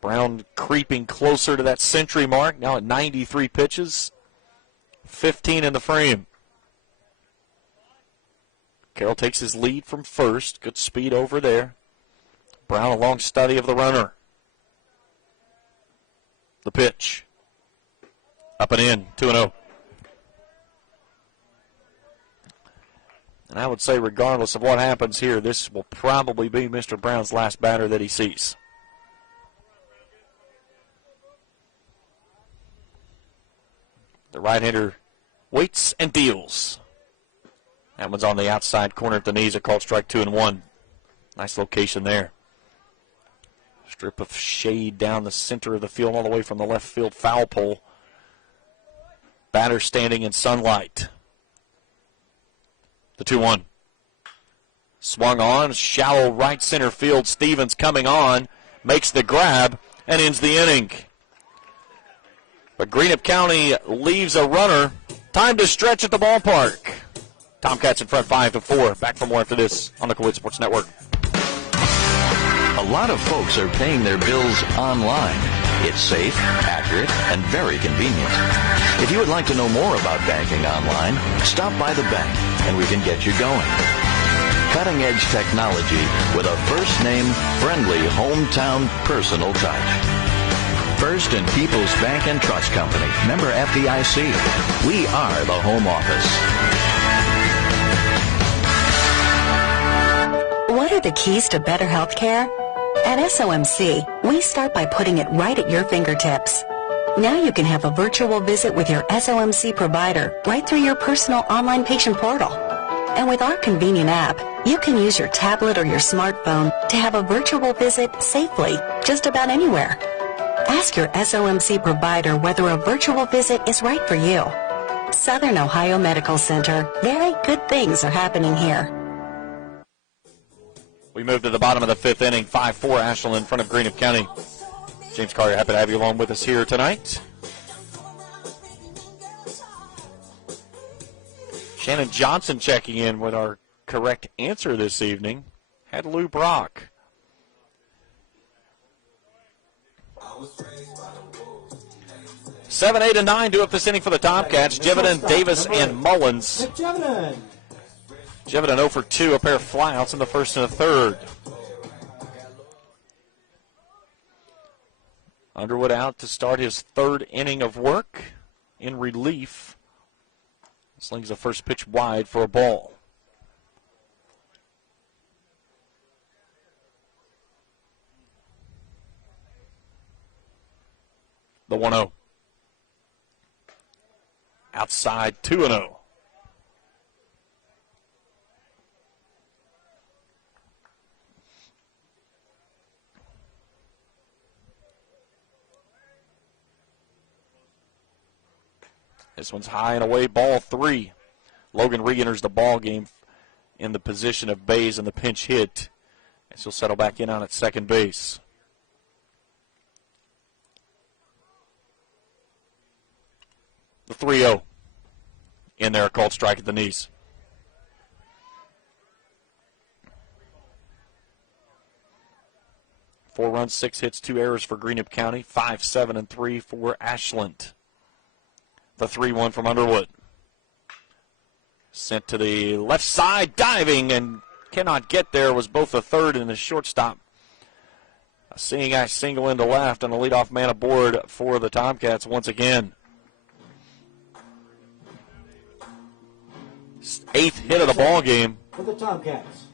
Brown creeping closer to that century mark, now at 93 pitches. 15 in the frame. Carroll takes his lead from first. Good speed over there. Brown a long study of the runner. The pitch. Up and in, 2-0. And I would say regardless of what happens here, this will probably be Mr. Brown's last batter that he sees. The right-hander waits and deals. That one's on the outside corner at the knees. A called strike 2-1. Nice location there. Strip of shade down the center of the field all the way from the left field foul pole. Batter standing in sunlight. The 2-1. Swung on, shallow right center field. Stevens coming on, makes the grab, and ends the inning. But Greenup County leaves a runner. Time to stretch at the ballpark. Tomcats in front 5-4. Back for more after this on the Coed Sports Network. A lot of folks are paying their bills online. It's safe, accurate, and very convenient. If you would like to know more about banking online, stop by the bank and we can get you going. Cutting-edge technology with a first-name, friendly, hometown, personal touch. First and People's Bank and Trust Company, member FDIC. We are the home office. What are the keys to better health care? At SOMC, we start by putting it right at your fingertips. Now you can have a virtual visit with your SOMC provider right through your personal online patient portal. And with our convenient app, you can use your tablet or your smartphone to have a virtual visit safely just about anywhere. Ask your SOMC provider whether a virtual visit is right for you. Southern Ohio Medical Center. Very good things are happening here. We move to the bottom of the fifth inning, 5-4 Ashland in front of Greenup County. James Carter, happy to have you along with us here tonight. Shannon Johnson checking in with our correct answer this evening. Had Lou Brock. Seven, 8, and 9 do up this inning for the Tomcats. Jeviden, Davis, and Mullins. Jeviden 0 for 2, a pair of flyouts in the first and the third. Underwood out to start his third inning of work in relief. Slings the first pitch wide for a ball. The 1-0. Outside 2-0. This one's high and away, ball 3. Logan re-enters the ball game in the position of Bays in the pinch hit, as he'll settle back in on at second base. The 3-0 in there, called strike at the knees. Four runs, 6 hits, 2 errors for Greenup County. 5, 7, and 3 for Ashland. The 3-1 from Underwood. Sent to the left side, diving, and cannot get there. Was both the third and the shortstop. A seeing eye single into left, and a leadoff man aboard for the Tomcats once again. 8th hit of the ball game. For the Tomcats,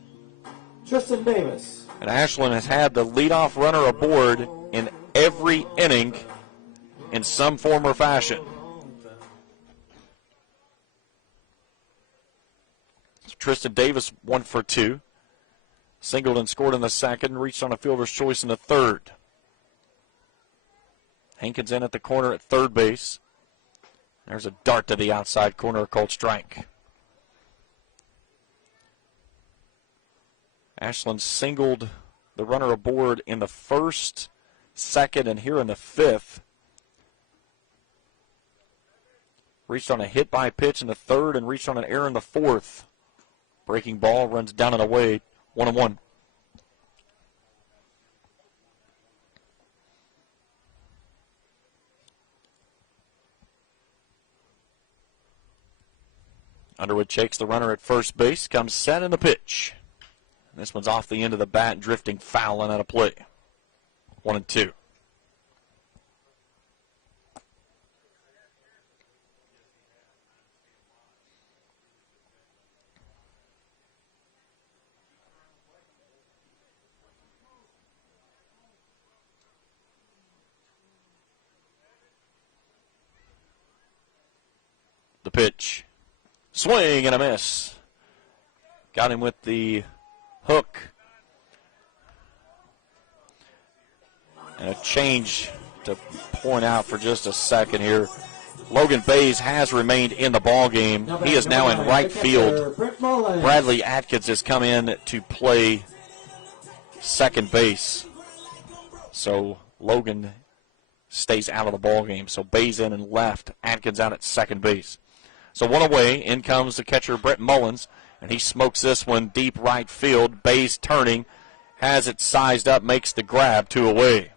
Tristan Davis. And Ashland has had the leadoff runner aboard in every inning in some form or fashion. Tristan Davis 1 for 2. Singled and scored in the second, reached on a fielder's choice in the third. Hankins in at the corner at third base. There's a dart to the outside corner, called strike. Ashland singled the runner aboard in the first, second, and here in the fifth. Reached on a hit by pitch in the third and reached on an error in the fourth. Breaking ball, runs down and away, 1-1. Underwood checks the runner at first base, comes set in the pitch. And this one's off the end of the bat, drifting foul and out of play. 1-2. The pitch. Swing and a miss. Got him with the hook. And a change to point out for just a second here. Logan Bays has remained in the ball game. He is now in right field. Bradley Atkins has come in to play second base. So Logan stays out of the ball game. So Bays in and left. Atkins out at second base. So one away. In comes the catcher, Brett Mullins, and he smokes this one deep right field. Bays turning, has it sized up, makes the grab, 2 away.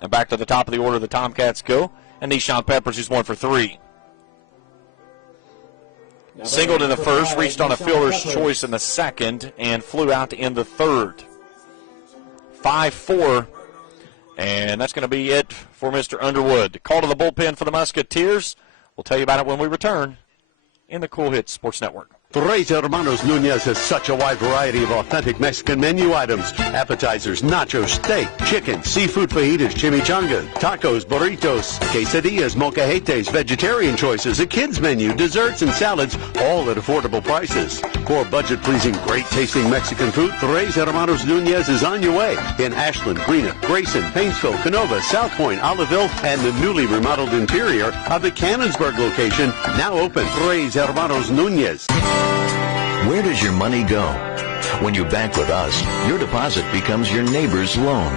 And back to the top of the order, the Tomcats go, and Nishan Peppers, who's 1 for 3. Singled in the first, reached on a fielder's choice in the second, and flew out in the third. 5-4. And that's going to be it for Mr. Underwood. Call to the bullpen for the Musketeers. We'll tell you about it when we return in the Cool Hits Sports Network. Tres Hermanos Nunez has such a wide variety of authentic Mexican menu items. Appetizers, nachos, steak, chicken, seafood fajitas, chimichangas, tacos, burritos, quesadillas, molcajetes, vegetarian choices, a kids menu, desserts and salads, all at affordable prices. For budget-pleasing, great-tasting Mexican food, Tres Hermanos Nunez is on your way in Ashland, Greenup, Grayson, Painesville, Canova, South Point, Oliveville, and the newly remodeled interior of the Cannonsburg location, now open. Tres Hermanos Nunez. Where does your money go? When you bank with us, your deposit becomes your neighbor's loan.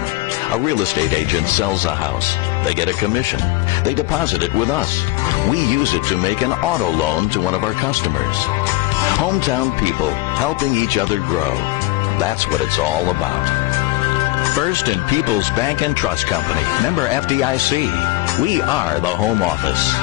A real estate agent sells a house. They get a commission. They deposit it with us. We use it to make an auto loan to one of our customers. Hometown people helping each other grow. That's what it's all about. First in People's Bank and Trust Company, member FDIC. We are the home office.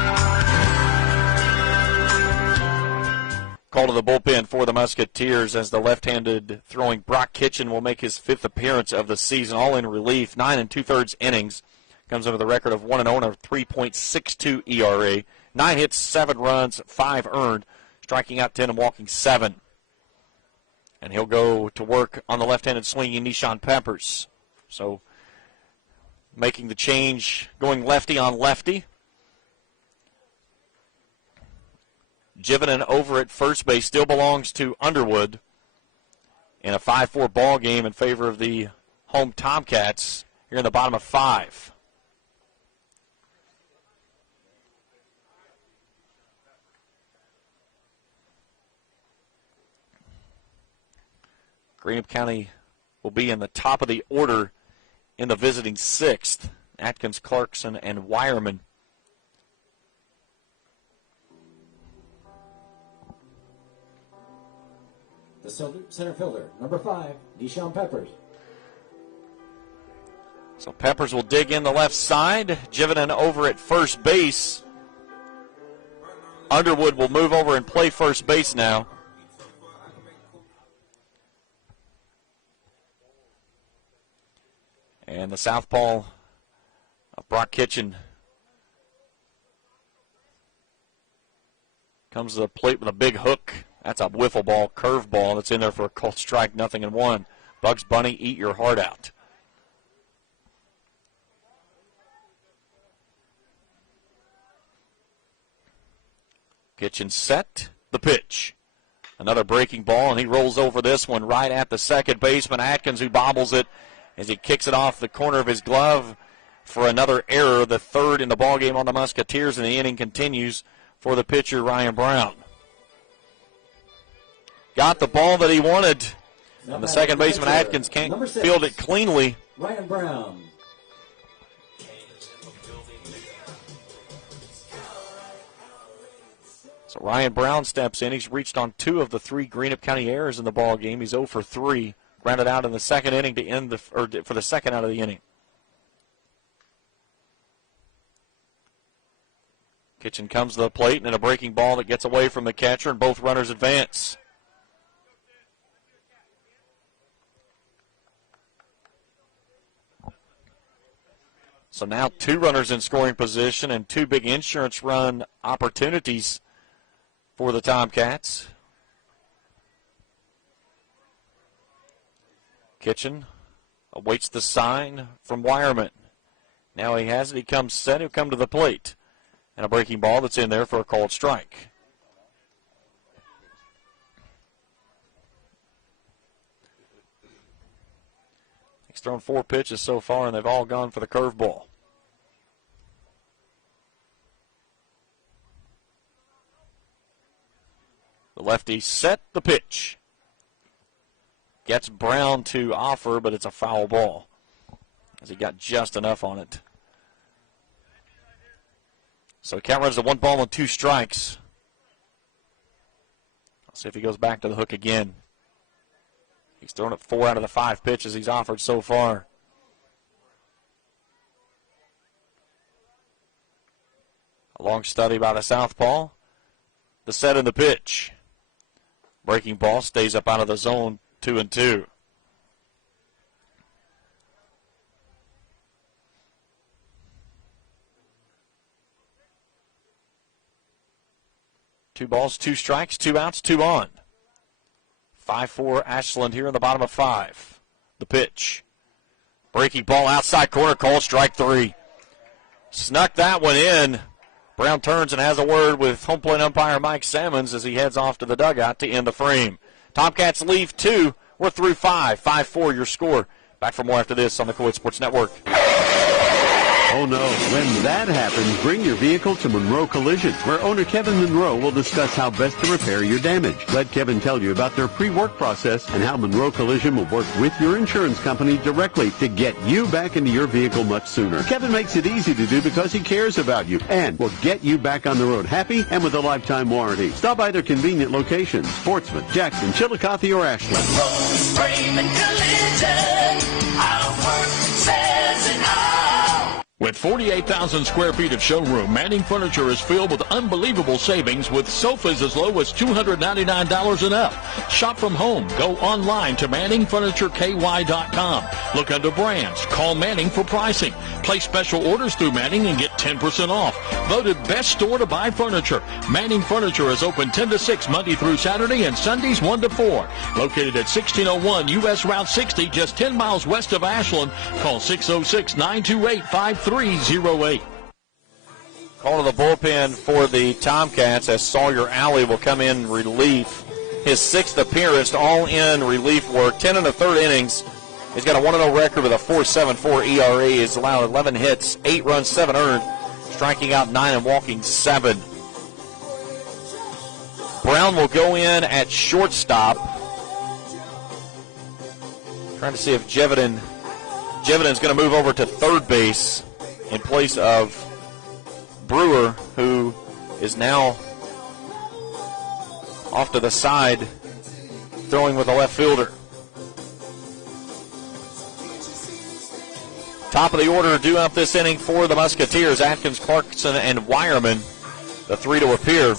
Call to the bullpen for the Musketeers as the left-handed throwing Brock Kitchen will make his 5th appearance of the season, all in relief. 9 2/3 innings. Comes under the record of 1-0 and a 3.62 ERA. 9 hits, 7 runs, 5 earned. Striking out 10 and walking 7. And he'll go to work on the left-handed swinging Nishan Peppers. So making the change, going lefty on lefty. Jivinen over at first base still belongs to Underwood in a 5-4 ball game in favor of the home Tomcats here in the bottom of 5. Greenup County will be in the top of the order in the visiting 6th. Atkins, Clarkson, and Wireman. The center fielder, number 5, Deshaun Peppers. So Peppers will dig in the left side. Jivinen over at first base. Underwood will move over and play first base now. And the southpaw of Brock Kitchen comes to the plate with a big hook. That's a wiffle ball, curve ball that's in there for a called strike, 0-1. Bugs Bunny, eat your heart out. Kitchen set, the pitch. Another breaking ball, and he rolls over this one right at the second baseman, Atkins, who bobbles it as he kicks it off the corner of his glove for another error, the 3rd in the ballgame on the Musketeers, and the inning continues for the pitcher, Ryan Brown. Got the ball that he wanted, and the second baseman, Atkins, can't field it cleanly. Ryan Brown. So Ryan Brown steps in. He's reached on 2 of the 3 Greenup County errors in the ball game. He's 0 for 3. Grounded out in the second inning to end for the second out of the inning. Kitchen comes to the plate and a breaking ball that gets away from the catcher, and both runners advance. So now 2 runners in scoring position and 2 big insurance run opportunities for the Tomcats. Kitchen awaits the sign from Wireman. Now he has it. He comes set. He'll come to the plate. And a breaking ball that's in there for a called strike. He's thrown 4 pitches so far, and they've all gone for the curveball. The lefty set the pitch. Gets Brown to offer, but it's a foul ball as he got just enough on it. So count runs to 1 ball and 2 strikes. Let's see if he goes back to the hook again. He's thrown it 4 out of the 5 pitches he's offered so far. A long study by the southpaw. The set and the pitch. Breaking ball stays up out of the zone, 2-2. 2 balls, 2 strikes, 2 outs, 2 on. 5-4 Ashland here in the bottom of 5. The pitch. Breaking ball outside corner, called strike 3. Snuck that one in. Brown turns and has a word with home plate umpire Mike Sammons as he heads off to the dugout to end the frame. Tomcats leave 2. We're through 5. 5-4 your score. Back for more after this on the Kuwait Sports Network. Oh no, when that happens, bring your vehicle to Monroe Collision, where owner Kevin Monroe will discuss how best to repair your damage. Let Kevin tell you about their pre-work process and how Monroe Collision will work with your insurance company directly to get you back into your vehicle much sooner. Kevin makes it easy to do because he cares about you and will get you back on the road happy and with a lifetime warranty. Stop by their convenient locations, Portsmouth, Jackson, Chillicothe, or Ashland. Frame and collision. Our work says it all. With 48,000 square feet of showroom, Manning Furniture is filled with unbelievable savings with sofas as low as $299 and up. Shop from home. Go online to ManningFurnitureKY.com. Look under brands. Call Manning for pricing. Place special orders through Manning and get 10% off. Voted best store to buy furniture. Manning Furniture is open 10 to 6 Monday through Saturday and Sundays 1 to 4. Located at 1601 U.S. Route 60, just 10 miles west of Ashland. Call 606-928-5308. Call to the bullpen for the Tomcats as Sawyer Alley will come in relief. His 6th appearance, all in relief work. 10 in the 3rd innings. He's got a 1-0 record with a 4.74 ERA. He's allowed 11 hits, 8 runs, 7 earned, striking out 9 and walking 7. Brown will go in at shortstop. Trying to see if Jeviden's going to move over to third base in place of Brewer, who is now off to the side, throwing with a left fielder. Top of the order due up this inning for the Musketeers, Atkins, Clarkson, and Wireman, the 3 to appear.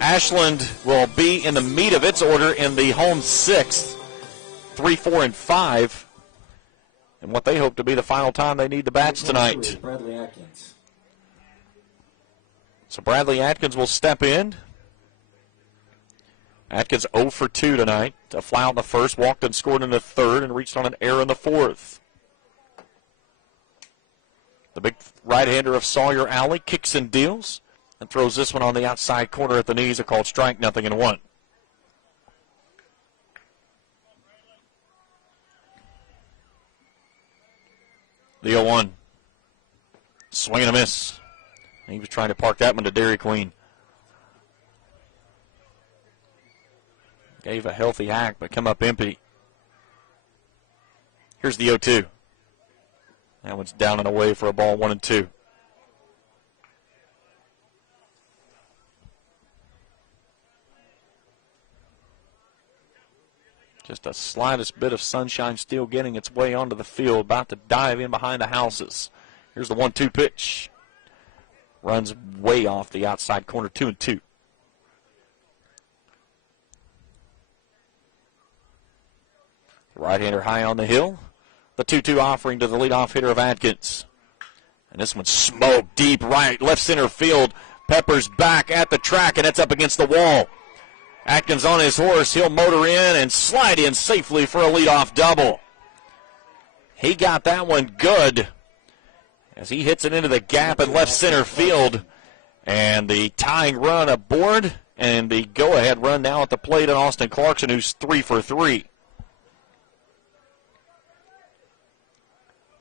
Ashland will be in the meat of its order in the home 6th, 3, 4, and 5. And what they hope to be the final time they need the bats tonight. Bradley Atkins. So Bradley Atkins will step in. Atkins 0 for 2 tonight. A fly out in the 1st, walked and scored in the 3rd, and reached on an error in the 4th. The big right-hander of Sawyer Alley kicks and deals and throws this one on the outside corner at the knees. A called strike, 0-1. The 0-1. Swing and a miss. He was trying to park that one to Dairy Queen. Gave a healthy hack, but come up empty. Here's the 0-2. That one's down and away for a ball, 1-2. Just the slightest bit of sunshine still getting its way onto the field, about to dive in behind the houses. Here's the 1-2 pitch. Runs way off the outside corner, 2-2. Right-hander high on the hill. The 2-2 offering to the leadoff hitter of Atkins. And this one's smoked deep right, left center field. Peppers back at the track, and it's up against the wall. Atkins on his horse. He'll motor in and slide in safely for a leadoff double. He got that one good as he hits it into the gap in left center field. And the tying run aboard, and the go-ahead run now at the plate on Austin Clarkson, who's 3 for 3.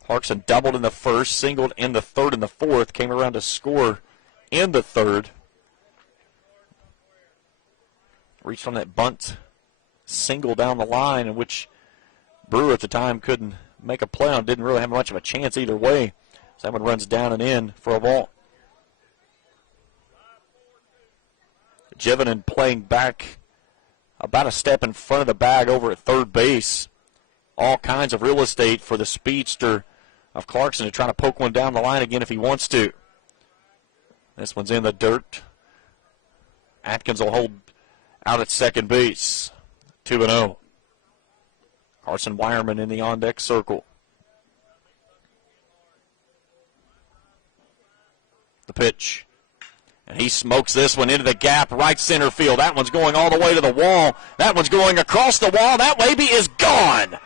Clarkson doubled in the 1st, singled in the 3rd and the 4th, came around to score in the 3rd. Reached on that bunt single down the line, in which Brewer at the time couldn't make a play on. Didn't really have much of a chance either way. So that one runs down and in for a ball. Jevinen playing back about a step in front of the bag over at third base. All kinds of real estate for the speedster of Clarkson to try to poke one down the line again if he wants to. This one's in the dirt. Atkins will hold out at second base. 2-0. Carson Wireman in the on-deck circle. The pitch. And he smokes this one into the gap, right center field. That one's going all the way to the wall. That one's going across the wall. That baby is gone.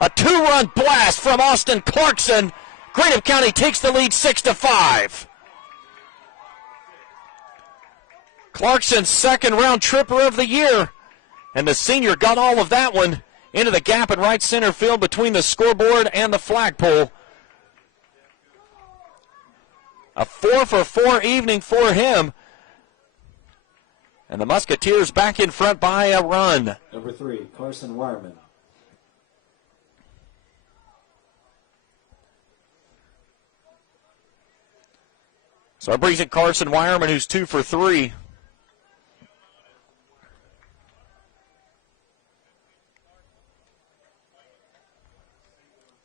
A 2-run blast from Austin Clarkson. Greenup County takes the lead 6-5. Clarkson's second-round tripper of the year. And the senior got all of that one into the gap in right center field between the scoreboard and the flagpole. A 4-for-4 evening for him. And the Musketeers back in front by a run. Number 3, Carson Wireman. So it brings in Carson Wireman, who's 2 for 3.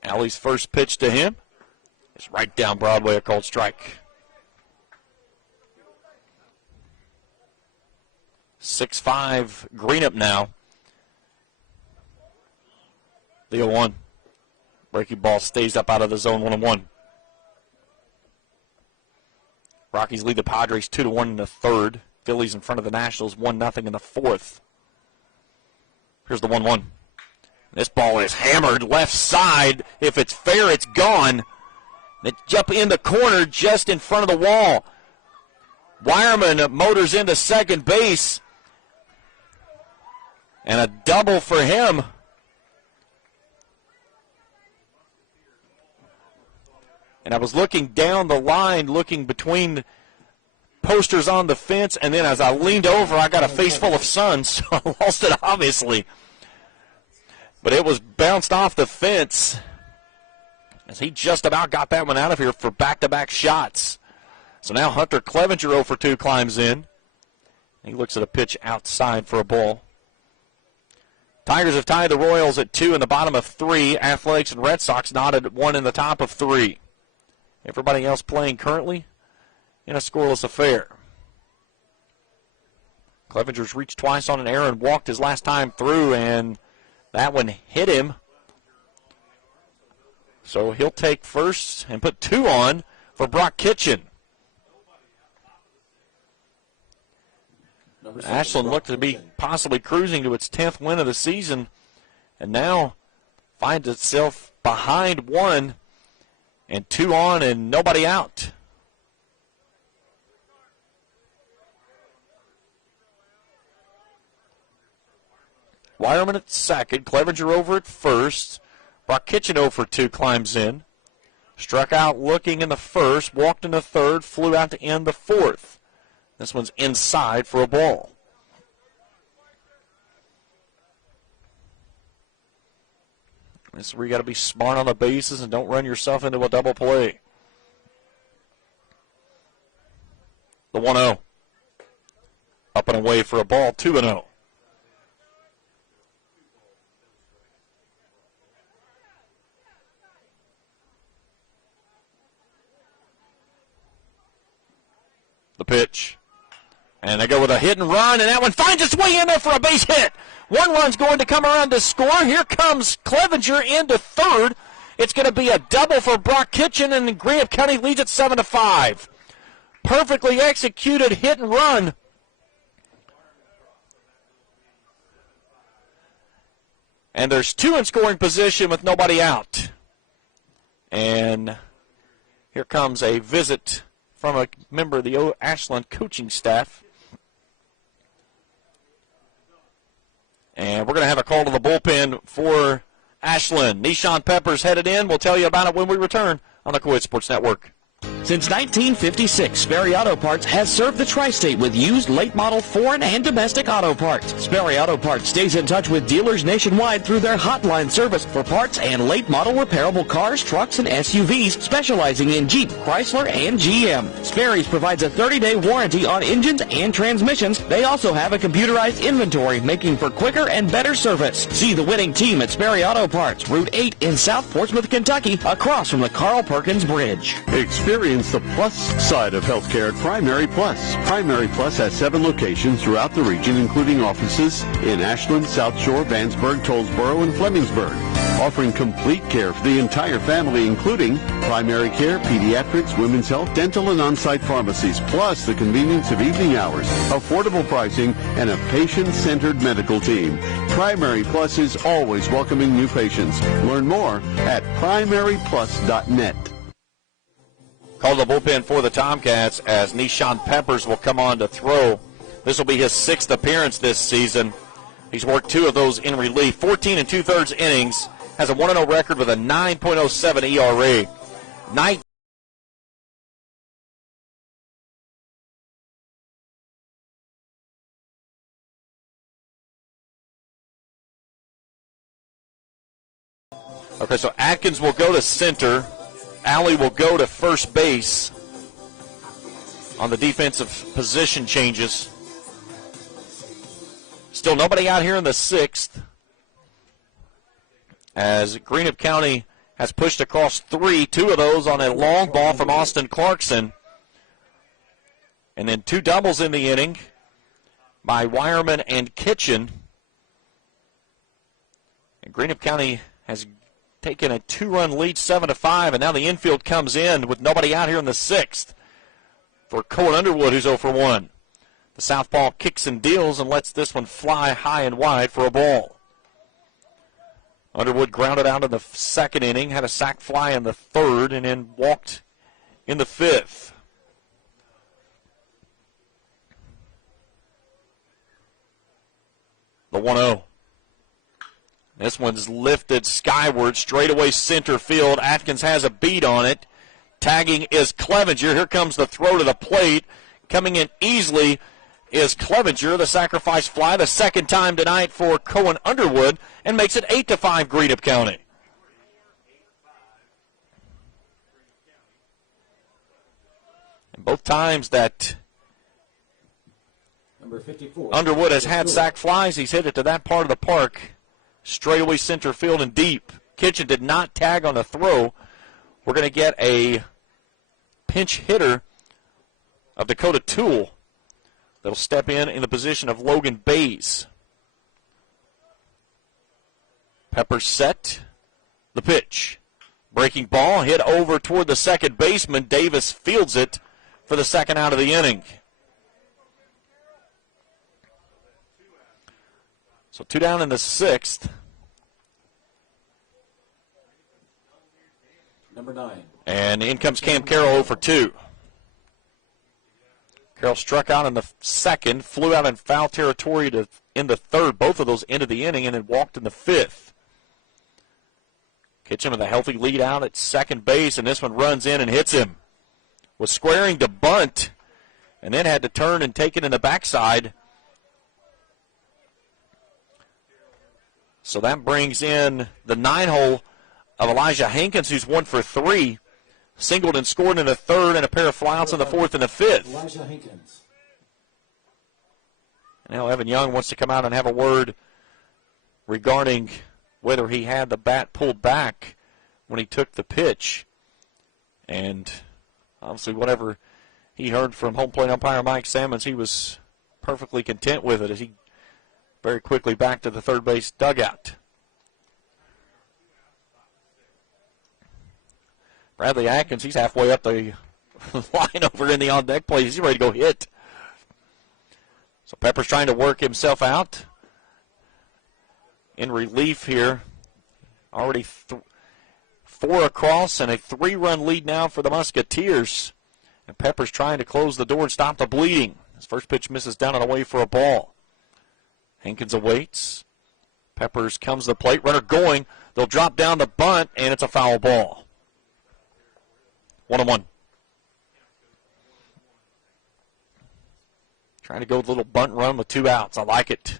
Alley's first pitch to him is right down Broadway, a called strike. 6-5 Greenup now. The 0-1. Breaking ball stays up out of the zone 1-1. Rockies lead the Padres 2-1 in the third. Phillies in front of the Nationals 1-0 in the fourth. Here's the 1-1. This ball is hammered left side. If it's fair, it's gone. It's up in the corner just in front of the wall. Wireman motors into second base. And a double for him. And I was looking down the line, looking between posters on the fence, and then as I leaned over, I got a face full of sun, so I lost it, obviously. But it was bounced off the fence as he just about got that one out of here for back-to-back shots. So now Hunter Clevenger 0 for 2 climbs in. He looks at a pitch outside for a ball. Tigers have tied the Royals at 2 in the bottom of 3. Athletics and Red Sox knotted at 1 in the top of 3. Everybody else playing currently in a scoreless affair. Clevenger's reached twice on an error and walked his last time through, and that one hit him. So he'll take first and put 2 on for Brock Kitchen. Ashland looked to be possibly cruising to its 10th win of the season, and now finds itself behind 1 and 2 on and nobody out. Wireman at second, Clevenger over at first. Brock Kitchen 0 for 2 climbs in. Struck out looking in the first, walked in the third, flew out to end the fourth. This one's inside for a ball. This is where you got to be smart on the bases and don't run yourself into a double play. The 1-0. Up and away for a ball, 2-0. The pitch. And they go with a hit and run, and that one finds its way in there for a base hit. 1 run's going to come around to score. Here comes Clevenger into third. It's going to be a double for Brock Kitchen, and Greenup County leads at 7-5. Perfectly executed hit and run. And there's 2 in scoring position with nobody out. And here comes a visit from a member of the Ashland coaching staff. And we're going to have a call to the bullpen for Ashland. Nishan Peppers headed in. We'll tell you about it when we return on the Kuwait Sports Network. Since 1956, Sperry Auto Parts has served the tri-state with used late-model foreign and domestic auto parts. Sperry Auto Parts stays in touch with dealers nationwide through their hotline service for parts and late-model repairable cars, trucks, and SUVs, specializing in Jeep, Chrysler, and GM. Sperry's provides a 30-day warranty on engines and transmissions. They also have a computerized inventory, making for quicker and better service. See the winning team at Sperry Auto Parts, Route 8 in South Portsmouth, Kentucky, across from the Carl Perkins Bridge. Experience the plus side of healthcare at Primary Plus. Primary Plus has 7 locations throughout the region, including offices in Ashland, South Shore, Vandsburg, Tollsboro, and Flemingsburg. offering complete care for the entire family, including primary care, pediatrics, women's health, dental, and on-site pharmacies, plus the convenience of evening hours, affordable pricing, and a patient-centered medical team. Primary Plus is always welcoming new patients. Learn more at primaryplus.net. Call the bullpen for the Tomcats as Nishan Peppers will come on to throw. This will be his 6th appearance this season. He's worked 2 of those in relief. 14 2/3 innings. Has a 1-0 record with a 9.07 ERA. Okay, so Atkins will go to center. Alley will go to first base on the defensive position changes. Still nobody out here in the 6th as Greenup County has pushed across 3, 2 of those on a long ball from Austin Clarkson. And then 2 doubles in the inning by Wireman and Kitchen. And Greenup County has taken a 2-run lead, 7-5, and now the infield comes in with nobody out here in the 6th for Cohen Underwood, who's 0 for 1. The southpaw kicks and deals and lets this one fly high and wide for a ball. Underwood grounded out in the 2nd inning, had a sac fly in the 3rd, and then walked in the 5th. The 1-0. This one's lifted skyward, straightaway center field. Atkins has a beat on it. Tagging is Clevenger. Here comes the throw to the plate. Coming in easily is Clevenger, the sacrifice fly, the 2nd time tonight for Cohen Underwood, and makes it 8-5 Greenup County. And both times that Number 54. Underwood has had sac flies, he's hit it to that part of the park. Straightaway center field and deep. Kitchen did not tag on the throw. We're going to get a pinch hitter of Dakota Toole that'll step in the position of Logan Bays. Peppers set. The pitch. Breaking ball hit over toward the 2nd baseman. Davis fields it for the 2nd out of the inning. So 2 down in the 6th. Number 9. And in comes Cam Carroll 0 for 2. Carroll struck out in the 2nd, flew out in foul territory in the 3rd. Both of those ended the inning, and then walked in the 5th. Kitchen with a healthy lead out at 2nd base, and this one runs in and hits him. Was squaring to bunt, and then had to turn and take it in the backside. So that brings in the 9-hole of Elijah Hankins, who's 1 for 3. Singled and scored in the 3rd, and a pair of flyouts in the 4th and the 5th. Elijah Hinkins. Now Evan Young wants to come out and have a word regarding whether he had the bat pulled back when he took the pitch. And obviously whatever he heard from home plate umpire Mike Sammons, he was perfectly content with it as he very quickly back to the 3rd base dugout. Bradley Atkins, he's halfway up the line over in the on-deck plate. He's ready to go hit. So Pepper's trying to work himself out. In relief here. Already 4 across and a 3-run lead now for the Musketeers. And Pepper's trying to close the door and stop the bleeding. His first pitch misses down and away for a ball. Hankins awaits. Peppers comes to the plate. Runner going. They'll drop down the bunt, and it's a foul ball. 1-1. Trying to go with a little bunt run with 2 outs. I like it.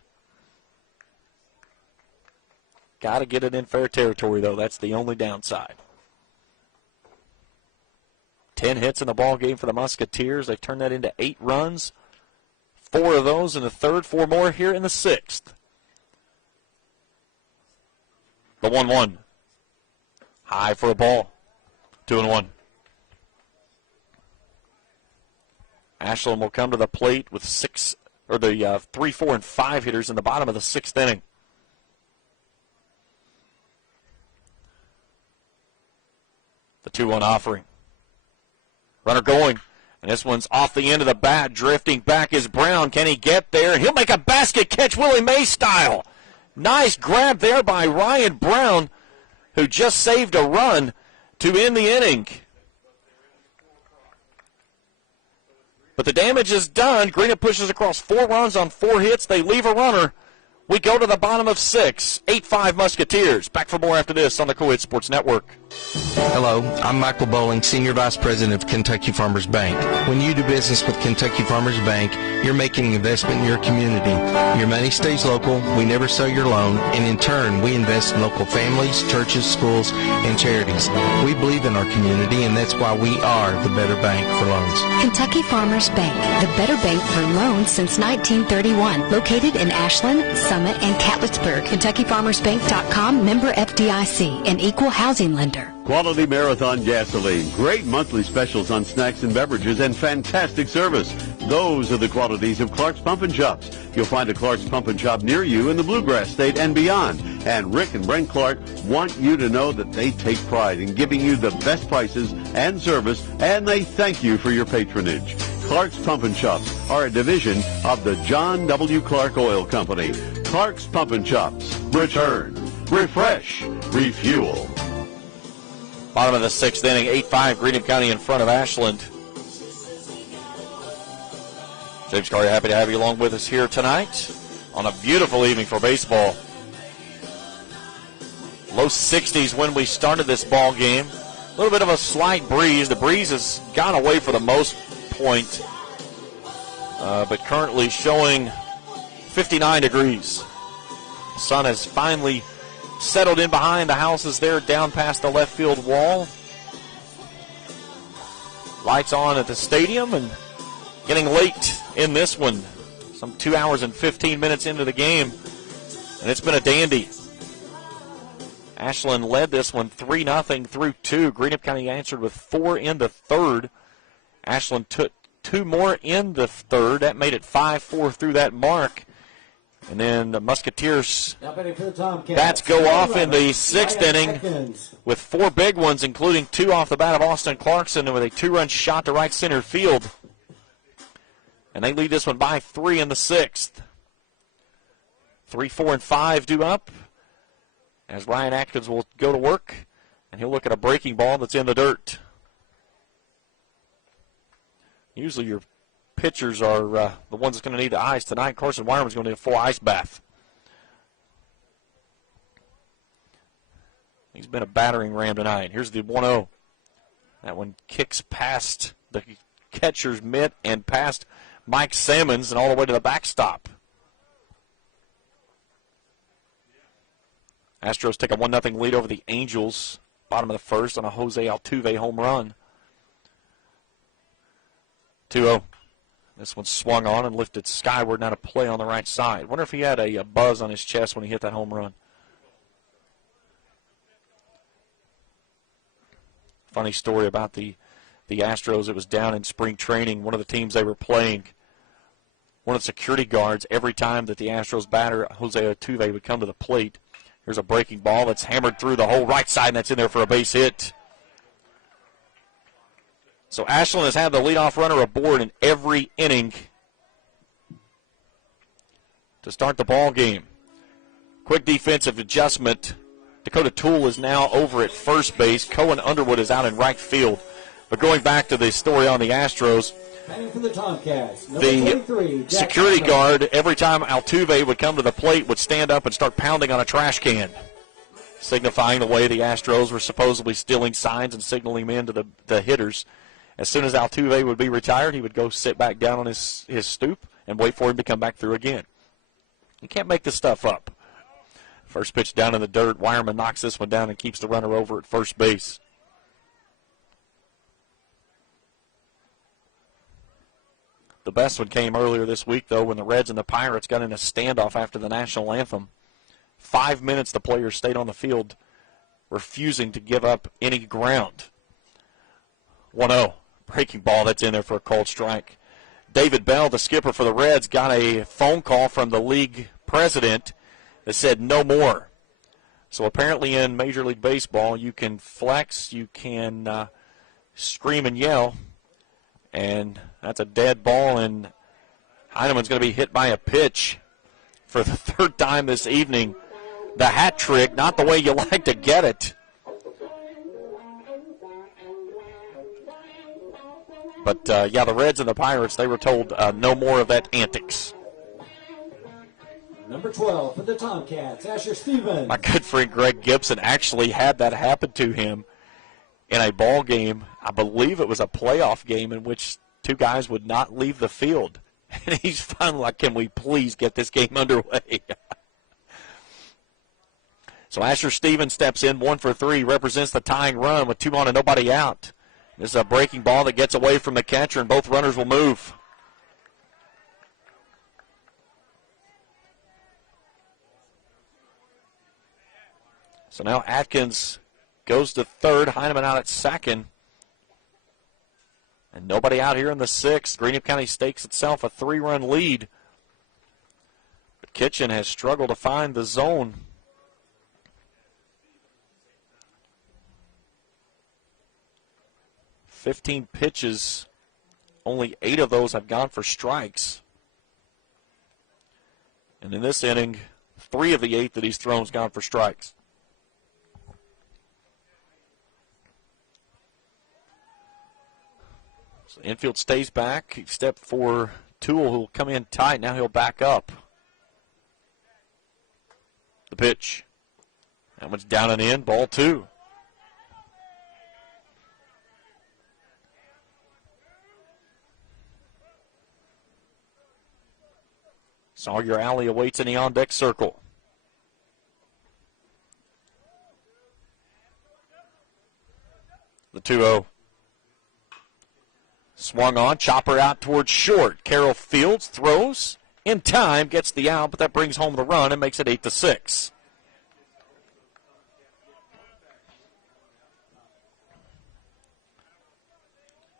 Got to get it in fair territory, though. That's the only downside. 10 hits in the ball game for the Musketeers. They turned that into 8 runs. 4 of those in the 3rd, 4 more here in the 6th. The 1-1. High for a ball. 2-1. Ashland will come to the plate with 3, 4, and 5 hitters in the bottom of the 6th inning. 2-1 offering. Runner going. And this one's off the end of the bat. Drifting back is Brown. Can he get there? He'll make a basket catch Willie May style. Nice grab there by Ryan Brown, who just saved a run to end the inning. But the damage is done. Greenup pushes across 4 runs on 4 hits. They leave a runner. We go to the bottom of 6. 8-5 Musketeers. Back for more after this on the Co-Ed Sports Network. Hello, I'm Michael Bowling, Senior Vice President of Kentucky Farmers Bank. When you do business with Kentucky Farmers Bank, you're making an investment in your community. Your money stays local, we never sell your loan, and in turn, we invest in local families, churches, schools, and charities. We believe in our community, and that's why we are the better bank for loans. Kentucky Farmers Bank, the better bank for loans since 1931. Located in Ashland, Summit, and Catlettsburg. KentuckyFarmersBank.com, member FDIC, an equal housing lender. Quality Marathon gasoline, great monthly specials on snacks and beverages, and fantastic service. Those are the qualities of Clark's Pump and Shops. You'll find a Clark's Pump and Shop near you in the Bluegrass State and beyond. And Rick and Brent Clark want you to know that they take pride in giving you the best prices and service, and they thank you for your patronage. Clark's Pump and Shops are a division of the John W. Clark Oil Company. Clark's Pump and Shops. Return, refresh, refuel. Bottom of the 6th inning, 8-5, Greenup County in front of Ashland. James Carter, happy to have you along with us here tonight on a beautiful evening for baseball. Low 60s when we started this ball game. A little bit of a slight breeze. The breeze has gone away for the most point, but currently showing 59 degrees. The sun has finally settled in behind the houses there down past the left field wall. Lights on at the stadium and getting late in this one. Some 2 hours and 15 minutes into the game, and it's been a dandy. Ashland led this one 3-0 through 2. Greenup County answered with 4 in the 3rd. Ashland took 2 more in the 3rd. That made it 5-4 through that mark. And then the Musketeers bats go off in the 6th inning with 4 big ones, including 2 off the bat of Austin Clarkson, with a 2-run shot to right center field. And they lead this one by 3 in the 6th. 3, 4, and 5 due up as Ryan Atkins will go to work, and he'll look at a breaking ball that's in the dirt. Usually your pitchers are the ones that's going to need the ice tonight. Carson Wireman's going to need a full ice bath. He's been a battering ram tonight. Here's the 1-0. That one kicks past the catcher's mitt and past Mike Sammons and all the way to the backstop. Astros take a 1-0 lead over the Angels, bottom of the 1st, on a Jose Altuve home run. 2-0. This one swung on and lifted skyward, not a play on the right side. Wonder if he had a buzz on his chest when he hit that home run. Funny story about the Astros. It was down in spring training. One of the teams they were playing, one of the security guards, every time that the Astros batter, Jose Altuve, would come to the plate, here's a breaking ball that's hammered through the whole right side, and that's in there for a base hit. So Ashland has had the leadoff runner aboard in every inning to start the ball game. Quick defensive adjustment. Dakota Toole is now over at first base. Cohen Underwood is out in right field. But going back to the story on the Astros, the security guard, every time Altuve would come to the plate, would stand up and start pounding on a trash can, signifying the way the Astros were supposedly stealing signs and signaling in to the hitters. As soon as Altuve would be retired, he would go sit back down on his stoop and wait for him to come back through again. You can't make this stuff up. First pitch down in the dirt. Wireman knocks this one down and keeps the runner over at first base. The best one came earlier this week, though, when the Reds and the Pirates got in a standoff after the national anthem. 5 minutes the players stayed on the field, refusing to give up any ground. 1-0. Breaking ball, that's in there for a called strike. David Bell, the skipper for the Reds, got a phone call from the league president that said no more. So apparently in Major League Baseball, you can flex, you can scream and yell, and that's a dead ball, and Heineman's going to be hit by a pitch for the third time this evening. The hat trick, not the way you like to get it. But, yeah, the Reds and the Pirates, they were told no more of that antics. Number 12 for the Tomcats, Asher Stevens. My good friend Greg Gibson actually had that happen to him in a ball game. I believe it was a playoff game in which two guys would not leave the field. And he's finally like, can we please get this game underway? So Asher Stevens steps in, 1 for 3, represents the tying run with 2 on and nobody out. This is a breaking ball that gets away from the catcher, and both runners will move. So now Atkins goes to third, Heineman out at second. And nobody out here in the 6th. Greenup County stakes itself a 3-run lead. But Kitchen has struggled to find the zone. "15 pitches, only 8 of those have gone for strikes. And in this inning, 3 of the 8 that he's thrown has gone for strikes. So the infield stays back, except for Toole, who will come in tight. Now he'll back up. The pitch. That one's down and in, ball 2. Sawyer Alley awaits in the on-deck circle. The 2-0. Swung on, chopper out towards short. Carroll Fields throws in time, gets the out, but that brings home the run and makes it 8-6.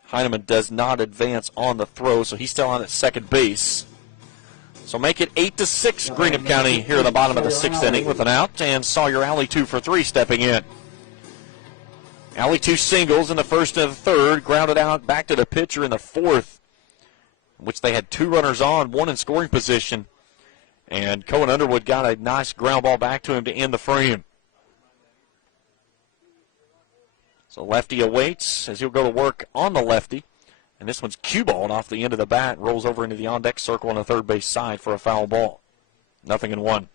Heineman does not advance on the throw, so he's still on at second base. So make it 8-6 Greenup County here in the bottom of the 6th inning with an out, and Sawyer Alley 2 for 3 stepping in. Alley 2 singles in the 1st and the 3rd, grounded out back to the pitcher in the 4th, in which they had 2 runners on, 1 in scoring position, and Cohen Underwood got a nice ground ball back to him to end the frame. So lefty awaits as he'll go to work on the lefty. And this one's cue-balled off the end of the bat, rolls over into the on-deck circle on the third base side for a foul ball. 0-1.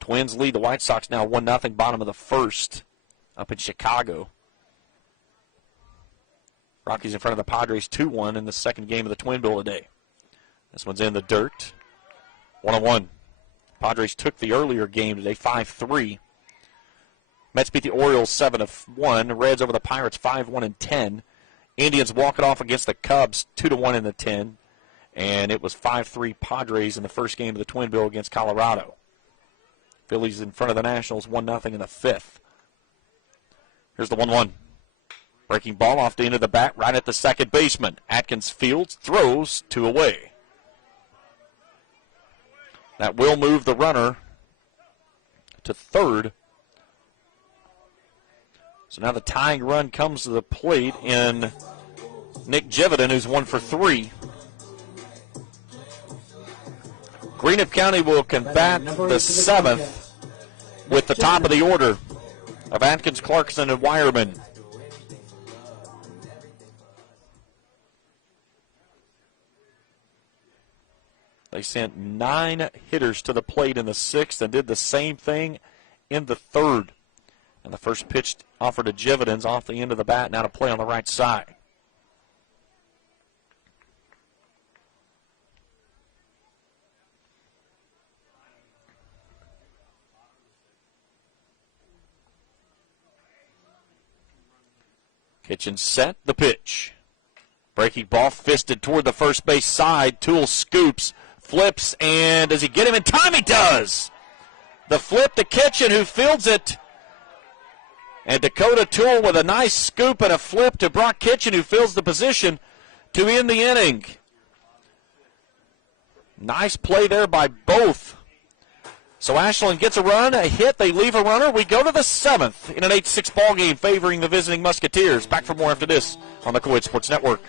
Twins lead the White Sox now 1-0, bottom of the 1st, up in Chicago. Rockies in front of the Padres 2-1 in the second game of the Twin Bill today. This one's in the dirt. 1-1. Padres took the earlier game today, 5-3. Mets beat the Orioles 7-1. Reds over the Pirates 5-1-10. Indians walk it off against the Cubs 2-1 in the 10. And it was 5-3 Padres in the first game of the Twin Bill against Colorado. Phillies in front of the Nationals 1-0 in the 5th. Here's the 1-1. Breaking ball off the end of the bat right at the second baseman. Atkins Fields throws 2 away. That will move the runner to third. So now the tying run comes to the plate in Nick Jividen, who's 1 for 3. Greenup County will combat the 7th with the top of the order of Hankins, Clarkson, and Wireman. They sent 9 hitters to the plate in the 6th and did the same thing in the 3rd. And the first pitch offered to Jividens off the end of the bat, now to play on the right side. Kitchen set, the pitch. Breaking ball fisted toward the first base side. Toole scoops, flips, and does he get him in time? He does. The flip to Kitchen, who fields it. And Dakota Toole with a nice scoop and a flip to Brock Kitchen, who fills the position. to end the inning. Nice play there by both. So Ashland gets a run, a hit, they leave a runner. We go to the 7th in an 8-6 ball game favoring the visiting Musketeers. Back for more after this on the Co-Ed Sports Network.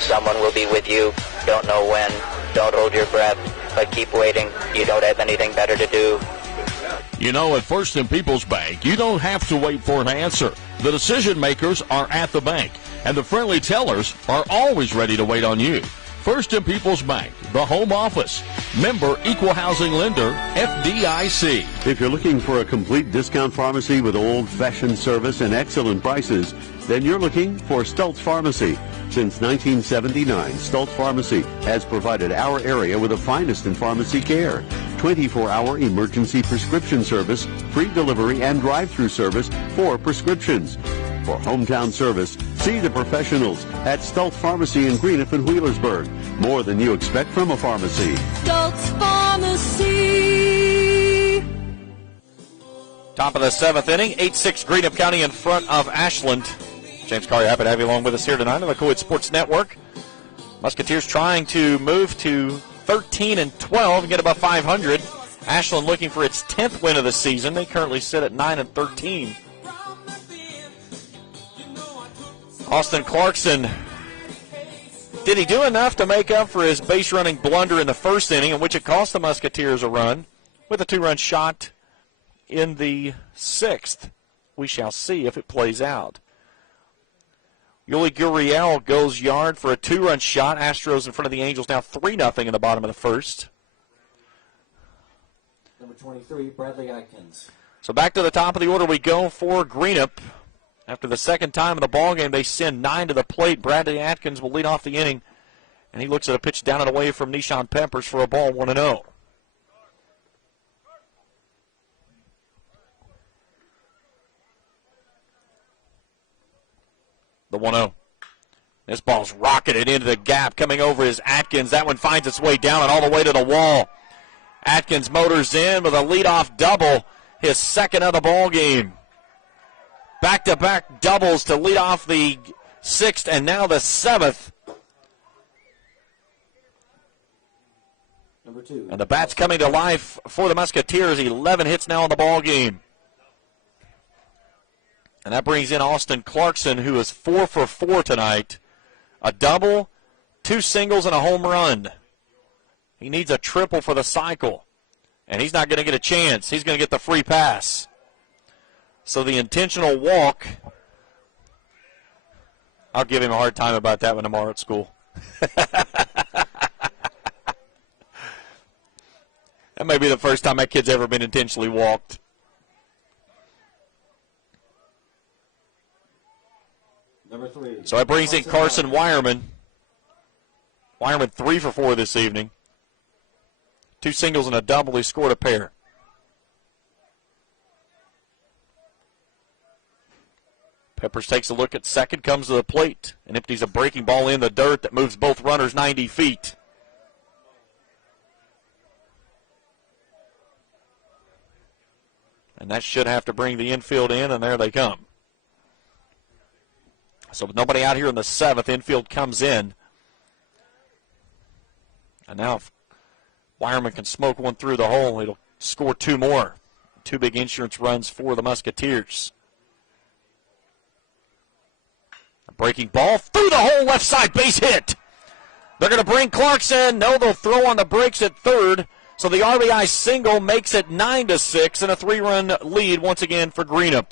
Someone will be with you. Don't know when. Don't hold your breath, but keep waiting. You don't have anything better to do. You know, at First and People's Bank, you don't have to wait for an answer. The decision makers are at the bank, and the friendly tellers are always ready to wait on you. First and People's Bank, the home office. Member Equal Housing Lender, FDIC. If you're looking for a complete discount pharmacy with old-fashioned service and excellent prices, then you're looking for Stultz Pharmacy. Since 1979, Stultz Pharmacy has provided our area with the finest in pharmacy care. 24-hour emergency prescription service, free delivery, and drive-through service for prescriptions. For hometown service, see the professionals at Stultz Pharmacy in Greenup and Wheelersburg. More than you expect from a pharmacy. Stultz Pharmacy. Top of the 7th inning, 8-6 Greenup County in front of Ashland. James Carr, happy to have you along with us here tonight on the Co-Ed Sports Network. Musketeers trying to move to 13-12 and get above 500. Ashland looking for its 10th win of the season. They currently sit at 9-13. Austin Clarkson, did he do enough to make up for his base running blunder in the first inning, in which it cost the Musketeers a run, with a 2-run shot in the 6th? We shall see if it plays out. Yuli Gurriel goes yard for a 2-run shot. Astros in front of the Angels now 3-0 in the bottom of the first. Number 23, Bradley Hankins. So back to the top of the order we go for Greenup. After the second time in the ballgame, they send 9 to the plate. Bradley Atkins will lead off the inning, and he looks at a pitch down and away from Nishan Peppers for a ball, 1-0. The 1-0. This ball's rocketed into the gap. Coming over is Atkins. That one finds its way down and all the way to the wall. Atkins motors in with a leadoff double, his second of the ball game. Back-to-back doubles to lead off the 6th and now the 7th. Number 2. And the bat's coming to life for the Musketeers. 11 hits now in the ball game. And that brings in Austin Clarkson, who is 4 for 4 tonight. A double, 2 singles, and a home run. He needs a triple for the cycle. And he's not going to get a chance. He's going to get the free pass. So the intentional walk, I'll give him a hard time about that one tomorrow at school. That may be the first time that kid's ever been intentionally walked. Number 3. So that brings in Carson Wireman. Wireman 3 for 4 this evening. 2 singles and a double. He scored a pair. Peppers takes a look at second, comes to the plate, and empties a breaking ball in the dirt that moves both runners 90 feet. And that should have to bring the infield in, and there they come. So with nobody out here in the 7th, infield comes in. And now if Wireman can smoke one through the hole, he'll score 2 more. 2 big insurance runs for the Musketeers. A breaking ball through the hole, left side, base hit. They're going to bring Clarkson. No, they'll throw on the brakes at third. So the RBI single makes it 9-6 and a 3-run lead once again for Greenup.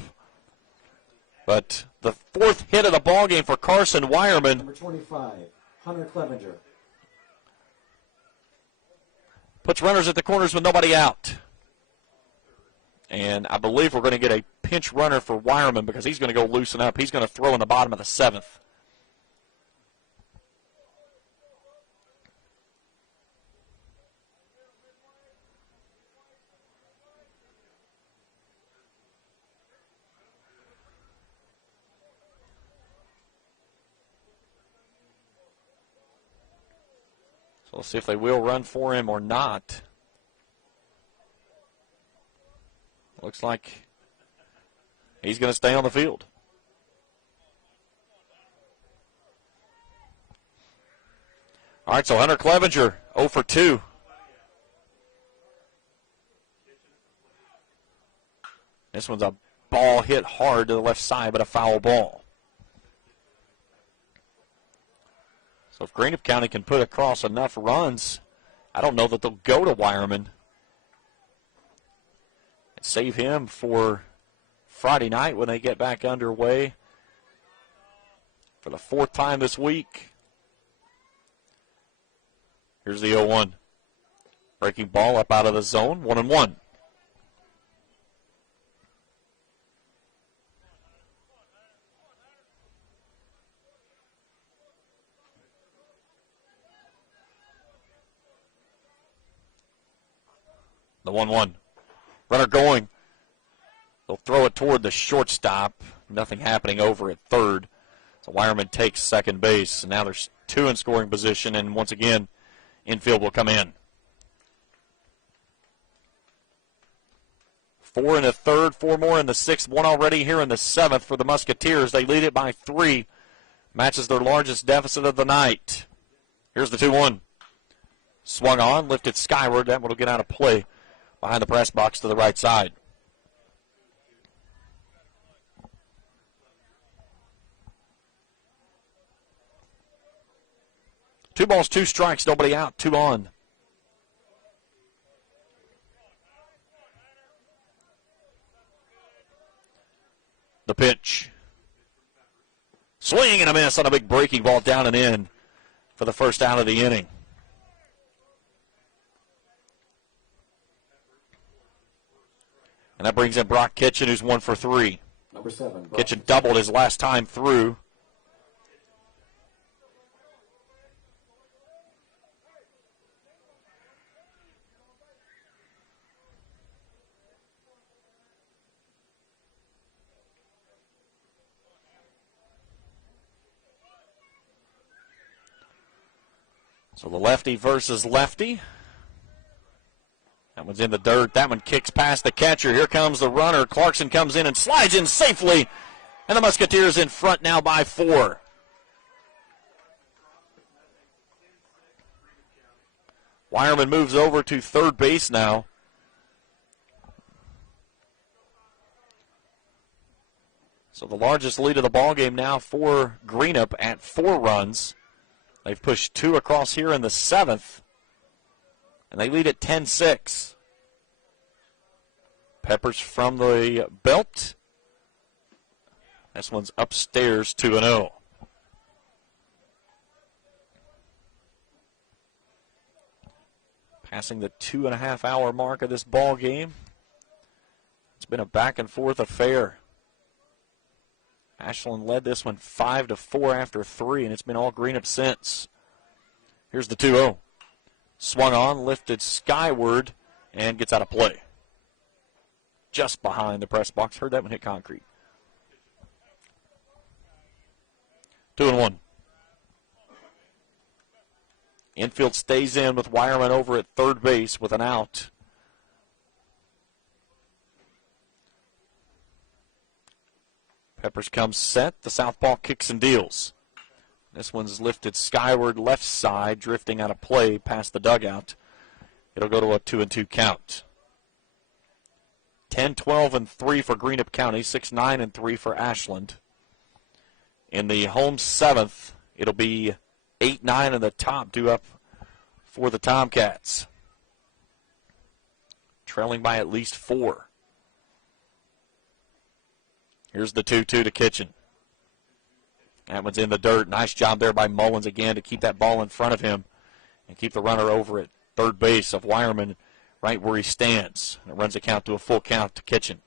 But the 4th hit of the ballgame for Carson Wireman. Number 25, Hunter Clevenger. Puts runners at the corners with nobody out. And I believe we're going to get a pinch runner for Wireman because he's going to go loosen up. He's going to throw in the bottom of the 7th. So we'll see if they will run for him or not. Looks like he's going to stay on the field. All right, so Hunter Clevenger 0 for 2. This one's a ball hit hard to the left side, but a foul ball. So if Greenup County can put across enough runs, I don't know that they'll go to Wireman and save him for Friday night when they get back underway for the 4th time this week. Here's the 0-1. Breaking ball up out of the zone, 1-1. The 1-1. Runner going. They'll throw it toward the shortstop. Nothing happening over at third. So Wireman takes second base. And now there's 2 in scoring position. And once again, infield will come in. 4 in the 3rd, 4 more in the 6th, 1 already here in the 7th for the Musketeers. They lead it by 3. Matches their largest deficit of the night. Here's the 2-1. Swung on, lifted skyward. That one will get out of play behind the press box to the right side. Two balls, 2 strikes, nobody out, 2 on. The pitch. Swing and a miss on a big breaking ball down and in for the first out of the inning. And that brings in Brock Kitchen, who's 1 for 3. Number 7. Kitchen doubled his last time through. So the lefty versus lefty. That one's in the dirt. That one kicks past the catcher. Here comes the runner. Clarkson comes in and slides in safely. And the Musketeers in front now by 4. Wireman moves over to third base now. So the largest lead of the ballgame now for Greenup at 4 runs. They've pushed 2 across here in the 7th. And they lead at 10-6. Peppers from the belt. This one's upstairs 2-0. Passing the 2.5-hour mark of this ball game. It's been a back and forth affair. Ashland led this one 5-4 after 3, and it's been all Greenup since. Here's the 2-0. Swung on, lifted skyward, and gets out of play. Just behind the press box. Heard that one hit concrete. 2-1. Infield stays in with Wireman over at third base with an out. Peppers comes set. The southpaw kicks and deals. This one's lifted skyward left side, drifting out of play past the dugout. It'll go to a 2-2 count. 10-12-3 for Greenup County, 6-9-3 for Ashland. In the home 7th, it'll be 8-9 in the top, due up for the Tomcats. Trailing by at least 4. Here's the 2-2 to Kitchen. That one's in the dirt. Nice job there by Mullins again to keep that ball in front of him and keep the runner over at third base of Wireman right where he stands. And it runs the count to a full count to Kitchen.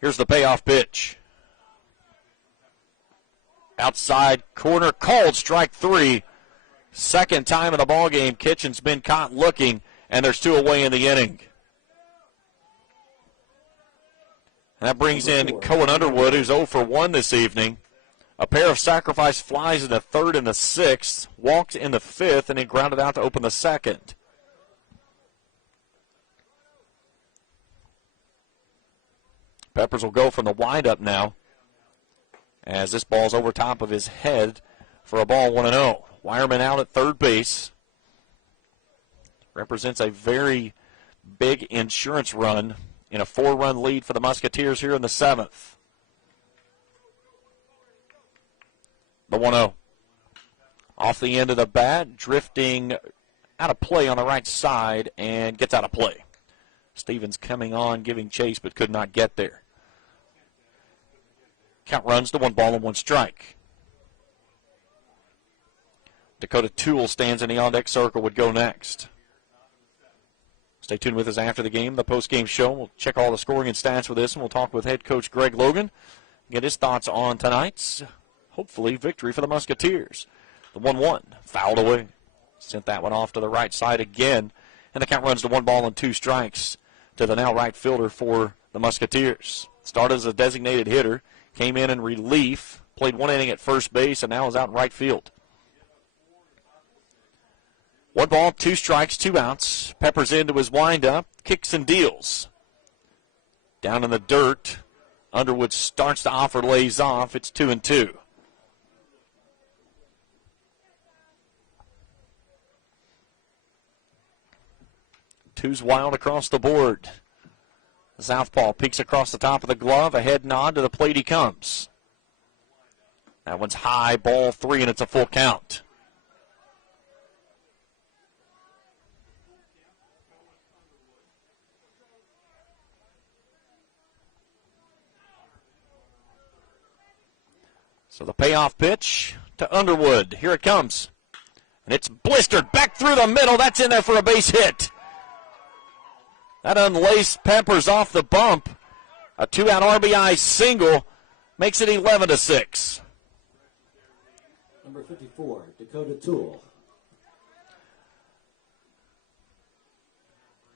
Here's the payoff pitch. Outside corner, called strike 3. Second time in the ballgame, Kitchen's been caught looking, and there's 2 away in the inning. And that brings in Cohen Underwood, who's 0 for 1 this evening. A pair of sacrifice flies in the third and the sixth, walked in the fifth, and then grounded out to open the second. Peppers will go from the windup now as this ball's over top of his head for a ball 1-0. Wireman out at third base. Represents a very big insurance run in a 4-run lead for the Musketeers here in the seventh. The 1-0. Off the end of the bat, drifting out of play on the right side and gets out of play. Stevens coming on, giving chase, but could not get there. Count runs to 1-1 strike. Dakota Toole stands in the on-deck circle, would go next. Stay tuned with us after the game, the post-game show. We'll check all the scoring and stats with this, and we'll talk with head coach Greg Logan, get his thoughts on tonight's, hopefully, victory for the Musketeers. The 1-1, fouled away. Sent that one off to the right side again, and the count runs to 1-2 strikes to the now right fielder for the Musketeers. Started as a designated hitter, came in relief, played 1 inning at first base, and now is out in right field. 1 2 strikes, 2 outs. Peppers into his windup, kicks and deals. Down in the dirt, Underwood starts to offer, lays off. It's 2-2. Two's wild across the board. The southpaw peeks across the top of the glove. A head nod to the plate he comes. That one's high, ball 3, and it's a full count. So the payoff pitch to Underwood. Here it comes. And it's blistered back through the middle. That's in there for a base hit. That unlaced Peppers off the bump. A 2-out RBI single makes it 11-6. Number 54, Dakota Toole.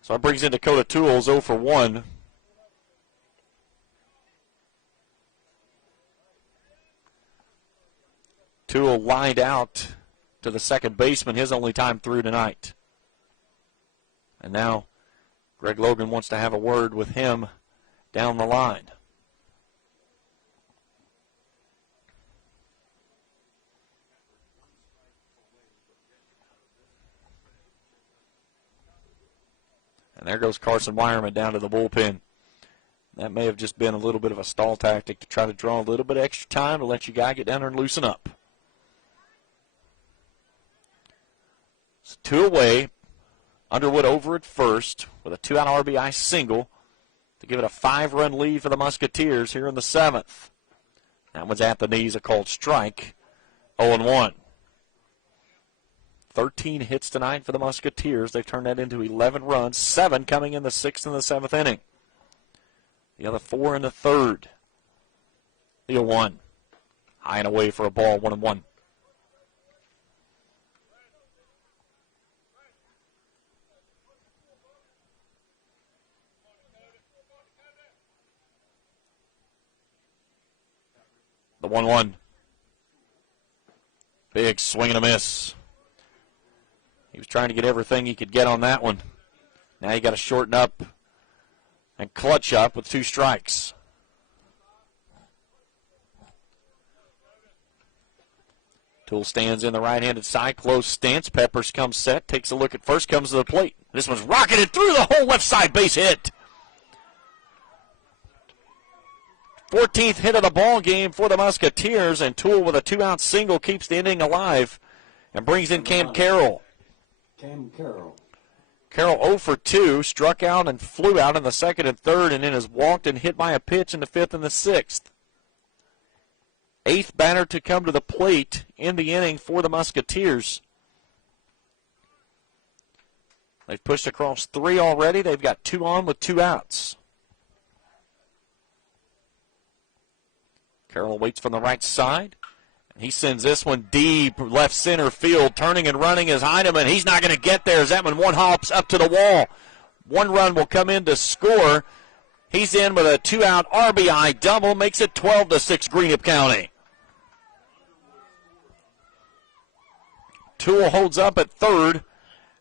So that brings in Dakota Toole, 0 for 1. Toole lined out to the second baseman, his only time through tonight. And now Greg Logan wants to have a word with him down the line. And there goes Carson Wireman down to the bullpen. That may have just been a little bit of a stall tactic to try to draw a little bit of extra time to let your guy get down there and loosen up. So 2 away. Underwood over at first with a 2-out RBI single to give it a 5-run lead for the Musketeers here in the 7th. That one's at the knees, a called strike, 0-1. 13 hits tonight for the Musketeers. They've turned that into 11 runs, 7 coming in the 6th and the 7th inning. The other 4 in the 3rd. The 0-1. High and away for a ball, 1-1. The 1-1. Big swing and a miss. He was trying to get everything he could get on that one. Now you got to shorten up and clutch up with 2 strikes. Toole stands in the right-handed side, close stance. Peppers comes set, takes a look at first, comes to the plate. This one's rocketed through the whole left side, base hit. 14th hit of the ball game for the Musketeers, and Toole with a 2-out single keeps the inning alive and brings in Cam Carroll. Cam Carroll. Carroll 0 for 2, struck out and flew out in the 2nd and 3rd, and then has walked and hit by a pitch in the 5th and the 6th. 8th batter to come to the plate in the inning for the Musketeers. They've pushed across 3 already. They've got 2 on with 2 outs. Carroll waits from the right side. He sends this one deep left center field. Turning and running is Heineman. He's not going to get there as that one hops up to the wall. 1 run will come in to score. He's in with a 2-out RBI double. Makes it 12-6 Greenup County. Toole holds up at third,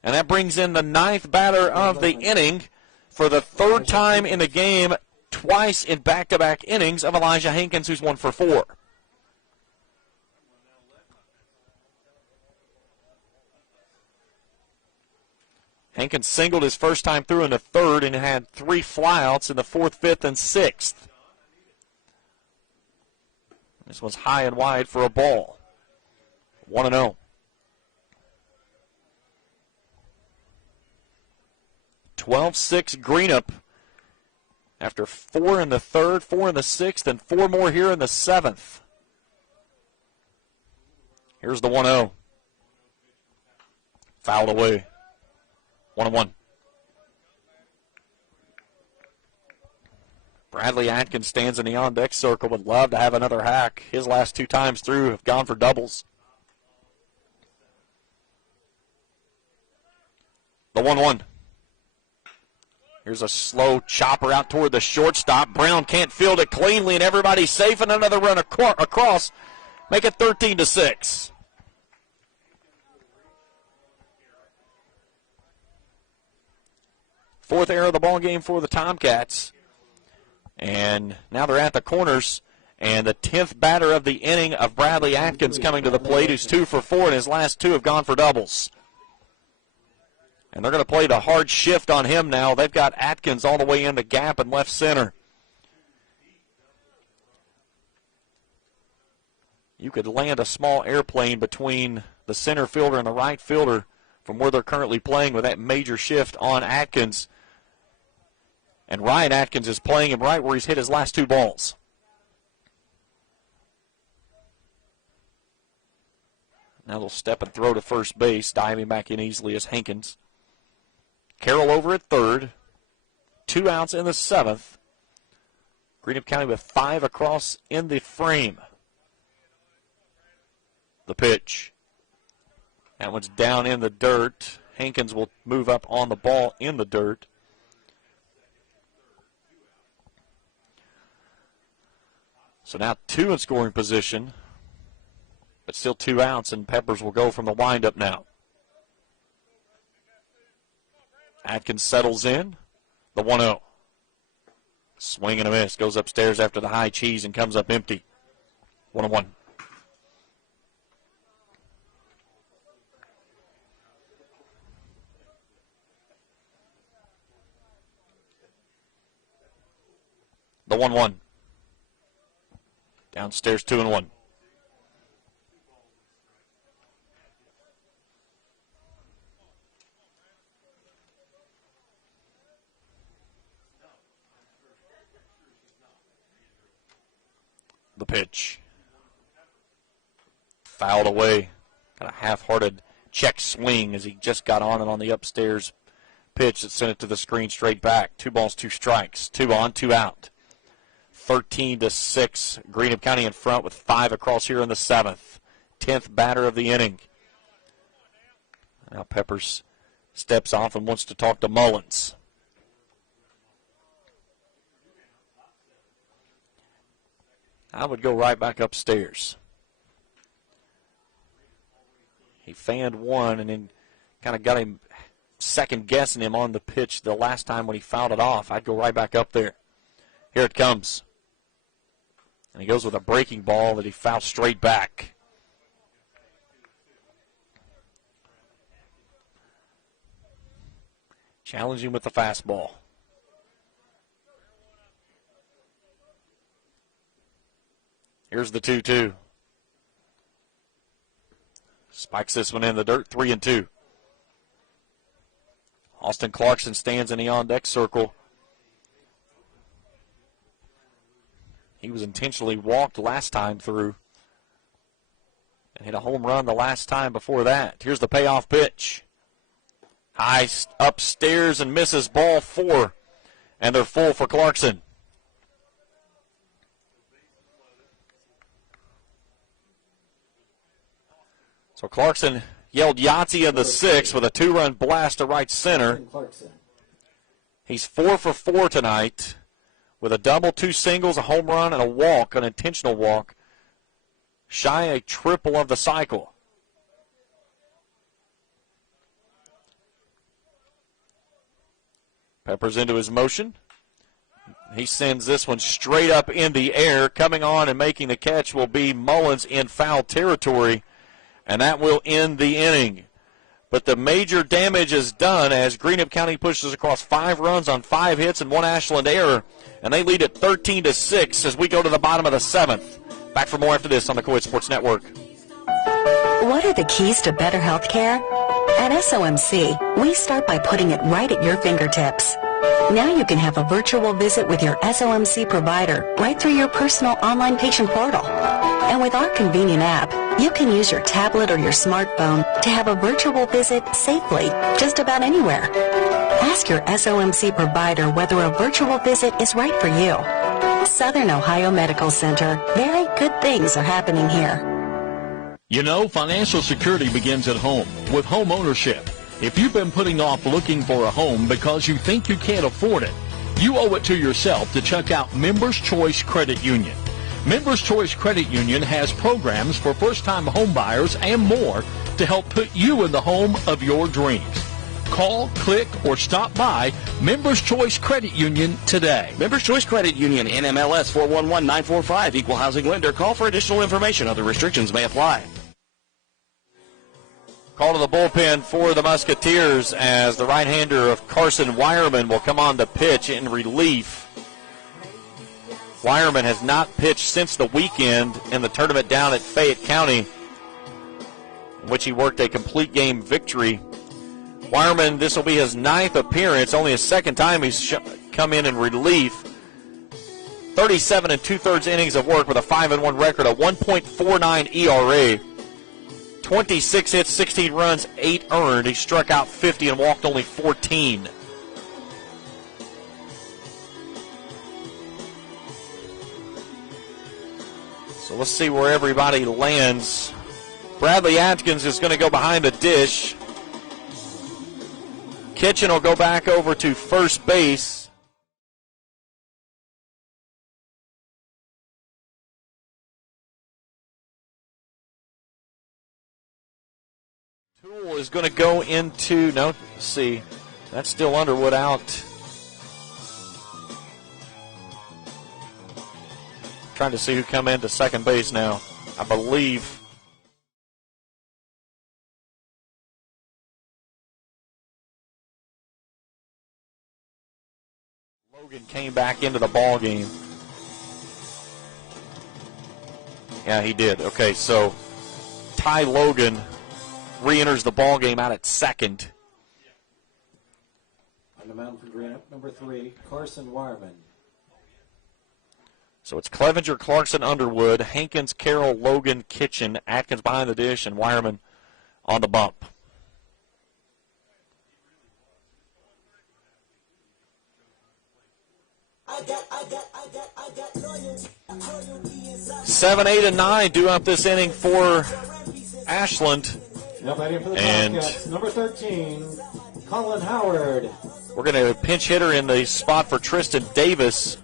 and that brings in the 9th batter of the inning for the 3rd time in the game, twice in back-to-back innings of Elijah Hankins, who's 1 for 4. Hankins singled his first time through in the 3rd and had 3 flyouts in the 4th, 5th, and 6th. This one's high and wide for a ball. 1-0. 12-6 Greenup after 4 in the 3rd, 4 in the 6th, and 4 more here in the 7th. Here's the 1-0. Fouled away. 1-1. Bradley Atkins stands in the on-deck circle. Would love to have another hack. His last 2 times through have gone for doubles. The 1-1. Here's a slow chopper out toward the shortstop. Brown can't field it cleanly, and everybody's safe, and another run across. Make it 13-6. Fourth error of the ball game for the Tomcats. And now they're at the corners. And the 10th batter of the inning of Bradley Atkins coming to the plate, who's 2 for 4, and his last 2 have gone for doubles. And they're going to play the hard shift on him now. They've got Atkins all the way in the gap in left center. You could land a small airplane between the center fielder and the right fielder from where they're currently playing with that major shift on Atkins. And Ryan Atkins is playing him right where he's hit his last 2 balls. Now they'll step and throw to first base. Diving back in easily is Hankins. Carroll over at third. 2 outs in the 7th. Greenup County with 5 across in the frame. The pitch. That one's down in the dirt. Hankins will move up on the ball in the dirt. So now 2 in scoring position, but still 2 outs, and Peppers will go from the windup now. Atkins settles in. The 1-0. Swing and a miss. Goes upstairs after the high cheese and comes up empty. 1-1. The 1-1. Downstairs 2-1. The pitch. Fouled away. Kind of half-hearted check swing as he just got on it on the upstairs pitch that sent it to the screen straight back. 2 balls, 2 strikes. 2 on, 2 out. 13-6. Greenup County in front with 5 across here in the 7th. 10th batter of the inning. Now Peppers steps off and wants to talk to Mullins. I would go right back upstairs. He fanned one and then kind of got him second-guessing him on the pitch the last time when he fouled it off. I'd go right back up there. Here it comes. And he goes with a breaking ball that he fouls straight back. Challenging with the fastball. Here's the 2-2. Spikes this one in the dirt, 3-2. Austin Clarkson stands in the on-deck circle. He was intentionally walked last time through and hit a home run the last time before that. Here's the payoff pitch. High upstairs and misses, ball 4, and they're full for Clarkson. So Clarkson yelled Yahtzee in the 6th with a 2-run blast to right center. He's 4 for 4 tonight with a double, 2 singles, a home run, and a walk, an intentional walk. Shy a triple of the cycle. Peppers into his motion. He sends this one straight up in the air. Coming on and making the catch will be Mullins in foul territory, and that will end the inning. But the major damage is done as Greenup County pushes across 5 runs on 5 hits and 1 Ashland error, and they lead at 13-6 as we go to the bottom of the 7th. Back for more after this on the Co-Ed Sports Network. What are the keys to better health care? At SOMC, we start by putting it right at your fingertips. Now you can have a virtual visit with your SOMC provider right through your personal online patient portal. And with our convenient app, you can use your tablet or your smartphone to have a virtual visit safely just about anywhere. Ask your SOMC provider whether a virtual visit is right for you. Southern Ohio Medical Center. Very good things are happening here. You know, financial security begins at home with home ownership. If you've been putting off looking for a home because you think you can't afford it, you owe it to yourself to check out Members Choice Credit Union. Members Choice Credit Union has programs for first-time home buyers and more to help put you in the home of your dreams. Call, click, or stop by Members Choice Credit Union today. Members Choice Credit Union, NMLS 411945, Equal Housing Lender. Call for additional information. Other restrictions may apply. Call to the bullpen for the Musketeers as the right-hander of Carson Wireman will come on to pitch in relief. Wireman has not pitched since the weekend in the tournament down at Fayette County, in which he worked a complete game victory. Wireman, this will be his 9th appearance, only his 2nd time he's come in relief. 37 2/3 innings of work with a 5-1 record, a 1.49 ERA. 26 hits, 16 runs, 8 earned. He struck out 50 and walked only 14. So let's see where everybody lands. Bradley Hankins is going to go behind the dish. Kitchen will go back over to first base. Toole is going to go into, no, let's see, that's still Underwood out. Trying to see who come into second base now. I believe Logan came back into the ball game. Yeah, he did. Okay, so Ty Logan re-enters the ball game out at second. On the mound for Greenup, number 3, Carson Wireman. So it's Clevenger, Clarkson, Underwood, Hankins, Carroll, Logan, Kitchen, Atkins behind the dish, and Wireman on the bump. Seven, 8, and 9 due up this inning for Ashland. And number 13, Colin Howard. We're going to have a pinch hitter in the spot for Tristan Davis,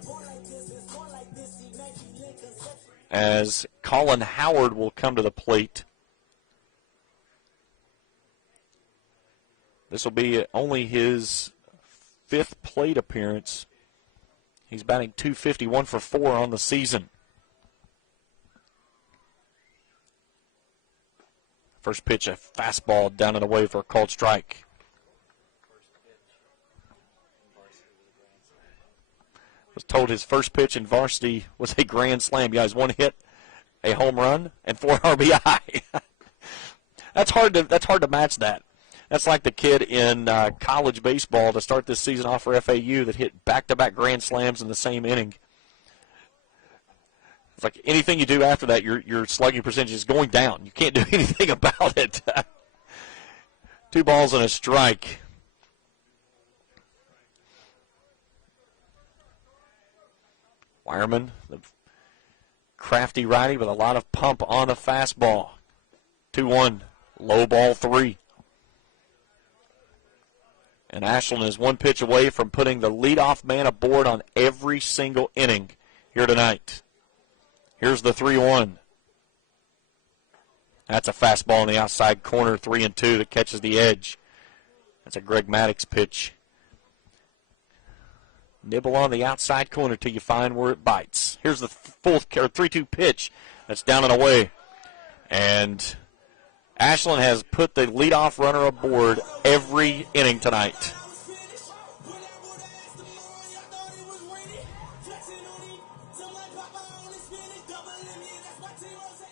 as Colin Howard will come to the plate. This will be only his 5th plate appearance. He's batting .250, 1 for 4 on the season. First pitch, a fastball down and away for a called strike. Was told his first pitch in varsity was a grand slam. Yeah, he's 1 hit, a home run, and 4 RBI. That's hard to match that. That's like the kid in college baseball to start this season off for FAU that hit back-to-back grand slams in the same inning. It's like anything you do after that, your slugging percentage is going down. You can't do anything about it. 2 balls and a strike. Wireman, the crafty righty with a lot of pump on a fastball. 2-1, low ball 3. And Ashland is 1 pitch away from putting the leadoff man aboard on every single inning here tonight. Here's the 3-1. That's a fastball in the outside corner, 3-2 that catches the edge. That's a Greg Maddox pitch. Nibble on the outside corner till you find where it bites. Here's the 3-2 pitch. That's down and away. And Ashland has put the leadoff runner aboard every inning tonight.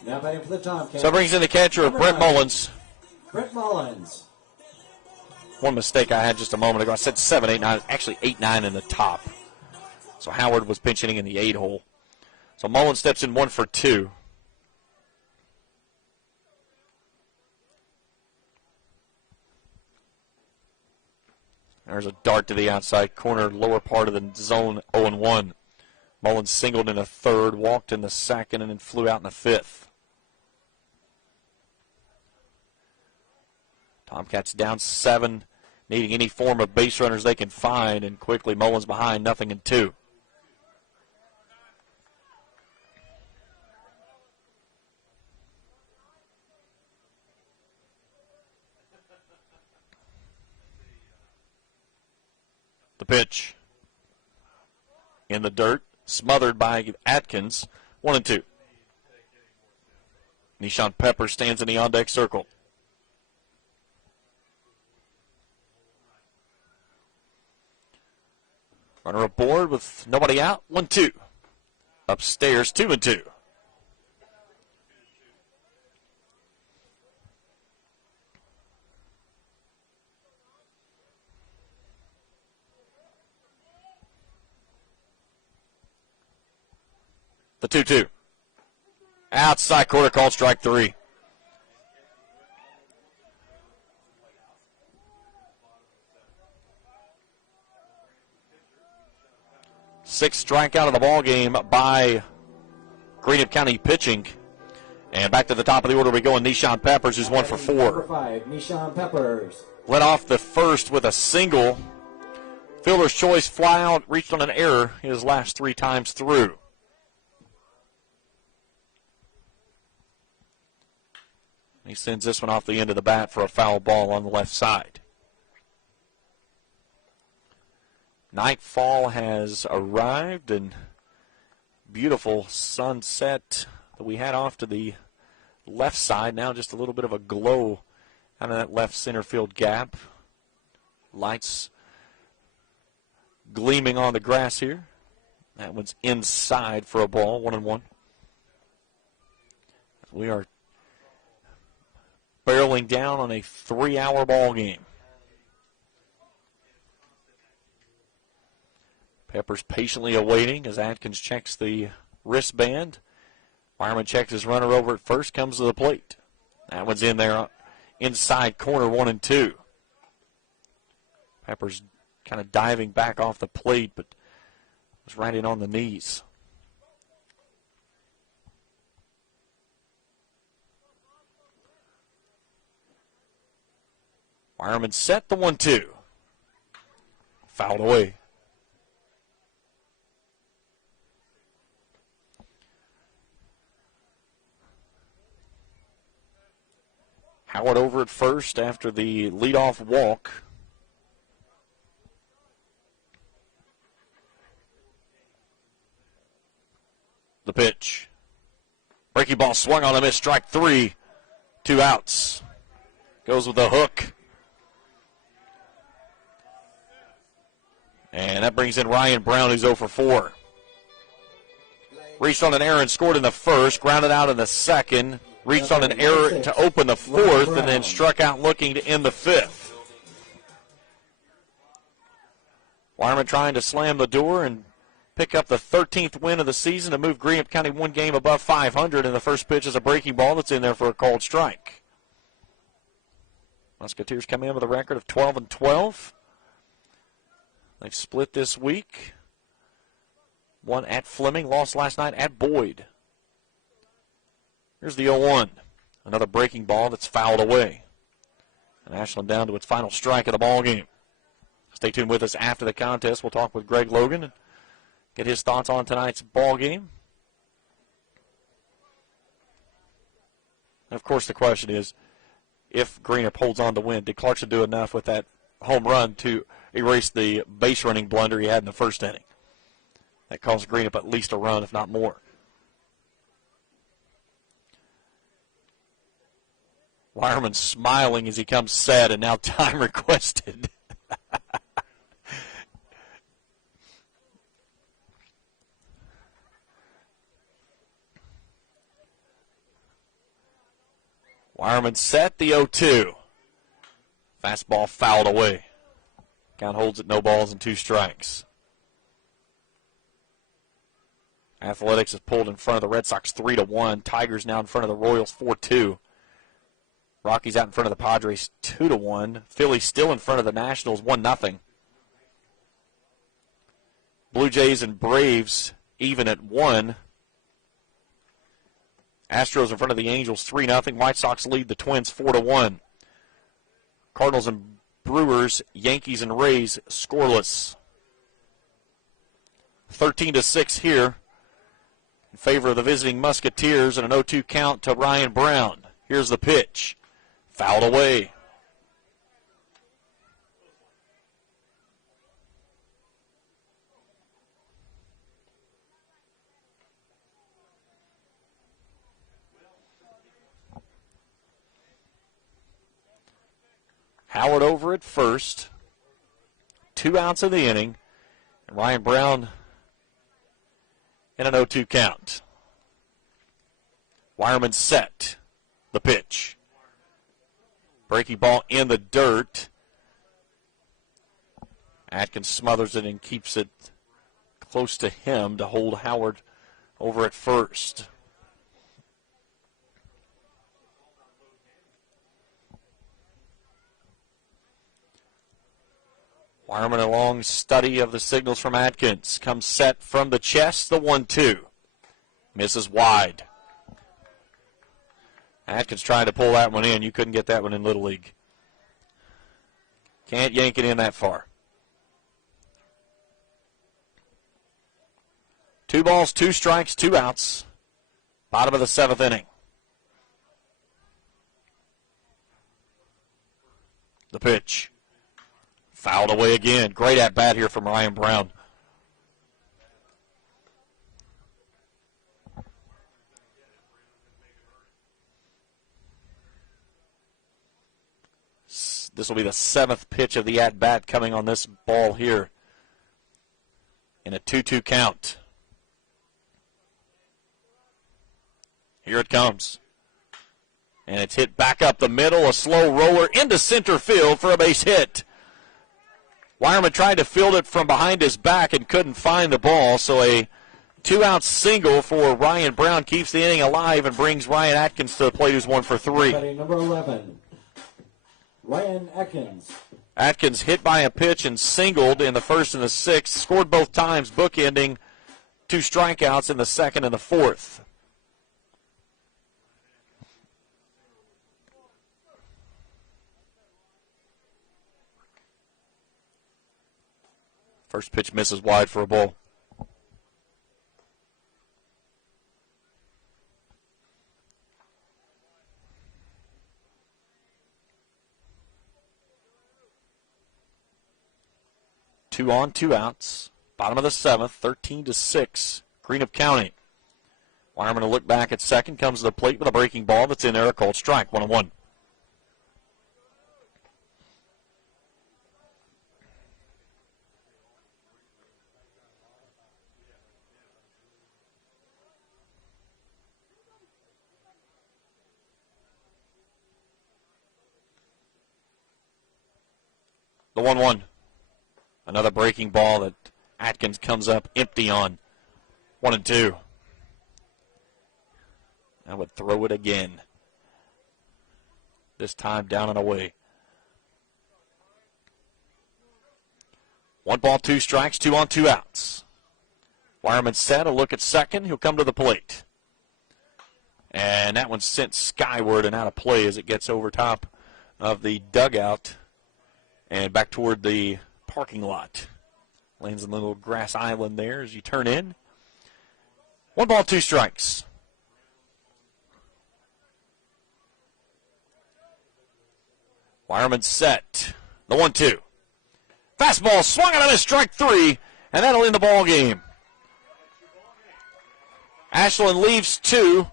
Now batting for the Tomcats. So brings in the catcher, Brent Mullins. Brent Mullins. One mistake I had just a moment ago. I said 7, 8, 9. Actually 8, 9 in the top. So Howard was pinch hitting in the 8 hole. So Mullins steps in 1 for 2. There's a dart to the outside corner, lower part of the zone, 0-1. Mullins singled in the 3rd, walked in the 2nd, and then flew out in the 5th. Tomcats down 7, needing any form of base runners they can find, and quickly Mullins behind, 0-2. The pitch in the dirt, smothered by Atkins, 1-2. Nishan Pepper stands in the on-deck circle. Runner aboard with nobody out, 1-2. Upstairs, 2-2. The 2-2. Outside corner called strike 3. Sixth strikeout of the ball game by Greenup County pitching. And back to the top of the order we go in Nishan Peppers, who's 1 for 4. Number 5, Nishan Peppers. Led off the first with a single. Fielder's choice fly out, reached on an error his last 3 times through. He sends this one off the end of the bat for a foul ball on the left side. Nightfall has arrived, and beautiful sunset that we had off to the left side. Now just a little bit of a glow out of that left center field gap. Lights gleaming on the grass here. That one's inside for a ball, 1-1. We are barreling down on a 3-hour ball game. Peppers patiently awaiting as Atkins checks the wristband. Fireman checks his runner over at first, comes to the plate. That one's in there, inside corner, 1-2. Peppers kind of diving back off the plate, but was right in on the knees. Fireman set the 1-2. Fouled away. Howard over at first after the leadoff walk. The pitch. Breaking ball swung on a miss, strike 3. 2 outs. Goes with the hook. And that brings in Ryan Brown, who's 0 for 4. Reached on an error and scored in the first, grounded out in the second. Reached on an error to open the 4th, and then struck out looking to end the 5th. Wyman trying to slam the door and pick up the 13th win of the season to move Greenup County 1 game above 500, and the first pitch is a breaking ball that's in there for a called strike. Musketeers come in with a record of 12-12. They've split this week. Won at Fleming, lost last night at Boyd. Here's the 0-1. Another breaking ball that's fouled away. And Ashland down to its final strike of the ball game. Stay tuned with us after the contest. We'll talk with Greg Logan and get his thoughts on tonight's ball game. And of course, the question is, if Greenup holds on to win, did Clarkson do enough with that home run to erase the base running blunder he had in the first inning. That cost Greenup at least a run, if not more. Wireman smiling as he comes set, and now time requested. Wireman set, the 0-2. Fastball fouled away. Count holds at no balls and 2 strikes. Athletics has pulled in front of the Red Sox 3-1. Tigers now in front of the Royals 4-2. Rockies out in front of the Padres 2-1. Phillies still in front of the Nationals 1-0. Blue Jays and Braves even at 1. Astros in front of the Angels 3-0. White Sox lead the Twins 4-1. Cardinals and Brewers, Yankees and Rays scoreless. 13-6 here in favor of the visiting Musketeers, and an 0-2 count to Ryan Brown. Here's the pitch. Fouled away. Howard over at first. 2 outs in the inning. And Ryan Brown in an 0-2 count. Wireman set. The pitch. Breaking ball in the dirt. Atkins smothers it and keeps it close to him to hold Howard over at first. Wireman, a long study of the signals from Atkins. Comes set from the chest, the 1-2. Misses wide. Atkins trying to pull that one in. You couldn't get that one in Little League. Can't yank it in that far. 2 balls, 2 strikes, 2 outs. Bottom of the 7th inning. The pitch. Fouled away again. Great at bat here from Ryan Brown. This will be the 7th pitch of the at bat coming on this ball here in a 2-2 count. Here it comes. And it's hit back up the middle, a slow roller into center field for a base hit. Wireman tried to field it from behind his back and couldn't find the ball, so a 2-out single for Ryan Brown keeps the inning alive and brings Ryan Atkins to the plate, who's 1 for 3. Number 11, Ryan Atkins. Atkins hit by a pitch and singled in the 1st and the 6th, scored both times, bookending 2 strikeouts in the 2nd and the 4th. First pitch misses wide for a ball. Two on, 2 outs. Bottom of the 7th, 13-6. Greenup County. Wireman to look back at second, comes to the plate with a breaking ball that's in there, a called strike, 1-1. The 1-1. Another breaking ball that Atkins comes up empty on. 1-2. I would throw it again. This time down and away. 1 ball, 2 strikes, 2 on, 2 outs. Wireman set, a look at second. He'll come to the plate. And that one's sent skyward and out of play as it gets over top of the dugout and back toward the parking lot. Lands in the little grass island there as you turn in. 1 ball, 2 strikes. Wireman set. The 1-2. Fastball swung out of this, strike 3, and that'll end the ball game. Ashland leaves 2,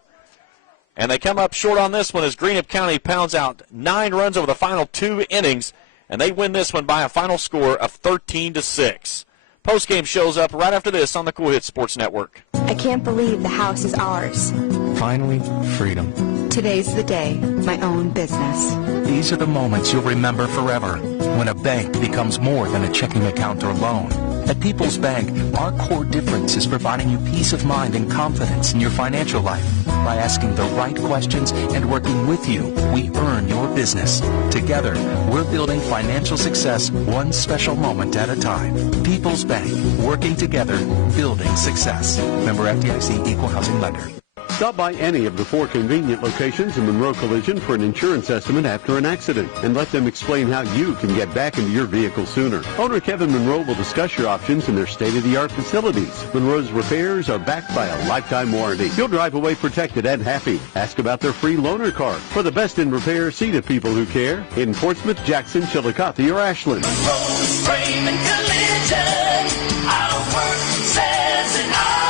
and they come up short on this one as Greenup County pounds out 9 runs over the final 2 innings, and they win this one by a final score of 13-6. Postgame shows up right after this on the Cool Hits Sports Network. I can't believe the house is ours. Finally, freedom. Today's the day, my own business. These are the moments you'll remember forever, when a bank becomes more than a checking account or loan. At People's Bank, our core difference is providing you peace of mind and confidence in your financial life. By asking the right questions and working with you, we earn your business. Together, we're building financial success one special moment at a time. People's Bank, working together, building success. Member FDIC, Equal Housing Lender. Stop by any of the 4 convenient locations in Monroe Collision for an insurance estimate after an accident and let them explain how you can get back into your vehicle sooner. Owner Kevin Monroe will discuss your options in their state-of-the-art facilities. Monroe's repairs are backed by a lifetime warranty. You'll drive away protected and happy. Ask about their free loaner card. For the best in repair, see the people who care in Portsmouth, Jackson, Chillicothe, or Ashland. Monroe's Frame and Collision. Our work says it all.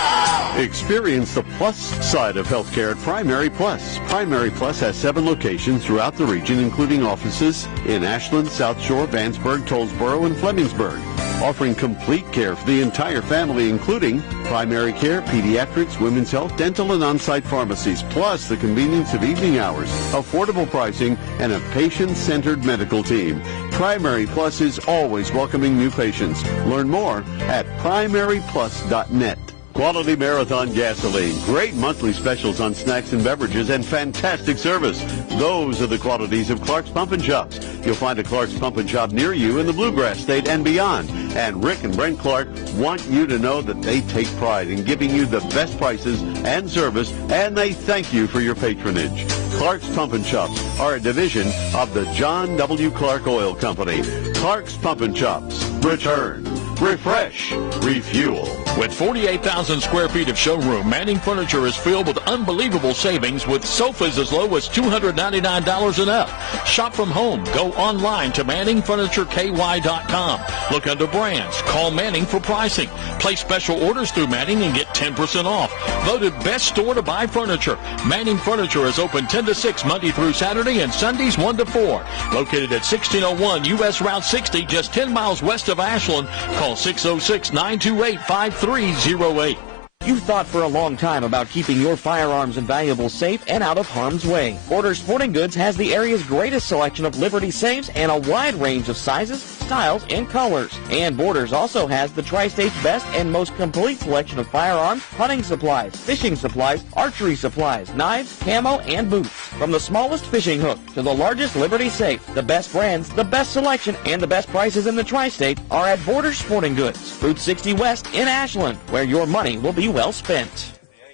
Experience the plus side of healthcare at Primary Plus. Primary Plus has 7 locations throughout the region, including offices in Ashland, South Shore, Vandsburg, Tollsboro, and Flemingsburg, offering complete care for the entire family, including primary care, pediatrics, women's health, dental, and on-site pharmacies, plus the convenience of evening hours, affordable pricing, and a patient-centered medical team. Primary Plus is always welcoming new patients. Learn more at primaryplus.net. Quality Marathon gasoline, great monthly specials on snacks and beverages, and fantastic service. Those are the qualities of Clark's Pump and Shops. You'll find a Clark's Pump and Shop near you in the Bluegrass State and beyond. And Rick and Brent Clark want you to know that they take pride in giving you the best prices and service, and they thank you for your patronage. Clark's Pump and Shops are a division of the John W. Clark Oil Company. Clark's Pump and Shops. Return, refresh, refuel. With 48,000 square feet of showroom, Manning Furniture is filled with unbelievable savings with sofas as low as $299 and up. Shop from home. Go online to ManningFurnitureKY.com. Look under brands. Call Manning for pricing. Place special orders through Manning and get 10% off. Voted best store to buy furniture. Manning Furniture is open 10 to 6 Monday through Saturday and Sundays 1 to 4. Located at 1601 U.S. Route 60, just 10 miles west of Ashland. Call 606-928-5308. You've thought for a long time about keeping your firearms and valuables safe and out of harm's way. Borders Sporting Goods has the area's greatest selection of Liberty safes and a wide range of sizes, styles, and colors. And Borders also has the Tri-State's best and most complete selection of firearms, hunting supplies, fishing supplies, archery supplies, knives, camo, and boots. From the smallest fishing hook to the largest Liberty safe, the best brands, the best selection, and the best prices in the Tri-State are at Borders Sporting Goods, Route 60 West in Ashland, where your money will be well spent.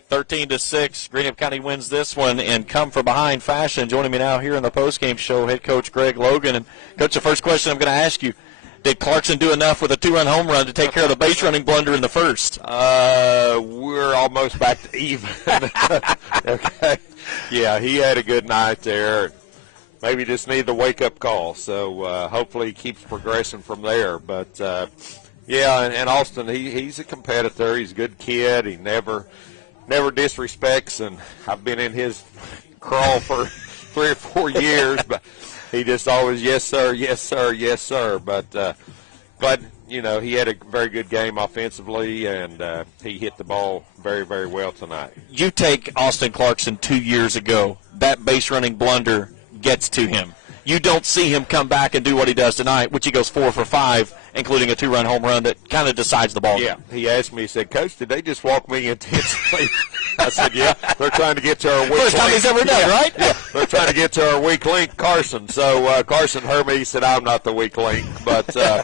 13-6, Greenup County wins this one in come-from-behind fashion. Joining me now here in the postgame show, head coach Greg Logan. And, Coach, the first question I'm going to ask you, did Clarkson do enough with a 2-run home run to take care of the base-running blunder in the first? We're almost back to even. Okay. Yeah, he had a good night there. Maybe just need the wake-up call. So hopefully he keeps progressing from there. But, yeah, and Austin, he's a competitor. He's a good kid. He never disrespects, and I've been in his crawl for 3 or 4 years, but he just always, yes, sir, yes, sir, yes, sir. But you know, he had a very good game offensively, and he hit the ball very, very well tonight. You take Austin Clarkson 2 years ago. That base-running blunder gets to him. You don't see him come back and do what he does tonight, which he goes 4 for 5, including a 2-run home run that kind of decides the ball game. Yeah, he asked me, he said, Coach, did they just walk me intentionally? I said, yeah, they're trying to get to our weak link. First time he's ever done, right? Yeah, they're trying to get to our weak link, Carson. So Carson heard me, he said, I'm not the weak link. But, yeah,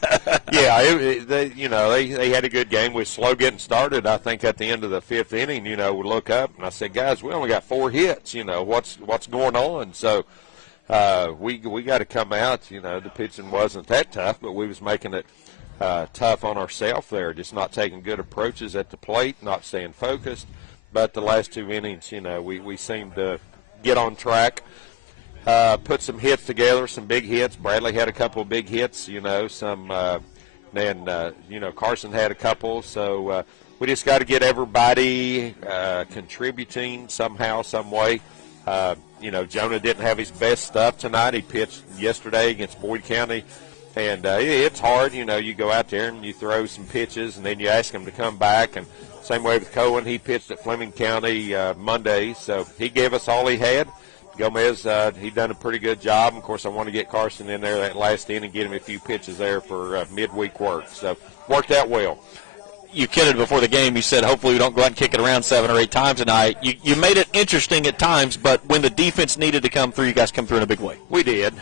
they had a good game. We were slow getting started. I think at the end of the 5th inning, we look up, and I said, guys, we only got 4 hits. What's going on? So, we got to come out. The pitching wasn't that tough, but we was making it tough on ourselves there, just not taking good approaches at the plate, not staying focused. But the last 2 innings, we seemed to get on track, put some hits together, some big hits. Bradley had a couple of big hits, some And, Carson had a couple. So we just got to get everybody contributing somehow, some way. Jonah didn't have his best stuff tonight. He pitched yesterday against Boyd County. And it's hard. You go out there and you throw some pitches, and then you ask him to come back. And same way with Cohen. He pitched at Fleming County Monday. So he gave us all he had. Gomez, he done a pretty good job. Of course, I want to get Carson in there that last inning and get him a few pitches there for midweek work. So worked out well. You kidded before the game. You said hopefully we don't go out and kick it around 7 or 8 times tonight. You made it interesting at times, but when the defense needed to come through, you guys come through in a big way. We did.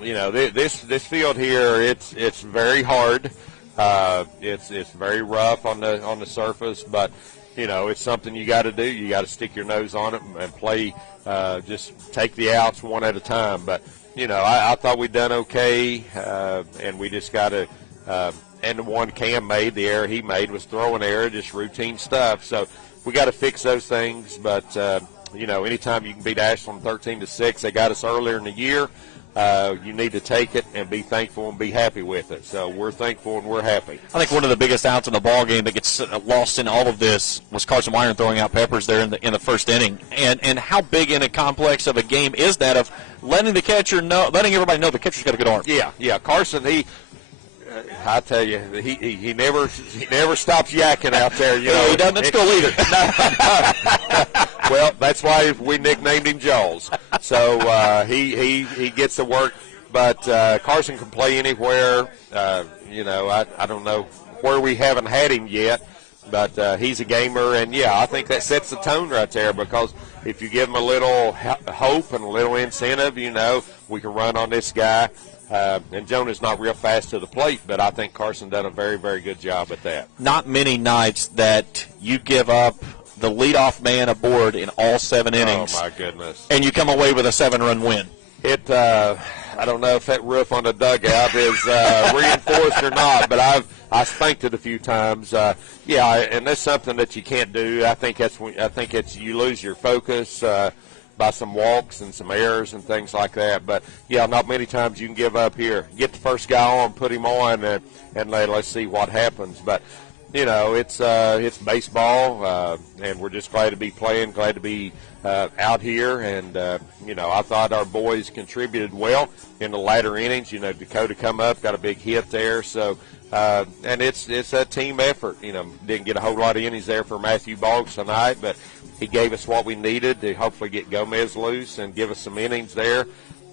This field here, it's very hard. It's very rough on the surface, but it's something you got to do. You got to stick your nose on it and play. Just take the outs one at a time. But I thought we'd done okay, and we just got to. And the one Cam made, the error he made was throwing error, just routine stuff. So we got to fix those things. But anytime you can beat Ashland 13-6, they got us earlier in the year. You need to take it and be thankful and be happy with it. So we're thankful and we're happy. I think one of the biggest outs in the ball game that gets lost in all of this was Carson Wyron throwing out Peppers there in the first inning. And how big in a complex of a game is that of letting everybody know the catcher's got a good arm? Yeah. Carson, I tell you, he never stops yakking out there. He doesn't at school either. Well, that's why we nicknamed him Jaws. So he gets the work, but Carson can play anywhere. I don't know where we haven't had him yet, but he's a gamer, and I think that sets the tone right there, because if you give him a little hope and a little incentive, we can run on this guy. And Jonah's not real fast to the plate, but I think Carson done a very, very good job at that. Not many nights that you give up the leadoff man aboard in all 7 innings. Oh, my goodness. And you come away with a 7-run win. I don't know if that roof on the dugout is reinforced or not, but I spanked it a few times. And that's something that you can't do. I think it's you lose your focus by some walks and some errors and things like that. But, not many times you can give up here. Get the first guy on, put him on, and let's see what happens. But, it's baseball, and we're just glad to be playing, glad to be out here. And, I thought our boys contributed well in the latter innings. Dakota come up, got a big hit there. So, and it's a team effort. Didn't get a whole lot of innings there for Matthew Boggs tonight, but he gave us what we needed to hopefully get Gomez loose and give us some innings there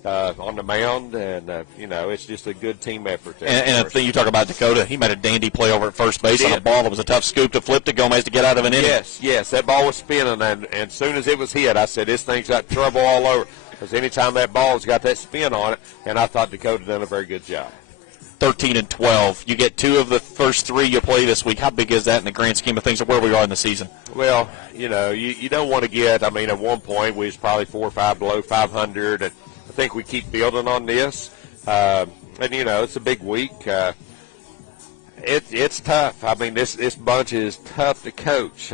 on the mound. And, it's just a good team effort there. And the thing you talk about Dakota, he made a dandy play over at first base on a ball that was a tough scoop to flip to Gomez to get out of an inning. Yes, that ball was spinning, and as soon as it was hit, I said, this thing's got trouble all over. Because anytime that ball's got that spin on it, and I thought Dakota done a very good job. 13-12. You get 2 of the first 3 you play this week. How big is that in the grand scheme of things, or where we are in the season? Well, you don't want to get, at one point we was probably 4 or 5 below 500, and I think we keep building on this. And, it's a big week. It's tough. This bunch is tough to coach.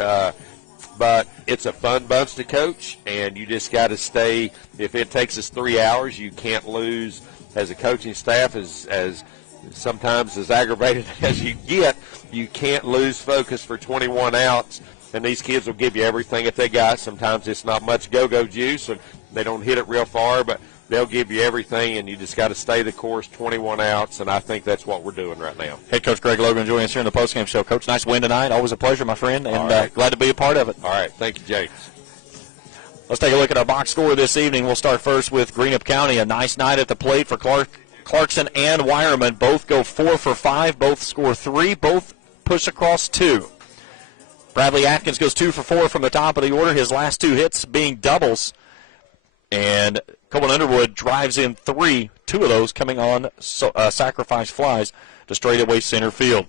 But it's a fun bunch to coach, and you just got to stay. If it takes us 3 hours, you can't lose as a coaching staff, as sometimes as aggravated as you get, you can't lose focus for 21 outs, and these kids will give you everything that they got. Sometimes it's not much go-go juice, and they don't hit it real far, but they'll give you everything, and you just got to stay the course, 21 outs, and I think that's what we're doing right now. Head Coach Greg Logan joining us here in the postgame show. Coach, nice win tonight. Always a pleasure, my friend, and glad to be a part of it. All right. Thank you, James. Let's take a look at our box score this evening. We'll start first with Greenup County. A nice night at the plate for Clarkson and Wireman. Both go 4 for 5. Both score 3. Both push across 2. Bradley Atkins goes 2 for 4 from the top of the order. His last 2 hits being doubles. And Coleman Underwood drives in 3. 2 of those coming on sacrifice flies to straightaway center field.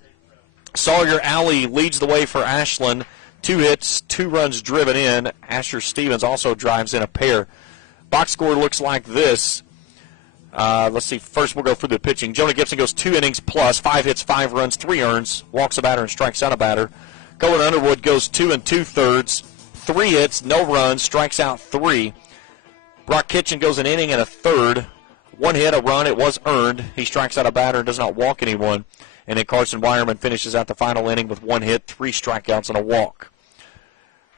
Sawyer Alley leads the way for Ashland. 2 hits, 2 runs driven in. Asher Stevens also drives in a pair. Box score looks like this. Let's see. First, we'll go through the pitching. Jonah Gibson goes 2 innings plus, 5 hits, 5 runs, 3 earns, walks a batter and strikes out a batter. Coleman Underwood goes 2 2/3, 3 hits, no runs, strikes out 3. Brock Kitchen goes an inning and a third. 1 hit, a run, it was earned. He strikes out a batter and does not walk anyone. And then Carson Wireman finishes out the final inning with 1 hit, 3 strikeouts, and a walk.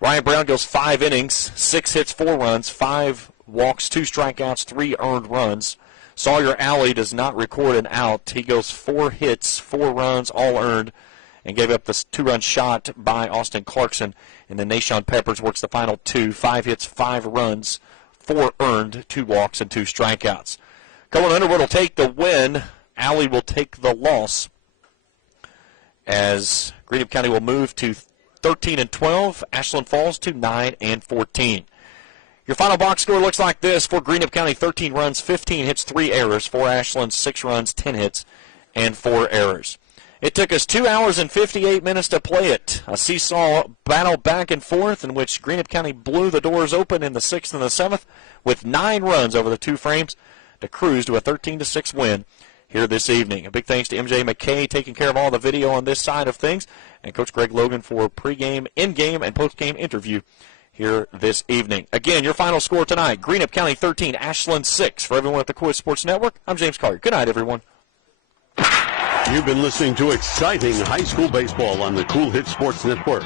Ryan Brown goes 5 innings, 6 hits, 4 runs, 5 walks, 2 strikeouts, 3 earned runs. Sawyer Alley does not record an out. He goes 4 hits, 4 runs, all earned, and gave up the 2-run shot by Austin Clarkson. And then Nashawn Peppers works the final 2, 5 hits, 5 runs, 4 earned, 2 walks, and 2 strikeouts. Cullen Underwood will take the win. Alley will take the loss, as Greenup County will move to 13-12, Ashland falls to 9-14. Your final box score looks like this for Greenup County: 13 runs, 15 hits, 3 errors. For Ashland, 6 runs, 10 hits, and 4 errors. It took us 2 hours and 58 minutes to play it. A seesaw battle back and forth in which Greenup County blew the doors open in the 6th and the 7th with 9 runs over the 2 frames to cruise to a 13-6 win here this evening. A big thanks to MJ McKay taking care of all the video on this side of things, and Coach Greg Logan for pregame, in-game, and post-game interview here this evening. Again, your final score tonight: Greenup County 13, Ashland 6. For everyone at the Coy Sports Network, I'm James Collier. Good night, everyone. You've been listening to exciting high school baseball on the Cool Hit Sports Network.